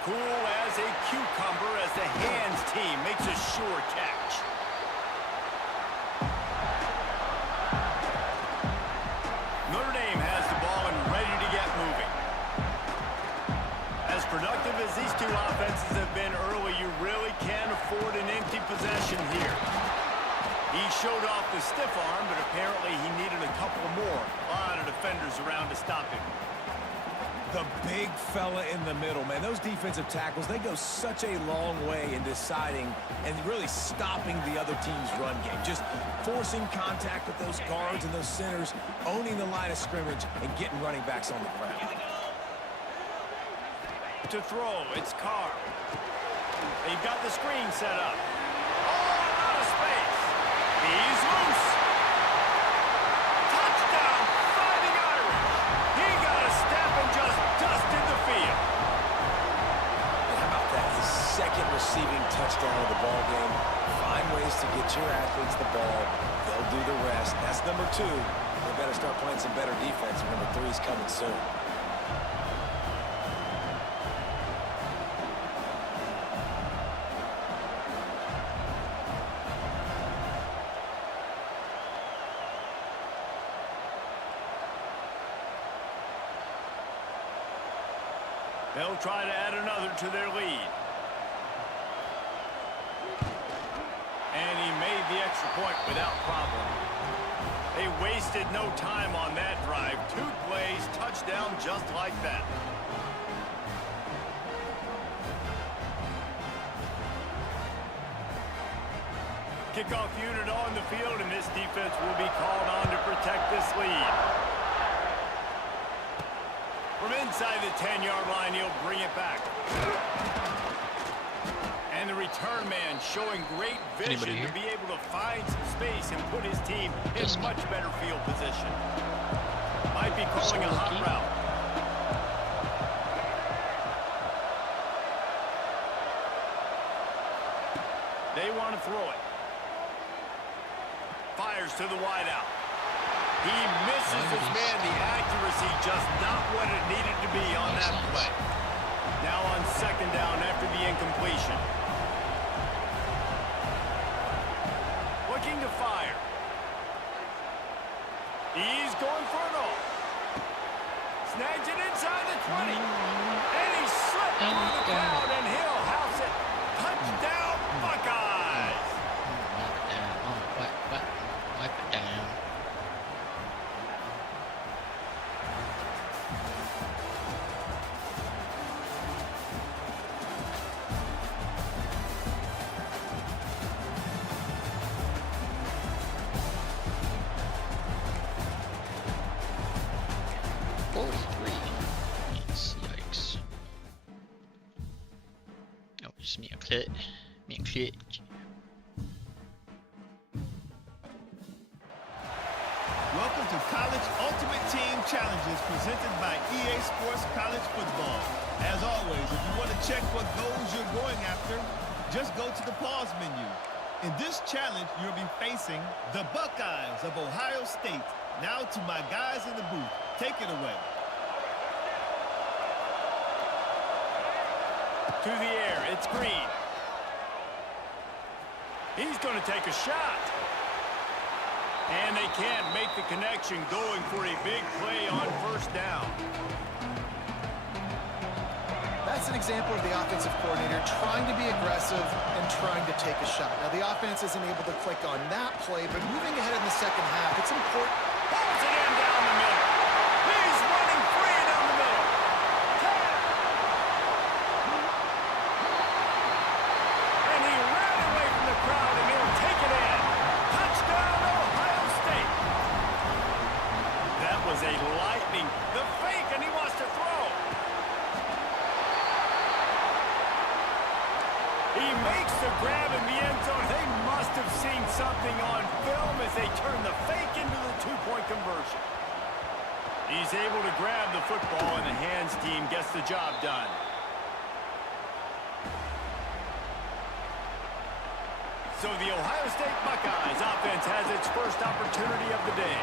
Cool as a cucumber as the hands team makes a sure catch. Notre Dame has the ball and ready to get moving. As productive as these two offenses have been early, you really can't afford an empty possession here. He showed off the stiff arm, but apparently he needed a couple more. A lot of defenders around to stop him. The big fella in the middle, man. Those defensive tackles, they go such a long way in deciding and really stopping the other team's run game. Just forcing contact with those guards and those centers, owning the line of scrimmage, and getting running backs on the ground. To throw, it's Carr. They've got the screen set up. Oh, out of space. He's loose. Touchdown, Fighting Irish. He got a step and just dusted the field. And how about that? His second receiving touchdown of the ball game. Find ways to get your athletes the ball. They'll do the rest. That's number 2. They better start playing some better defense. Number 3 is coming soon. They'll try to add another to their lead. And he made the extra point without problem. They wasted no time on that drive. 2 plays, touchdown just like that. Kickoff unit on the field, and this defense will be called on to protect this lead. From inside the 10-yard line, he'll bring it back. And the return man showing great vision to be able to find some space and put his team in much better field position. Might be calling a hot route. They want to throw it. Fires to the wideout. He misses his man. The accuracy just not what it needed to be on that play. Now on second down after the incompletion. Looking to fire. He's going for it all. Snags it inside the 20. And he slipped through the crowd, and he'll house it. Touchdown, Buckeyes. Wipe it down. Welcome to College Ultimate Team Challenges presented by EA Sports College Football. As always, if you want to check what goals you're going after, just go to the pause menu. In this challenge, you'll be facing the Buckeyes of Ohio State. Now to my guys in the booth. Take it away. To the air, it's Green. He's going to take a shot. And they can't make the connection going for a big play on first down. That's an example of the offensive coordinator trying to be aggressive and trying to take a shot. Now, the offense isn't able to click on that play, but moving ahead in the second half, it's important. Pulls it in down the middle. He's running free down the middle. And he ran away from the crowd, and he'll take it in. Touchdown, Ohio State. That was a lightning. The fake, and he wants to throw. He makes the grab in the end zone. They must have seen something on film as they turn the fake into the two-point conversion. He's able to grab the football, and the hands team gets the job done. So the Ohio State Buckeyes offense has its first opportunity of the day.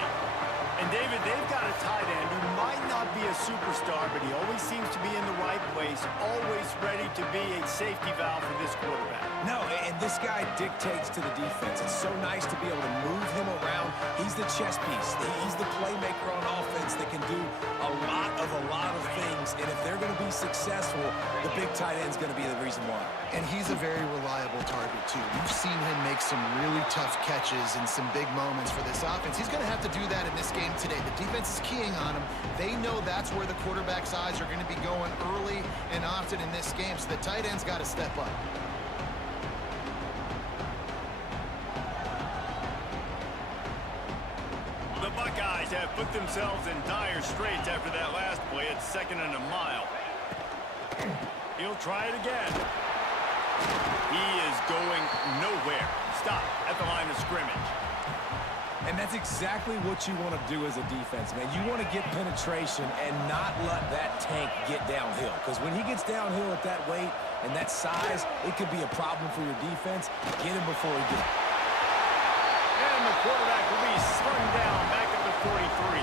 And, David, they've got a tight end who might not be a superstar, but he always seems to be in the right place, always ready to be a safety valve for this quarterback. No, and this guy dictates to the defense. It's so nice to be able to move him around. He's the chess piece. He's the playmaker on offense that can do a lot of things. And if they're going to be successful, the big tight end's going to be the reason why. And he's a very reliable target, too. You've seen him make some really tough catches in some big moments for this offense. He's going to have to do that in this game today. The defense is keying on him. They know that's where the quarterback's eyes are going to be going early and often in this game, so the tight end's got to step up. The Buckeyes have put themselves in dire straits after that last play. It's 2nd and a mile. He'll try it again. He is going nowhere. Stop at the line of scrimmage. And that's exactly what you want to do as a defense, man. You want to get penetration and not let that tank get downhill. Because when he gets downhill at that weight and that size, it could be a problem for your defense. Get him before he gets. And the quarterback will be slung down back at the 43.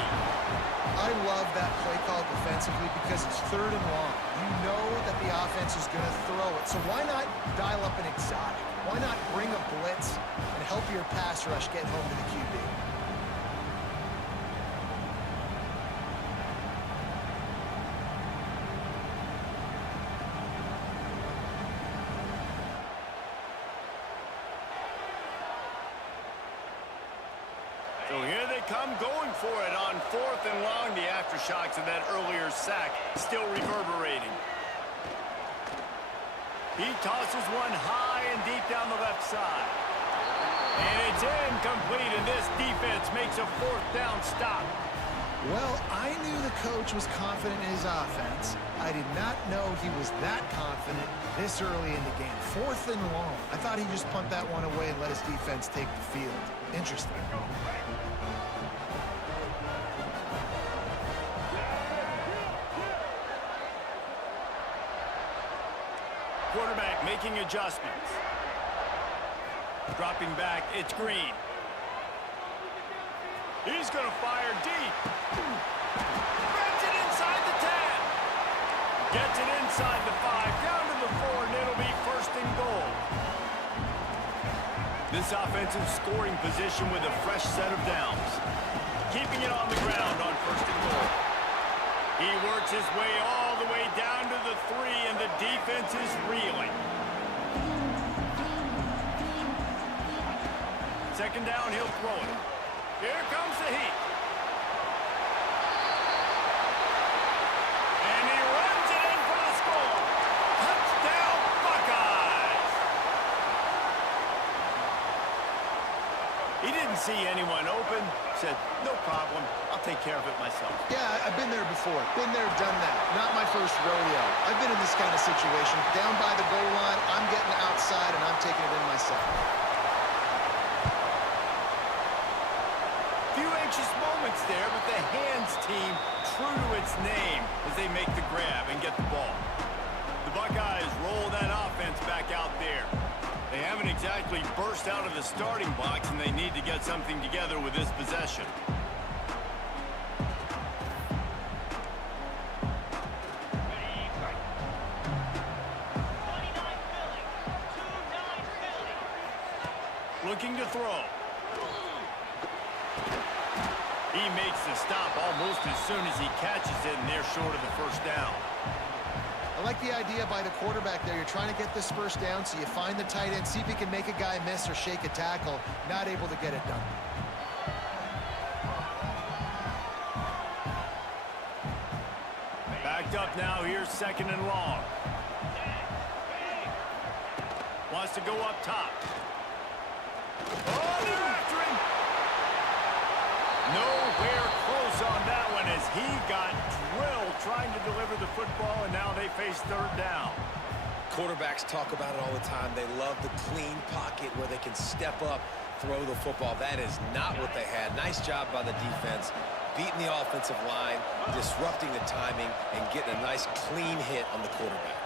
I love that play call defensively because it's 3rd and long. You know that the offense is going to throw it. So why not dial up an exotic? Why not bring a blitz and help your pass rush get home to the QB? So here they come going for it on 4th and long. The aftershocks of that earlier sack still reverberating. He tosses one high and deep down the left side. And it's incomplete, and this defense makes a 4th down stop. Well, I knew the coach was confident in his offense. I did not know he was that confident this early in the game. 4th and long. I thought he'd just punt that one away and let his defense take the field. Interesting. Quarterback making adjustments. Dropping back, it's Green. He's going to fire deep. Gets it inside the 10. Gets it inside the 5, down to the 4, and it'll be 1st and goal. This offensive scoring position with a fresh set of downs. Keeping it on the ground on 1st and goal. He works his way all the way down to the 3, and the defense is reeling. 2nd down, he'll throw it. Here comes the heat. And he runs it in for the score. Touchdown, Buckeyes. He didn't see anyone open. Said, no problem. I'll take care of it myself. Yeah, I've been there before. Been there, done that. Not my first rodeo. I've been in this kind of situation. Down by the goal line, I'm getting outside, and I'm taking it in myself. Few anxious moments there, but the hands team true to its name as they make the grab and get the ball. The Buckeyes roll that offense back out there. They haven't exactly burst out of the starting box, and they need to get something together with this possession. Looking to throw. He makes the stop almost as soon as he catches it, and they're short of the first down. I like the idea by the quarterback there. You're trying to get this first down, so you find the tight end, see if he can make a guy miss or shake a tackle. Not able to get it done. Backed up now. Here's 2nd and long. Wants to go up top. Oh, they're after him. Nowhere close on that one as he got drilled trying to deliver the football, and now they face 3rd down. Quarterbacks talk about it all the time. They love the clean pocket where they can step up, throw the football. That is not what they had. Nice job by the defense, beating the offensive line, disrupting the timing, and getting a nice clean hit on the quarterback.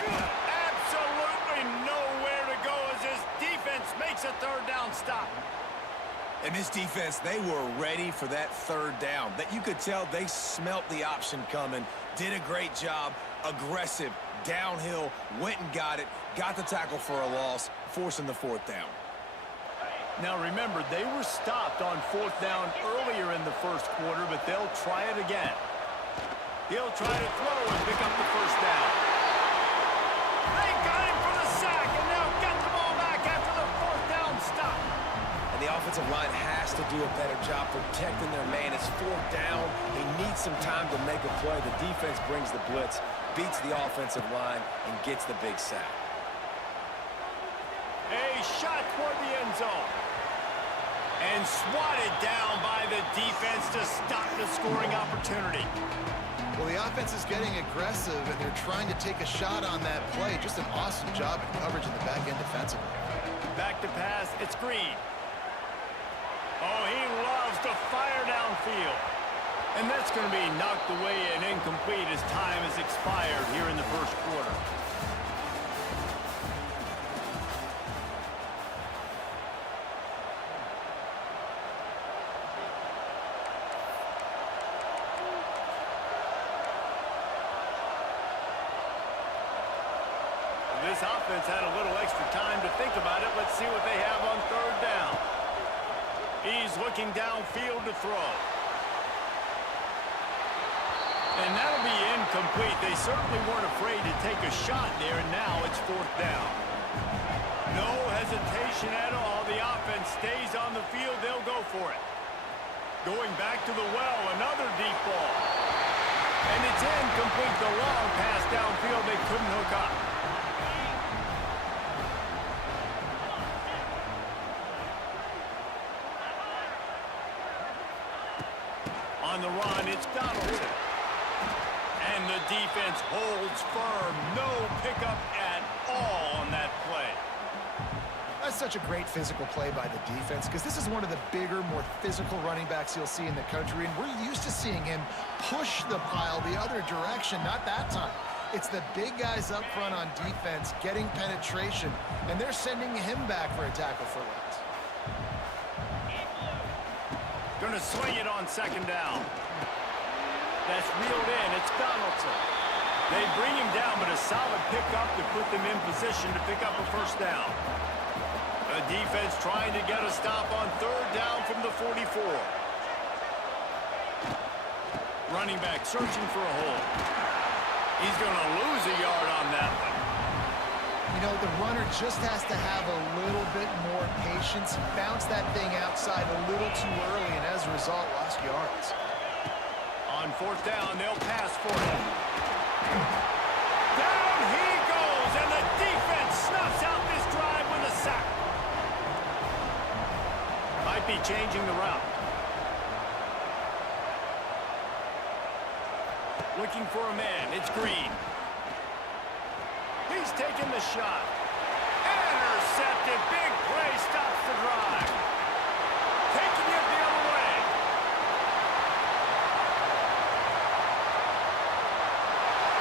Absolutely nowhere to go as this defense makes a 3rd down stop. And this defense, they were ready for that 3rd down. That you could tell they smelt the option coming, did a great job, aggressive, downhill, went and got it, got the tackle for a loss, forcing the 4th down. Now remember, they were stopped on 4th down earlier in the first quarter, but they'll try it again. He'll try to throw and pick up the 1st down. They got him for the sack, and now get the ball back after the 4th down stop. And the offensive line has to do a better job protecting their man. It's 4th down. He needs some time to make a play. The defense brings the blitz, beats the offensive line, and gets the big sack. A shot toward the end zone. And swatted down by the defense to stop the scoring opportunity. Well, the offense is getting aggressive, and they're trying to take a shot on that play. Just an awesome job in coverage in the back end defensively. Back to pass. It's Green. Oh, he loves to fire downfield. And that's going to be knocked away and incomplete as time has expired here in the first quarter. This offense had a little extra time to think about it. Let's see what they have on 3rd down. He's looking downfield to throw. And that'll be incomplete. They certainly weren't afraid to take a shot there, and now it's 4th down. No hesitation at all. The offense stays on the field. They'll go for it. Going back to the well, another deep ball. And it's incomplete. The long pass downfield they couldn't hook up. On the run, it's Donaldson. And the defense holds firm. No pickup at all on that play. That's such a great physical play by the defense, because this is one of the bigger, more physical running backs you'll see in the country, and we're used to seeing him push the pile the other direction. Not that time. It's the big guys up front on defense getting penetration, and they're sending him back for a tackle for loss. Going to swing it on 2nd down. That's reeled in. It's Donaldson. They bring him down, but a solid pickup to put them in position to pick up a 1st down. The defense trying to get a stop on 3rd down from the 44. Running back searching for a hole. He's going to lose a yard on that one. You know, the runner just has to have a little bit more patience. Bounce that thing outside a little too early, and as a result, lost yards. On 4th down, they'll pass for him. Down he goes, and the defense snuffs out this drive with a sack. Might be changing the route. Looking for a man. It's Green. He's taking the shot. Intercepted. Big play stops the drive. Taking it the other way.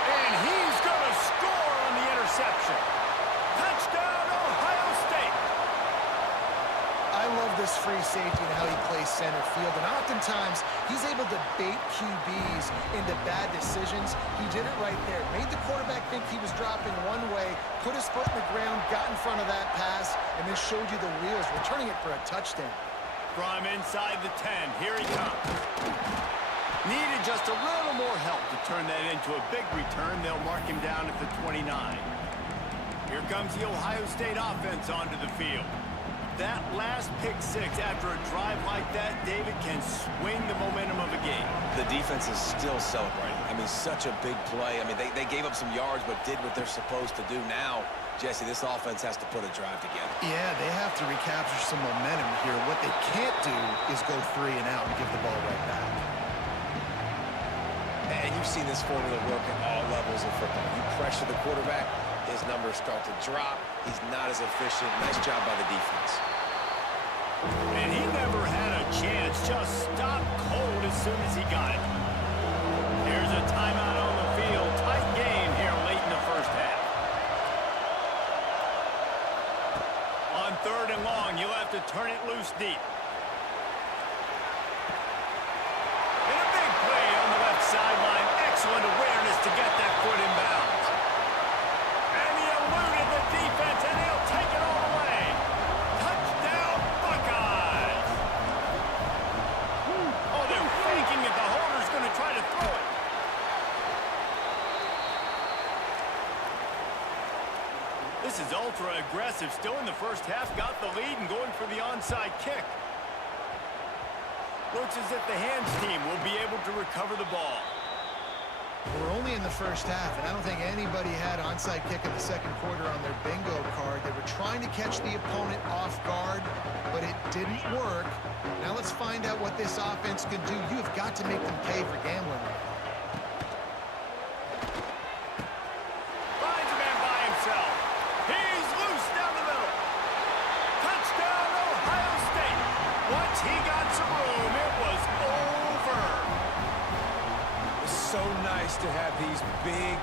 And he's going to score on the interception. Touchdown, Ohio State. I love this free safety and how he plays center field, and oftentimes he's able to bait QBs into bad decisions. He did it right there. Made the quarterback think he was dropping one way, put his foot in the ground, got in front of that pass, and then showed you the wheels, returning it for a touchdown. From inside the 10, here he comes. Needed just a little more help to turn that into a big return. They'll mark him down at the 29. Here comes the Ohio State offense onto the field. That last pick six after a drive like that, David, can swing the momentum of a game. The defense is still celebrating. I mean, such a big play. I mean, they gave up some yards but did what they're supposed to do. Now, Jesse, this offense has to put a drive together. Yeah, they have to recapture some momentum here. What they can't do is go 3 and out and give the ball right back. And you've seen this formula work at all levels of football. You pressure the quarterback, his numbers start to drop. He's not as efficient. Nice job by the defense. And he never had a chance. Just stopped cold as soon as he got it. Here's a timeout on the field. Tight game here late in the first half. On 3rd and long, you'll have to turn it loose deep. And a big play on the left sideline. Excellent awareness to get that foot in bounds. And he eluded the defense, and he'll take it all the way. Touchdown, Buckeyes. Oh, they're thinking that the holder's going to try to throw it. This is ultra aggressive. Still in the first half, got the lead and going for the onside kick. Looks as if the hands team will be able to recover the ball. We're only in the first half, and I don't think anybody had onside kick in the second quarter on their bingo card. They were trying to catch the opponent off guard, but it didn't work. Now let's find out what this offense can do. You have got to make them pay for gambling. Finds a man by himself. He's loose down the middle. Touchdown, Ohio State. Once he got some room, it was over. It's so nice to have these big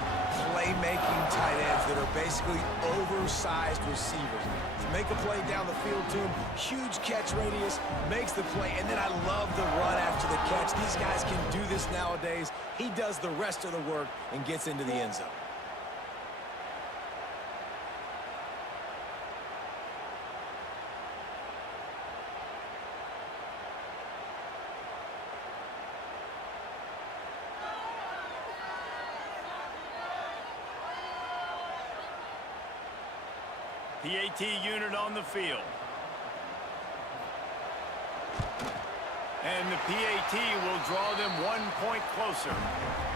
playmaking tight ends that are basically oversized receivers. To make a play down the field to him, huge catch radius, makes the play, and then I love the run after the catch. These guys can do this nowadays. He does the rest of the work and gets into the end zone. PAT unit on the field. And the PAT will draw them 1 point closer.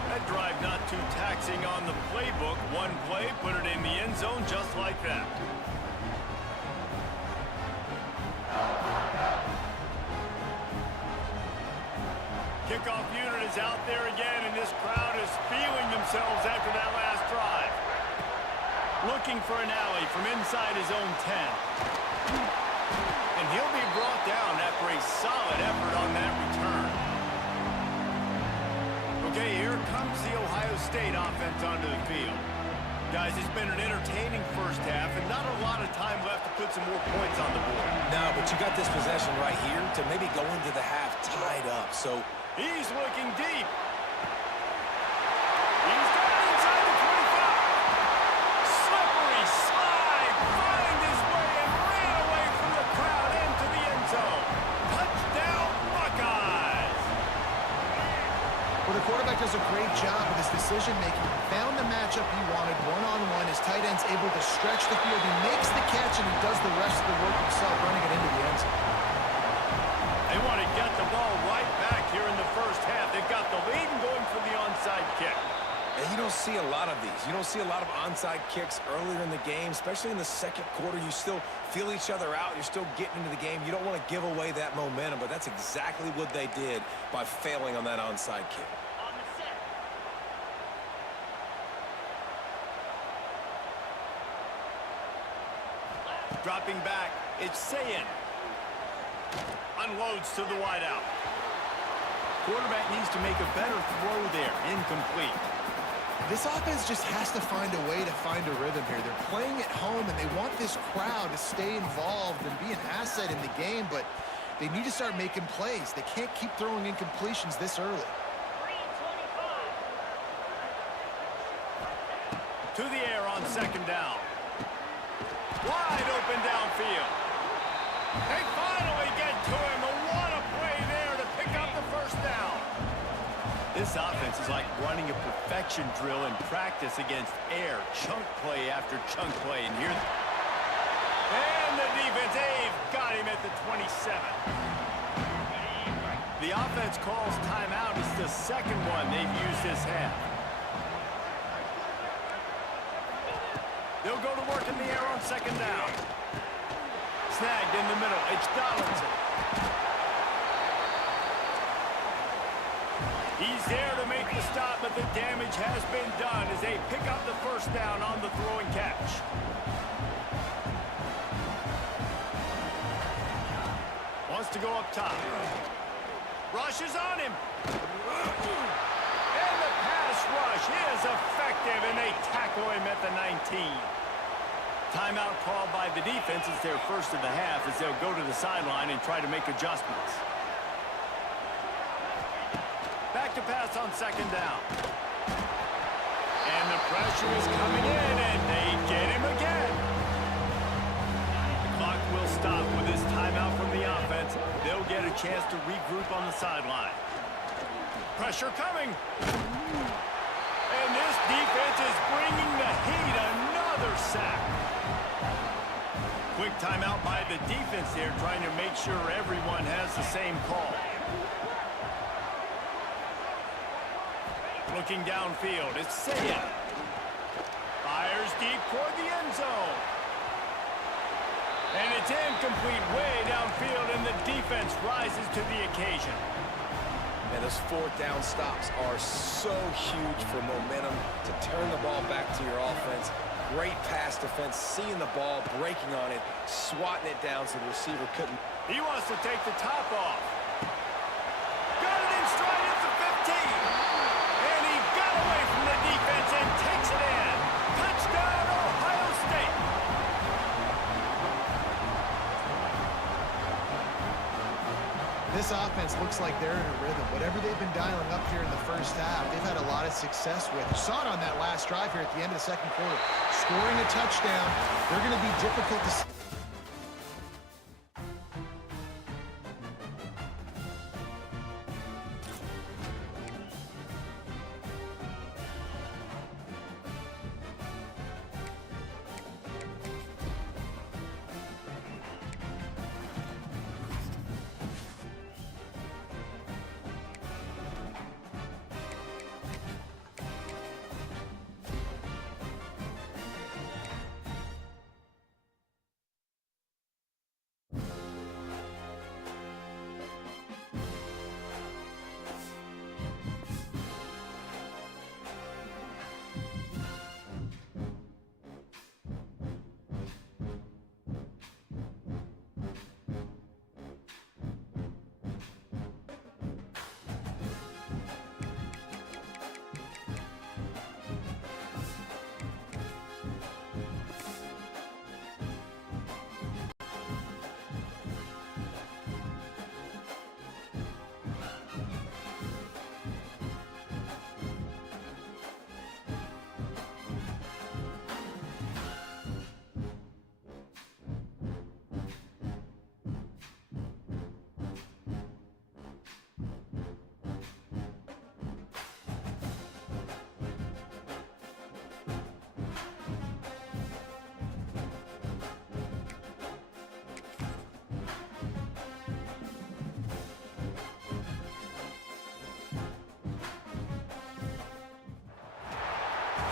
That drive not too taxing on the playbook. One play, put it in the end zone just like that. Kickoff unit is out there again, and this crowd is feeling themselves after that last drive. Looking for an alley from inside his own 10. And he'll be brought down after a solid effort on that return. Okay, here comes the Ohio State offense onto the field. Guys, it's been an entertaining first half and not a lot of time left to put some more points on the board. No, but you got this possession right here to maybe go into the half tied up. So he's looking deep. He's got it inside the 25. Slippery slide, find his way and ran away from the crowd into the end zone. Touchdown, Buckeyes. Well, the quarterback does a great job with his decision-making. Found the matchup he wanted, one-on-one. His tight end's able to stretch the field. He makes the catch, and he does the rest of the work himself, running it into the end zone. They want to get the ball right back here in the first half. They've got the lead and going for the onside kick. and you don't see a lot of these. You don't see a lot of onside kicks earlier in the game, especially in the second quarter. You still feel each other out. You're still getting into the game. You don't want to give away that momentum, but that's exactly what they did by failing on that onside kick. Dropping back, it's Sayin. Unloads to the wideout. Quarterback needs to make a better throw there. Incomplete. This offense just has to find a way to find a rhythm here. They're playing at home, and they want this crowd to stay involved and be an asset in the game, but they need to start making plays. They can't keep throwing incompletions this early. To the air on second down. Wide open downfield. They finally get to him. A This offense is like running a perfection drill in practice against air. Chunk play after chunk play. And here, and the defense, they've got him at the 27. The offense calls timeout. It's the second one they've used this half. They'll go to work in the air on second down. Snagged in the middle. It's Donaldson. He's there to make the stop, but the damage has been done as they pick up the first down on the throw and catch. Wants to go up top. Rush is on him. And the pass rush is effective, and they tackle him at the 19. Timeout called by the defense. It's their first of the half as they'll go to the sideline and try to make adjustments. Back to pass on second down. And the pressure is coming in, and they get him again. The clock will stop with this timeout from the offense. They'll get a chance to regroup on the sideline. Pressure coming. And this defense is bringing the heat. Another sack. Quick timeout by the defense there, trying to make sure everyone has the same call. Looking downfield, it's Saya. Fires deep toward the end zone. And it's incomplete way downfield, and the defense rises to the occasion. Man, those fourth down stops are so huge for momentum to turn the ball back to your offense. Great pass defense, seeing the ball, breaking on it, swatting it down so the receiver couldn't. He wants to take the top off. Got it in stride at the 15. And he got away from the defense and takes it in. Touchdown, Ohio State. This offense looks like they're in a rhythm. Whatever they've been dialing up here in the first half, they've had a lot of success with. You saw it on that last drive here at the end of the second quarter. Scoring a touchdown, they're going to be difficult to...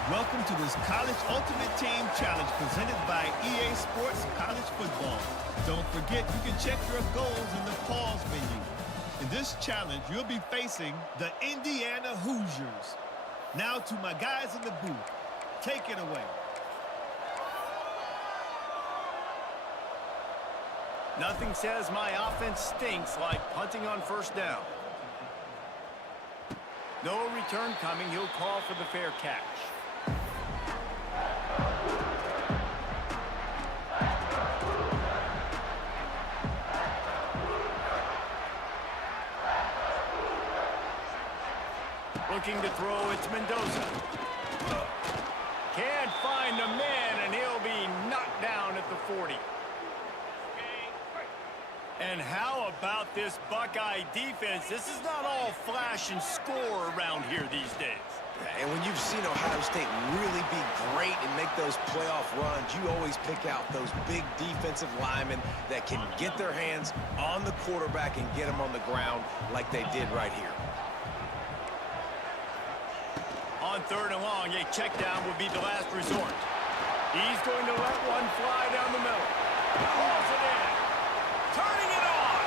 Welcome to this College Ultimate Team Challenge presented by EA Sports College Football. Don't forget, you can check your goals in the pause menu. In this challenge, you'll be facing the Indiana Hoosiers. Now to my guys in the booth. Take it away. Nothing says my offense stinks like punting on first down. No return coming. He'll call for the fair catch. Looking to throw, it's Mendoza. Can't find the man, and he'll be knocked down at the 40. And how about this Buckeye defense? This is not all flash and score around here these days. And when you've seen Ohio State really be great and make those playoff runs, you always pick out those big defensive linemen that can get their hands on the quarterback and get him on the ground like they did right here. On 3rd and long, a check down would be the last resort. He's going to let one fly down the middle. Hauls it in. Turning it on.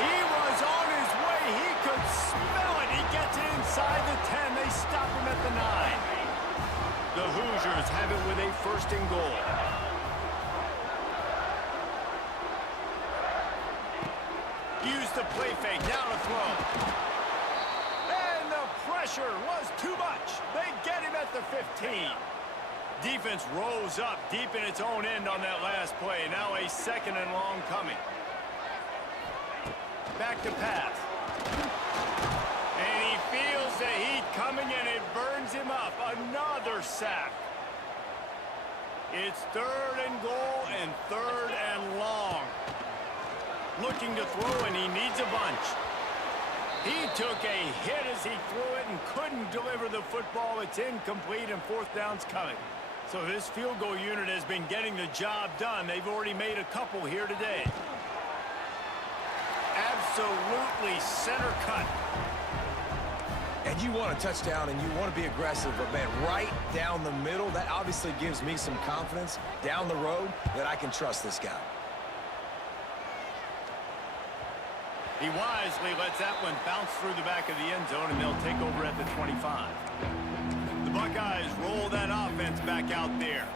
He was on his way. He could smell it. He gets it inside the 10. They stop him at the 9. The Hoosiers have it with a 1st and goal. Use the play fake. Now to throw. And the pressure was too much. They get him at the 15. Defense rose up deep in its own end on that last play. Now a 2nd and long coming. Back to pass. And he feels the heat coming and it burns him up. Another sack. It's 3rd and goal and 3rd and long. Looking to throw and he needs a bunch. He took a hit as he threw it and couldn't deliver the football. It's incomplete and 4th down's coming. So this field goal unit has been getting the job done. They've already made a couple here today. Absolutely center cut. And you want a touchdown and you want to be aggressive, but man, right down the middle, that obviously gives me some confidence down the road that I can trust this guy. He wisely lets that one bounce through the back of the end zone, and they'll take over at the 25. The Buckeyes roll that offense back out there.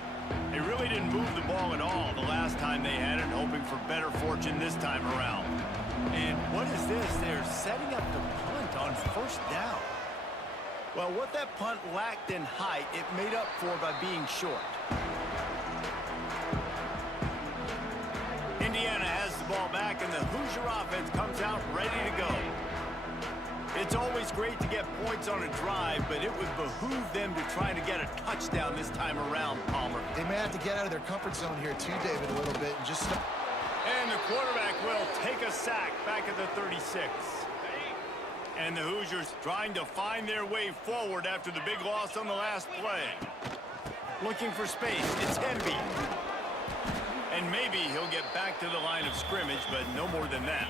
They really didn't move the ball at all the last time they had it, hoping for better fortune this time around. And what is this? They're setting up the punt on 1st down. Well, what that punt lacked in height, it made up for by being short. Indiana has the ball back, and the Hoosier offense comes out ready to go. It's always great to get points on a drive, but it would behoove them to try to get a touchdown this time around, Palmer. They may have to get out of their comfort zone here too, David, a little bit. And just. And the quarterback will take a sack back at the 36. And the Hoosiers trying to find their way forward after the big loss on the last play. Looking for space. It's Hemby. And maybe he'll get back to the line of scrimmage, but no more than that.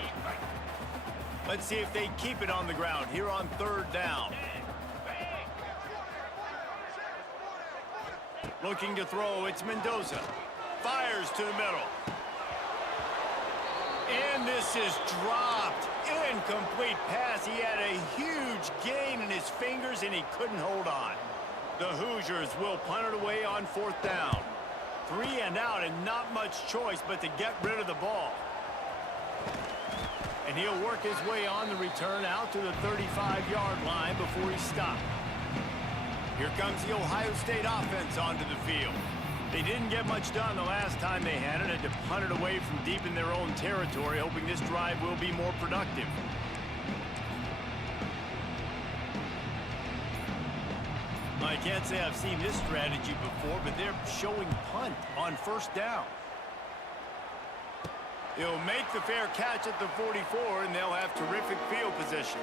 Let's see if they keep it on the ground here on 3rd down. Looking to throw, it's Mendoza. Fires to the middle. And this is dropped. Incomplete pass. He had a huge gain in his fingers, and he couldn't hold on. The Hoosiers will punt it away on 4th down. 3 and out, and not much choice but to get rid of the ball. And he'll work his way on the return out to the 35-yard line before he's stopped. Here comes the Ohio State offense onto the field. They didn't get much done the last time they had it, and to punt it away from deep in their own territory, hoping this drive will be more productive. I can't say I've seen this strategy before, but they're showing punt on 1st down. He'll make the fair catch at the 44, and they'll have terrific field position.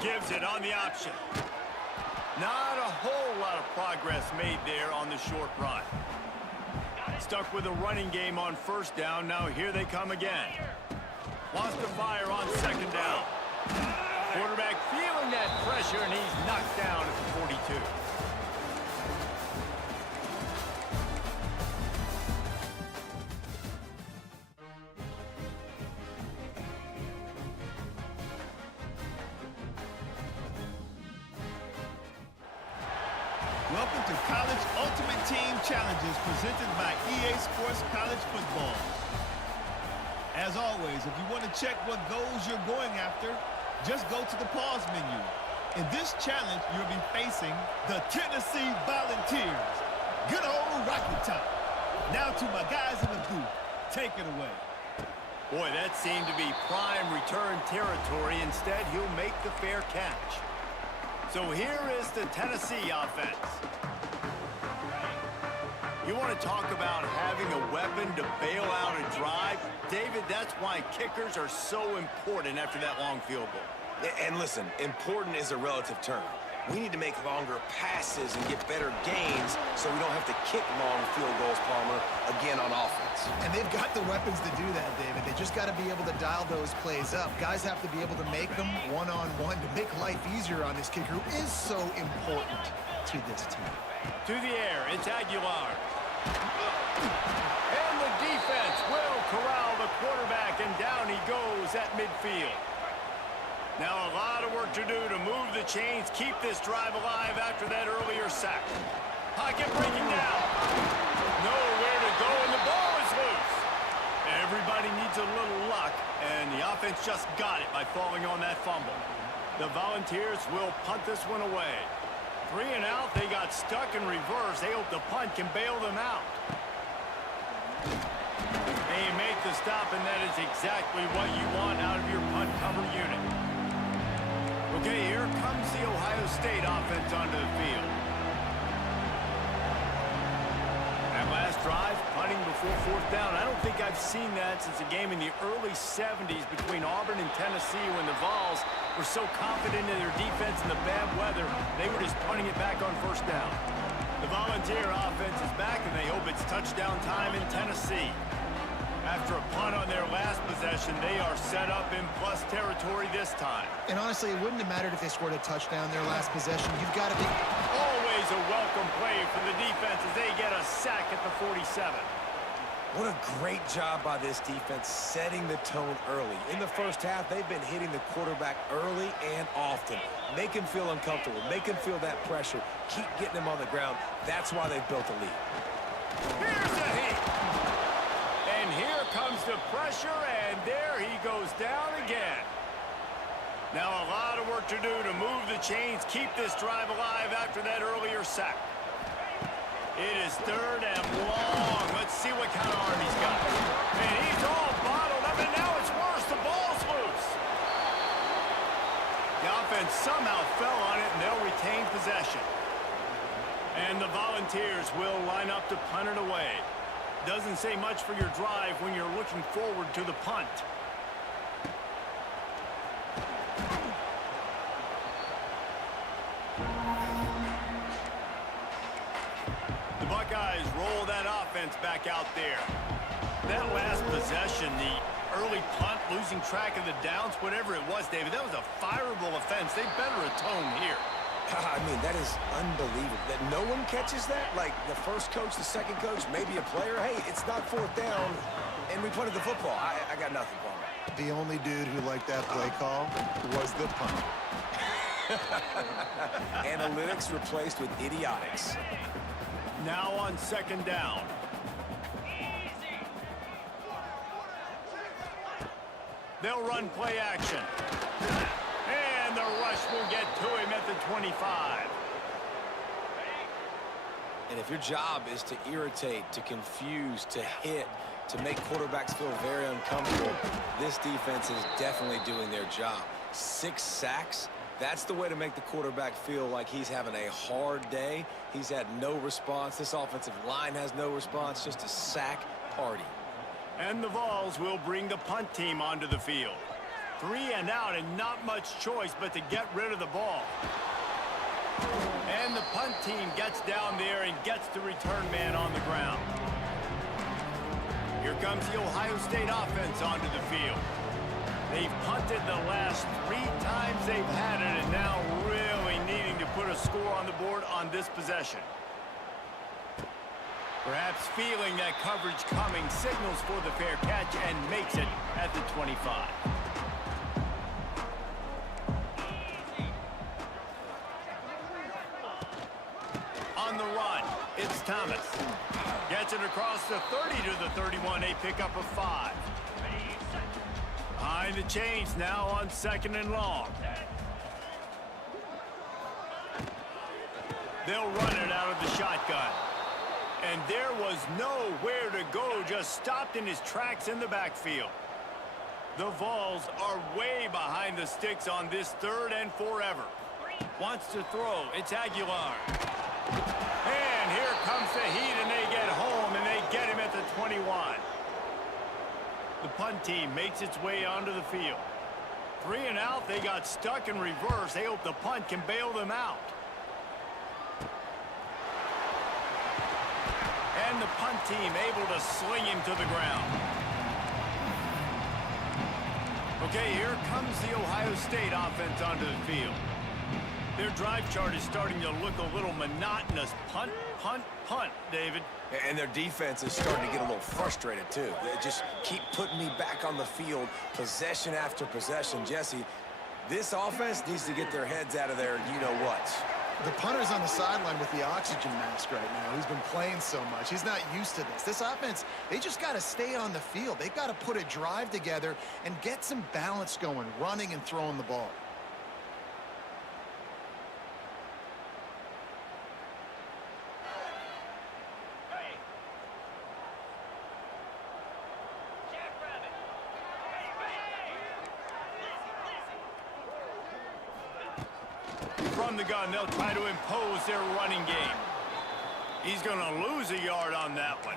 Gives it on the option. Not a whole lot of progress made there on the short run. Stuck with a running game on 1st down. Now here they come again. Lost the fire on 2nd down. Quarterback feeling that pressure, and he's knocked down at the 42. Welcome to College Ultimate Team Challenges presented by EA Sports College Football. As always, if you want to check what goals you're going after, just go to the pause menu. In this challenge, you'll be facing the Tennessee Volunteers. Good old Rocky Top. Now to my guys in the booth. Take it away. Boy, that seemed to be prime return territory. Instead, he'll make the fair catch. So here is the Tennessee offense. You want to talk about having a weapon to bail out a drive? David, that's why kickers are so important after that long field goal. And listen, important is a relative term. We need to make longer passes and get better gains so we don't have to kick long field goals, Palmer, again on offense. And they've got the weapons to do that, David. They just got to be able to dial those plays up. Guys have to be able to make them one-on-one to make life easier on this kicker who is so important to this team. To the air, it's Aguilar. And the defense will corral the quarterback, and down he goes at midfield. Now a lot of work to do to move the chains, keep this drive alive after that earlier sack. Pocket breaking down. Nowhere to go, and the ball is loose. Everybody needs a little luck, and the offense just got it by falling on that fumble. The Volunteers will punt this one away. 3 and out, they got stuck in reverse. They hope the punt can bail them out. They make the stop, and that is exactly what you want out of your punt cover unit. Okay, here comes the Ohio State offense onto the field. That last drive, punting before 4th down. I don't think I've seen that since a game in the early 70s between Auburn and Tennessee when the Vols were so confident in their defense in the bad weather, they were just punting it back on 1st down. The Volunteer offense is back, and they hope it's touchdown time in Tennessee. After a punt on their last possession, they are set up in plus territory this time. And honestly, it wouldn't have mattered if they scored a touchdown their last possession. You've got to be... Always a welcome play for the defense as they get a sack at the 47. What a great job by this defense setting the tone early. In the first half, they've been hitting the quarterback early and often. Make him feel uncomfortable. Make him feel that pressure. Keep getting him on the ground. That's why they've built a lead. Here's a hit. And here comes the pressure, and there he goes down again. Now a lot of work to do to move the chains, keep this drive alive after that earlier sack. It is 3rd and long. Let's see what kind of arm he's got. And he's all bottled up, and now it's worse. The ball's loose. The offense somehow fell on it, and they'll retain possession. And the Volunteers will line up to punt it away. Doesn't say much for your drive when you're looking forward to the punt. The Buckeyes roll that offense back out there. That last possession, the early punt, losing track of the downs, whatever it was, David, that was a fireable offense. They better atone here. I mean, that is unbelievable. That no one catches that? Like the first coach, the second coach, maybe a player. Hey, it's not 4th down, and we punted the football. I got nothing for him. The only dude who liked that play call was the punter. Analytics replaced with idiotics. Now on 2nd down. They'll run play action. And the rush will get to him at the 25. And if your job is to irritate, to confuse, to hit, to make quarterbacks feel very uncomfortable, this defense is definitely doing their job. 6 sacks, that's the way to make the quarterback feel like he's having a hard day. He's had no response. This offensive line has no response, just a sack party. And the Vols will bring the punt team onto the field. 3 and out, and not much choice but to get rid of the ball. And the punt team gets down there and gets the return man on the ground. Here comes the Ohio State offense onto the field. They've punted the last 3 times they've had it, and now really needing to put a score on the board on this possession. Perhaps feeling that coverage coming, signals for the fair catch and makes it at the 25. On the run, it's Thomas. Gets it across the 30 to the 31, a pickup of 5. Behind the chains now on 2nd and long. They'll run it out of the shotgun. And there was nowhere to go, just stopped in his tracks in the backfield. The Vols are way behind the sticks on this 3rd and forever. Wants to throw. It's Aguilar. And here comes the heat, and they get home, and they get him at the 21. The punt team makes its way onto the field. 3 and out. They got stuck in reverse. They hope the punt can bail them out. And the punt team able to sling him to the ground. Okay, here comes the Ohio State offense onto the field. Their drive chart is starting to look a little monotonous. Punt, punt, punt, David. And their defense is starting to get a little frustrated, too. They just keep putting me back on the field, possession after possession. Jesse, this offense needs to get their heads out of there, you-know-what. The punter's on the sideline with the oxygen mask right now. He's been playing so much. He's not used to this. This offense, they just got to stay on the field. They've got to put a drive together and get some balance going, running and throwing the ball. From the gun, they'll try to impose their running game. He's going to lose a yard on that one.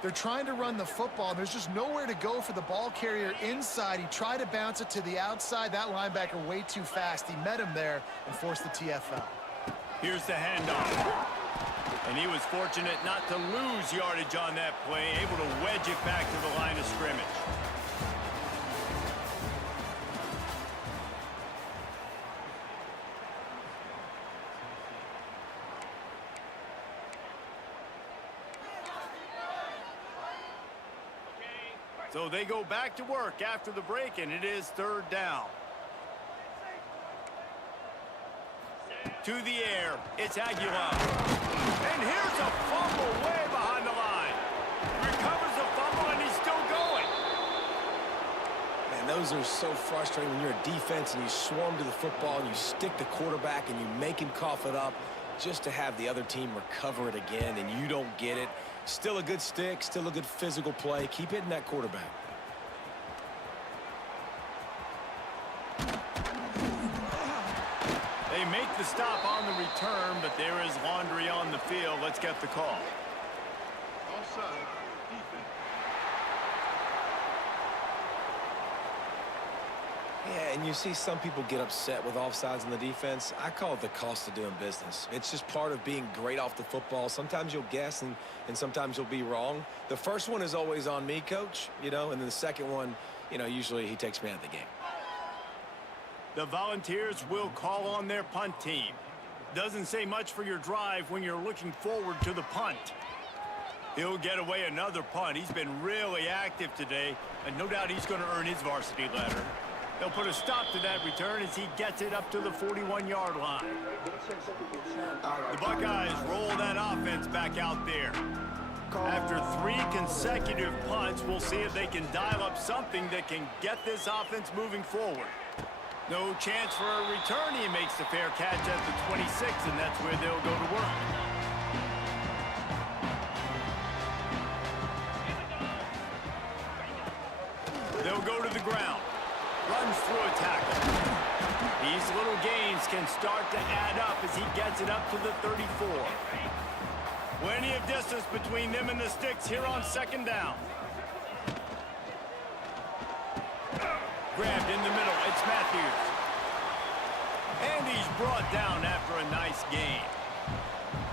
They're trying to run the football. There's just nowhere to go for the ball carrier inside. He tried to bounce it to the outside. That linebacker way too fast. He met him there and forced the TFL. Here's the handoff. And he was fortunate not to lose yardage on that play, able to wedge it back to the line of scrimmage. So they go back to work after the break, and it is 3rd down. To the air, it's Aguilar. And here's a fumble way behind the line. Recovers the fumble, and he's still going. Man, those are so frustrating when you're a defense and you swarm to the football and you stick the quarterback and you make him cough it up just to have the other team recover it again, and you don't get it. Still a good stick, still a good physical play. Keep hitting that quarterback. They make the stop on the return, but there is laundry on the field. Let's get the call. Offside. Defense. Yeah, and you see some people get upset with offsides in the defense. I call it the cost of doing business. It's just part of being great off the football. Sometimes you'll guess and sometimes you'll be wrong. The first one is always on me, coach, and then the second one, usually he takes me out of the game. The Volunteers will call on their punt team. Doesn't say much for your drive when you're looking forward to the punt. He'll get away another punt. He's been really active today, and no doubt he's going to earn his varsity letter. They'll put a stop to that return as he gets it up to the 41-yard line. The Buckeyes roll that offense back out there. After 3 consecutive punts, we'll see if they can dial up something that can get this offense moving forward. No chance for a return. He makes the fair catch at the 26, and that's where they'll go to work. They'll go to the ground. Runs through a tackle. These little gains can start to add up as he gets it up to the 34. Plenty of distance between them and the sticks here on 2nd down. Grabbed in the middle. It's Matthews. And he's brought down after a nice gain.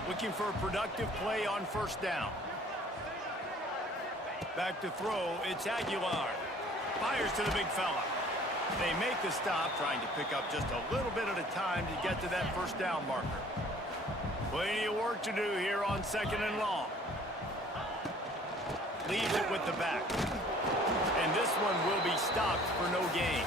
Looking for a productive play on 1st down. Back to throw. It's Aguilar. Fires to the big fella. They make the stop, trying to pick up just a little bit at a time to get to that 1st down marker. Plenty of work to do here on 2nd and long. Leaves it with the back. And this one will be stopped for no gain.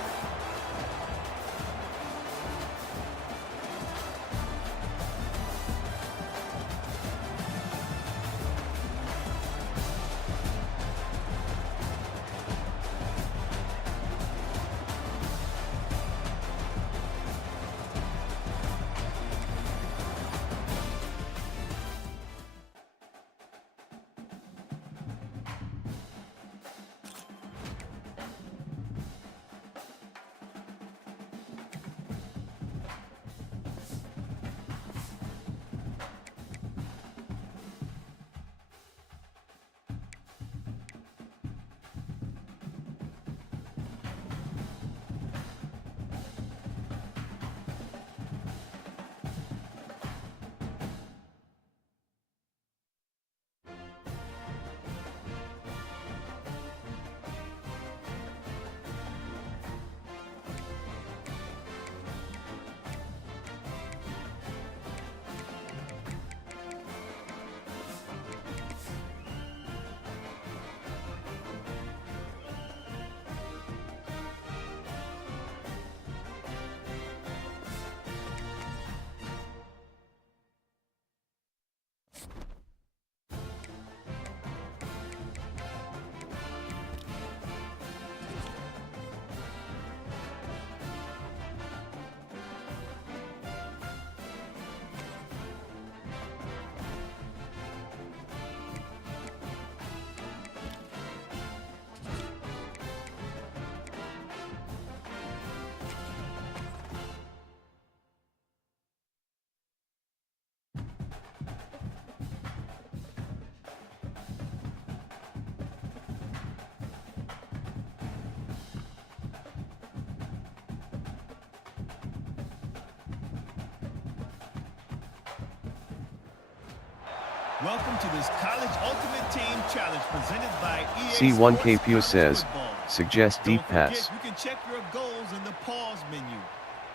Welcome to this College Ultimate Team Challenge presented by EA C1K Sports Pew College says, Football. suggest Don't deep forget, pass. you can check your goals in the pause menu.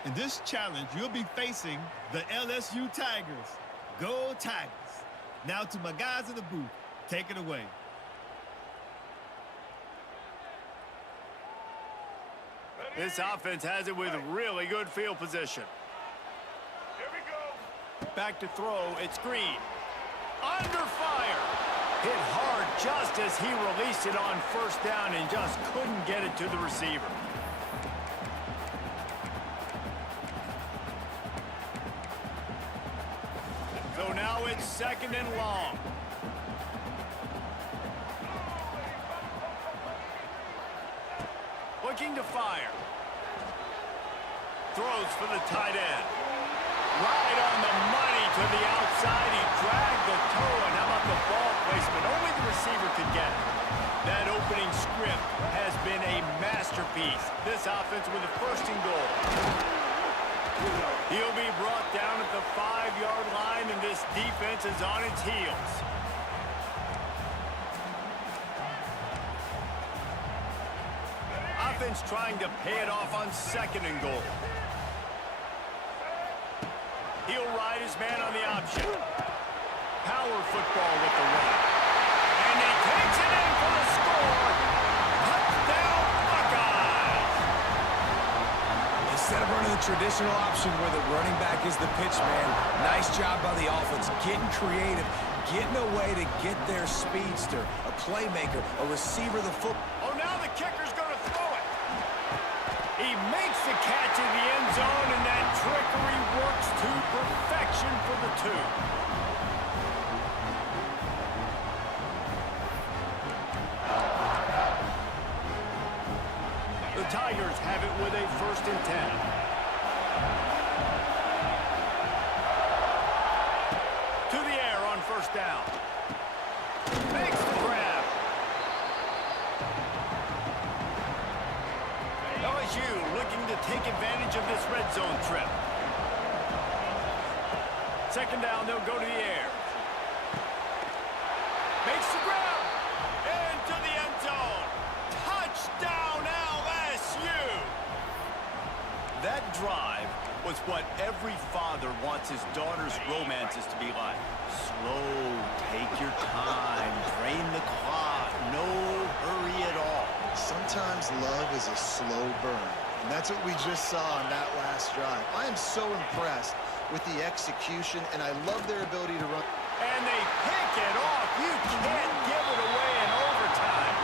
In this challenge, you'll be facing the LSU Tigers. Go Tigers. Now to my guys in the booth. Take it away. This offense has it with really good field position. Here we go. Back to throw. It's Green. Under fire. Hit hard just as he released it on first down and just couldn't get it to the receiver. So now it's 2nd and long. Looking to fire. Throws for the tight end. Right on the money to the outside. He dragged the toe, and how about the ball placement? Only the receiver could get it. That opening script has been a masterpiece. This offense with a 1st and goal. He'll be brought down at the 5-yard line, and this defense is on its heels. Offense trying to pay it off on 2nd and goal. He'll ride his man on the option. Power football with the run. And he takes it in for the score. Touchdown, Buckeyes! Instead of running the traditional option where the running back is the pitch man, nice job by the offense, getting creative, getting a way to get their speedster, a playmaker, a receiver, the football. Oh, now the kicker's going to throw it. He makes the catch in the end zone, and that trickery works to perfection for the 2. The Tigers have it with a 1st and 10. To the air on 1st down. Makes the grab. LSU looking to take advantage of this red zone trip. 2nd down, they'll go to the air. Makes the grab. Into the end zone. Touchdown, LSU! That drive was what every father wants his daughter's romances to be like. Slow, take your time, drain the clock, no hurry at all. Sometimes love is a slow burn, and that's what we just saw on that last drive. I am so impressed with the execution, and I love their ability to run. And they pick it off. You can't give it away in overtime.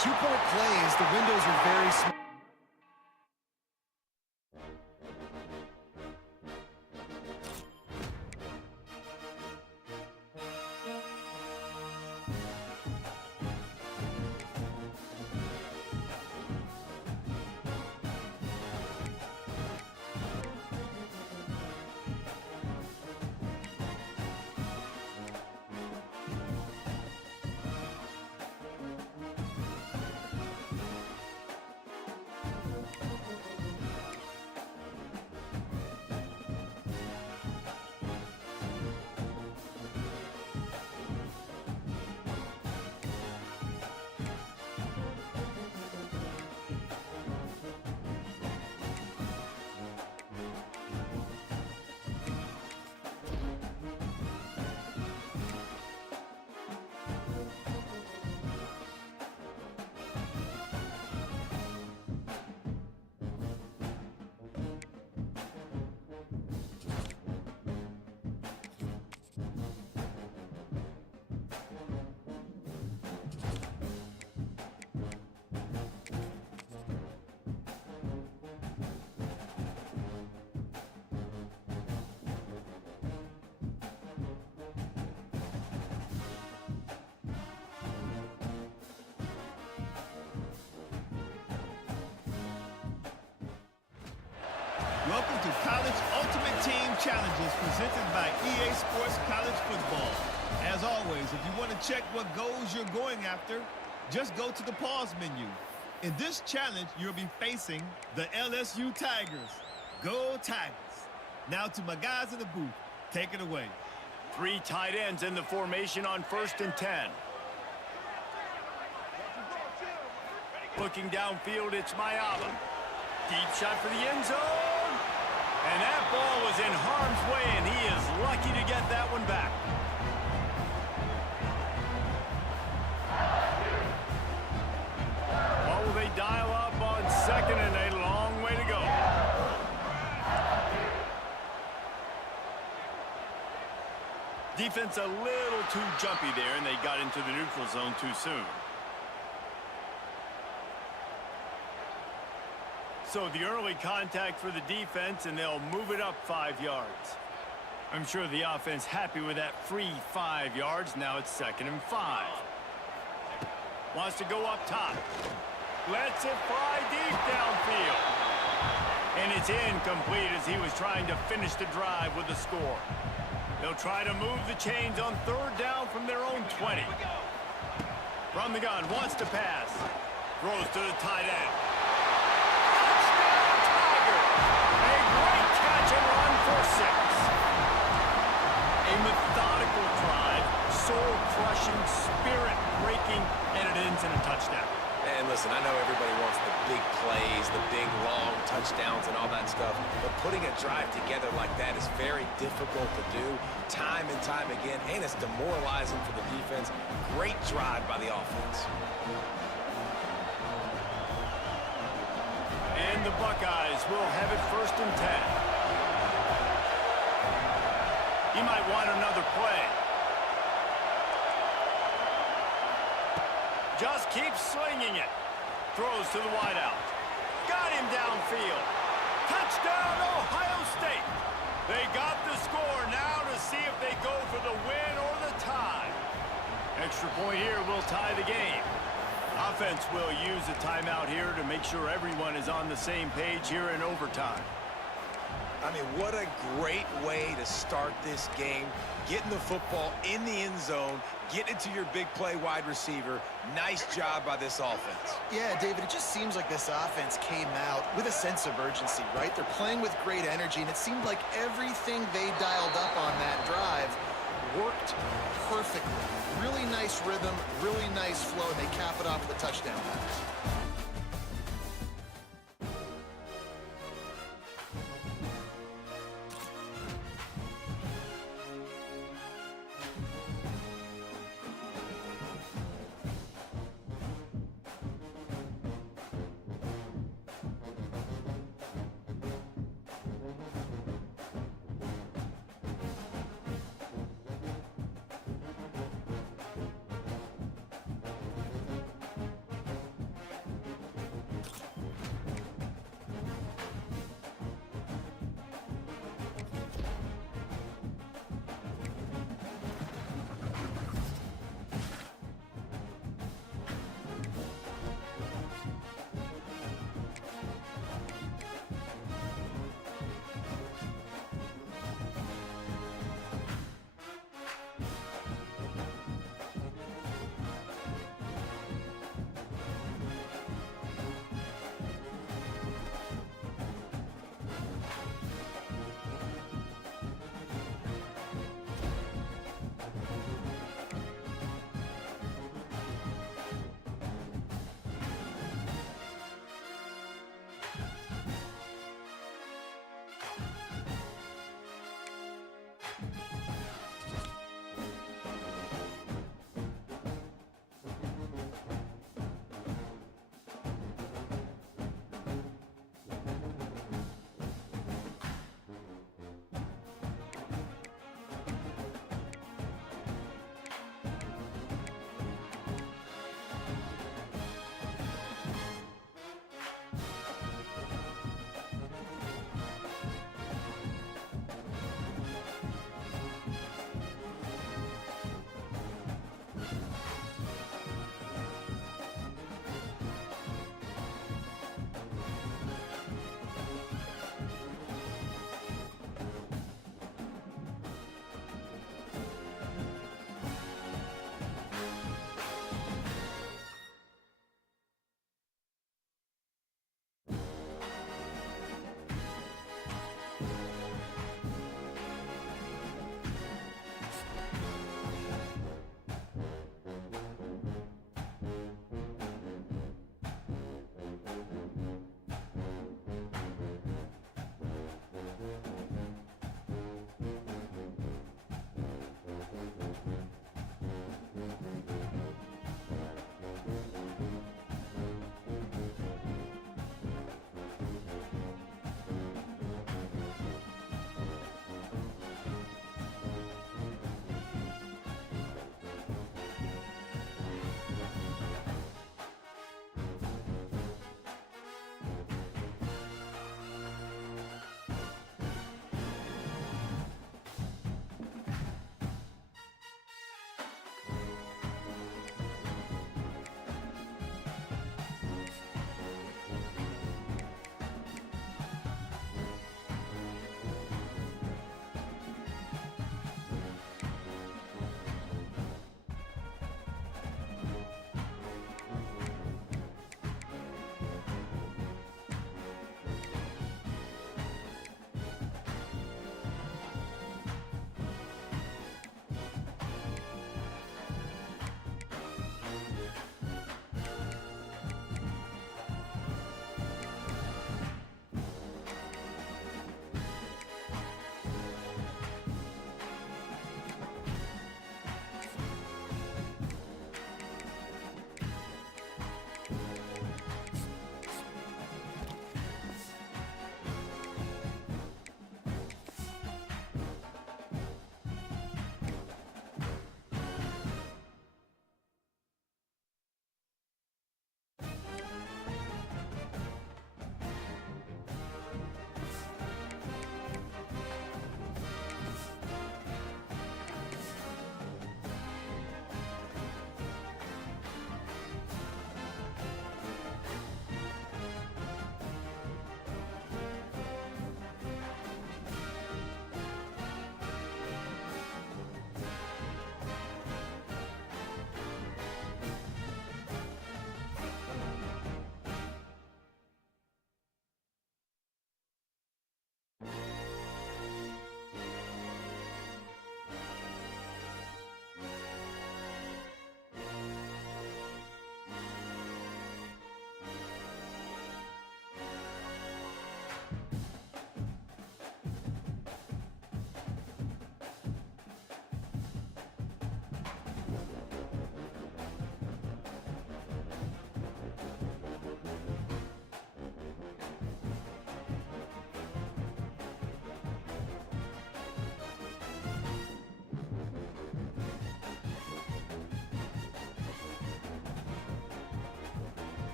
2-point plays, the windows are very small. Welcome to College Ultimate Team Challenges presented by EA Sports College Football. As always, if you want to check what goals you're going after, just go to the pause menu. In this challenge, you'll be facing the LSU Tigers. Go Tigers. Now to my guys in the booth. Take it away. Three tight ends in the formation on 1st and 10. Looking downfield, it's Mayala. Deep shot for the end zone. And that ball was in harm's way, and he is lucky to get that one back. What will they dial up on 2nd and a long way to go? Defense a little too jumpy there, and they got into the neutral zone too soon. So the early contact for the defense, and they'll move it up 5 yards. I'm sure the offense happy with that free 5 yards. Now it's 2nd and 5. Wants to go up top. Lets it fly deep downfield. And it's incomplete as he was trying to finish the drive with a score. They'll try to move the chains on 3rd down from their own 20. From the gun, wants to pass. Throws to the tight end. Touchdown, Tiger! A great catch and run for 6. A methodical drive, soul-crushing, spirit-breaking, and it ends in a touchdown. And listen, I know everybody wants the big plays, the big, long touchdowns and all that stuff, but putting a drive together like that is very difficult to do time and time again, and it's demoralizing for the defense. Great drive by the offense. And the Buckeyes will have it 1st and 10. He might want another play. Just keeps slinging it. Throws to the wideout. Got him downfield. Touchdown, Ohio State. They got the score now to see if they go for the win or the tie. Extra point here will tie the game. Offense will use a timeout here to make sure everyone is on the same page here in overtime. I mean, what a great way to start this game. Getting the football in the end zone, getting it to your big play wide receiver. Nice job by this offense. Yeah, David, it just seems like this offense came out with a sense of urgency, right? They're playing with great energy, and it seemed like everything they dialed up on that drive worked perfectly. Really nice rhythm, really nice flow, and they cap it off with a touchdown pass.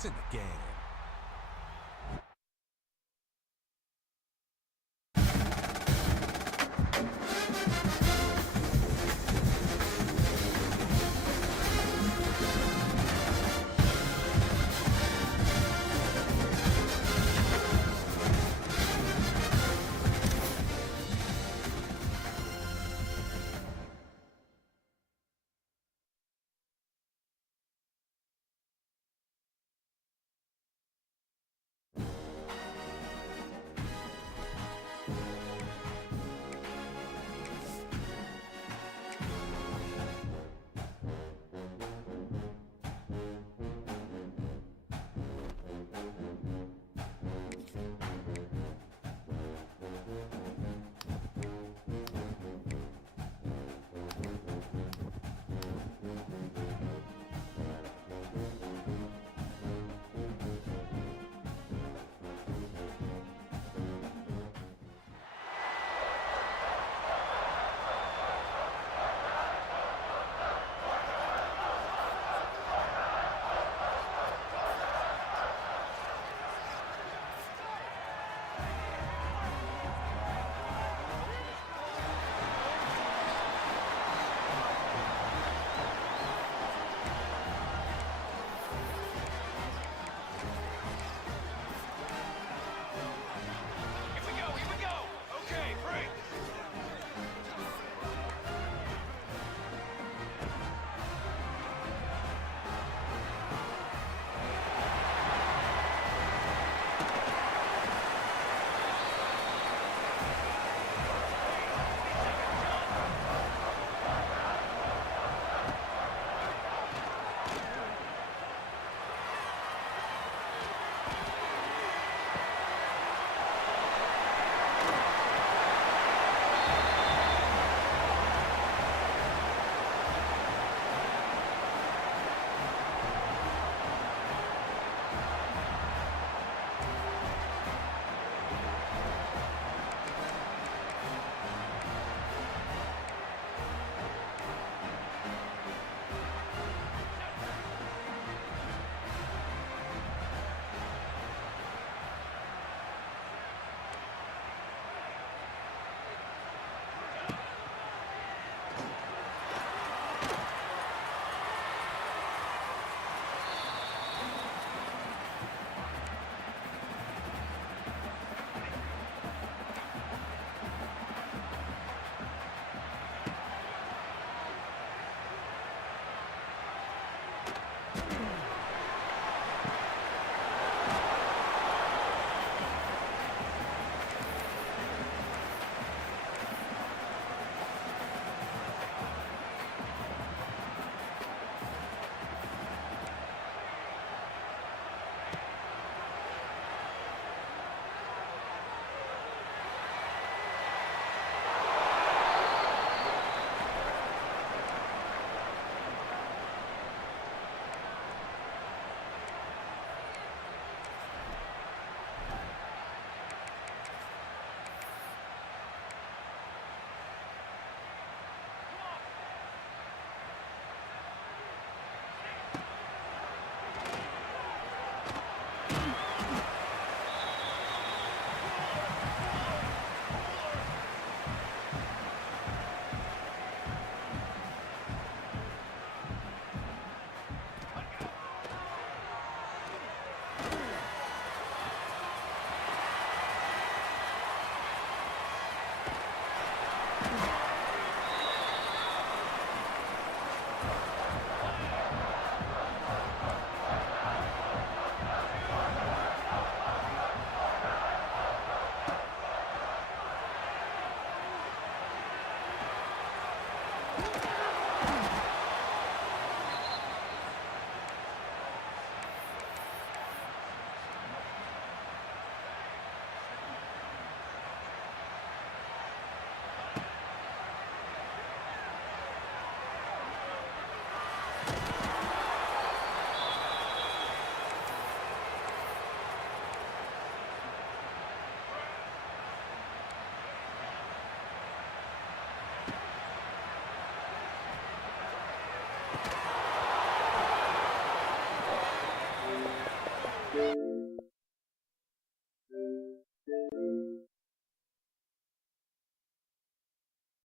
It's in the game. Bye.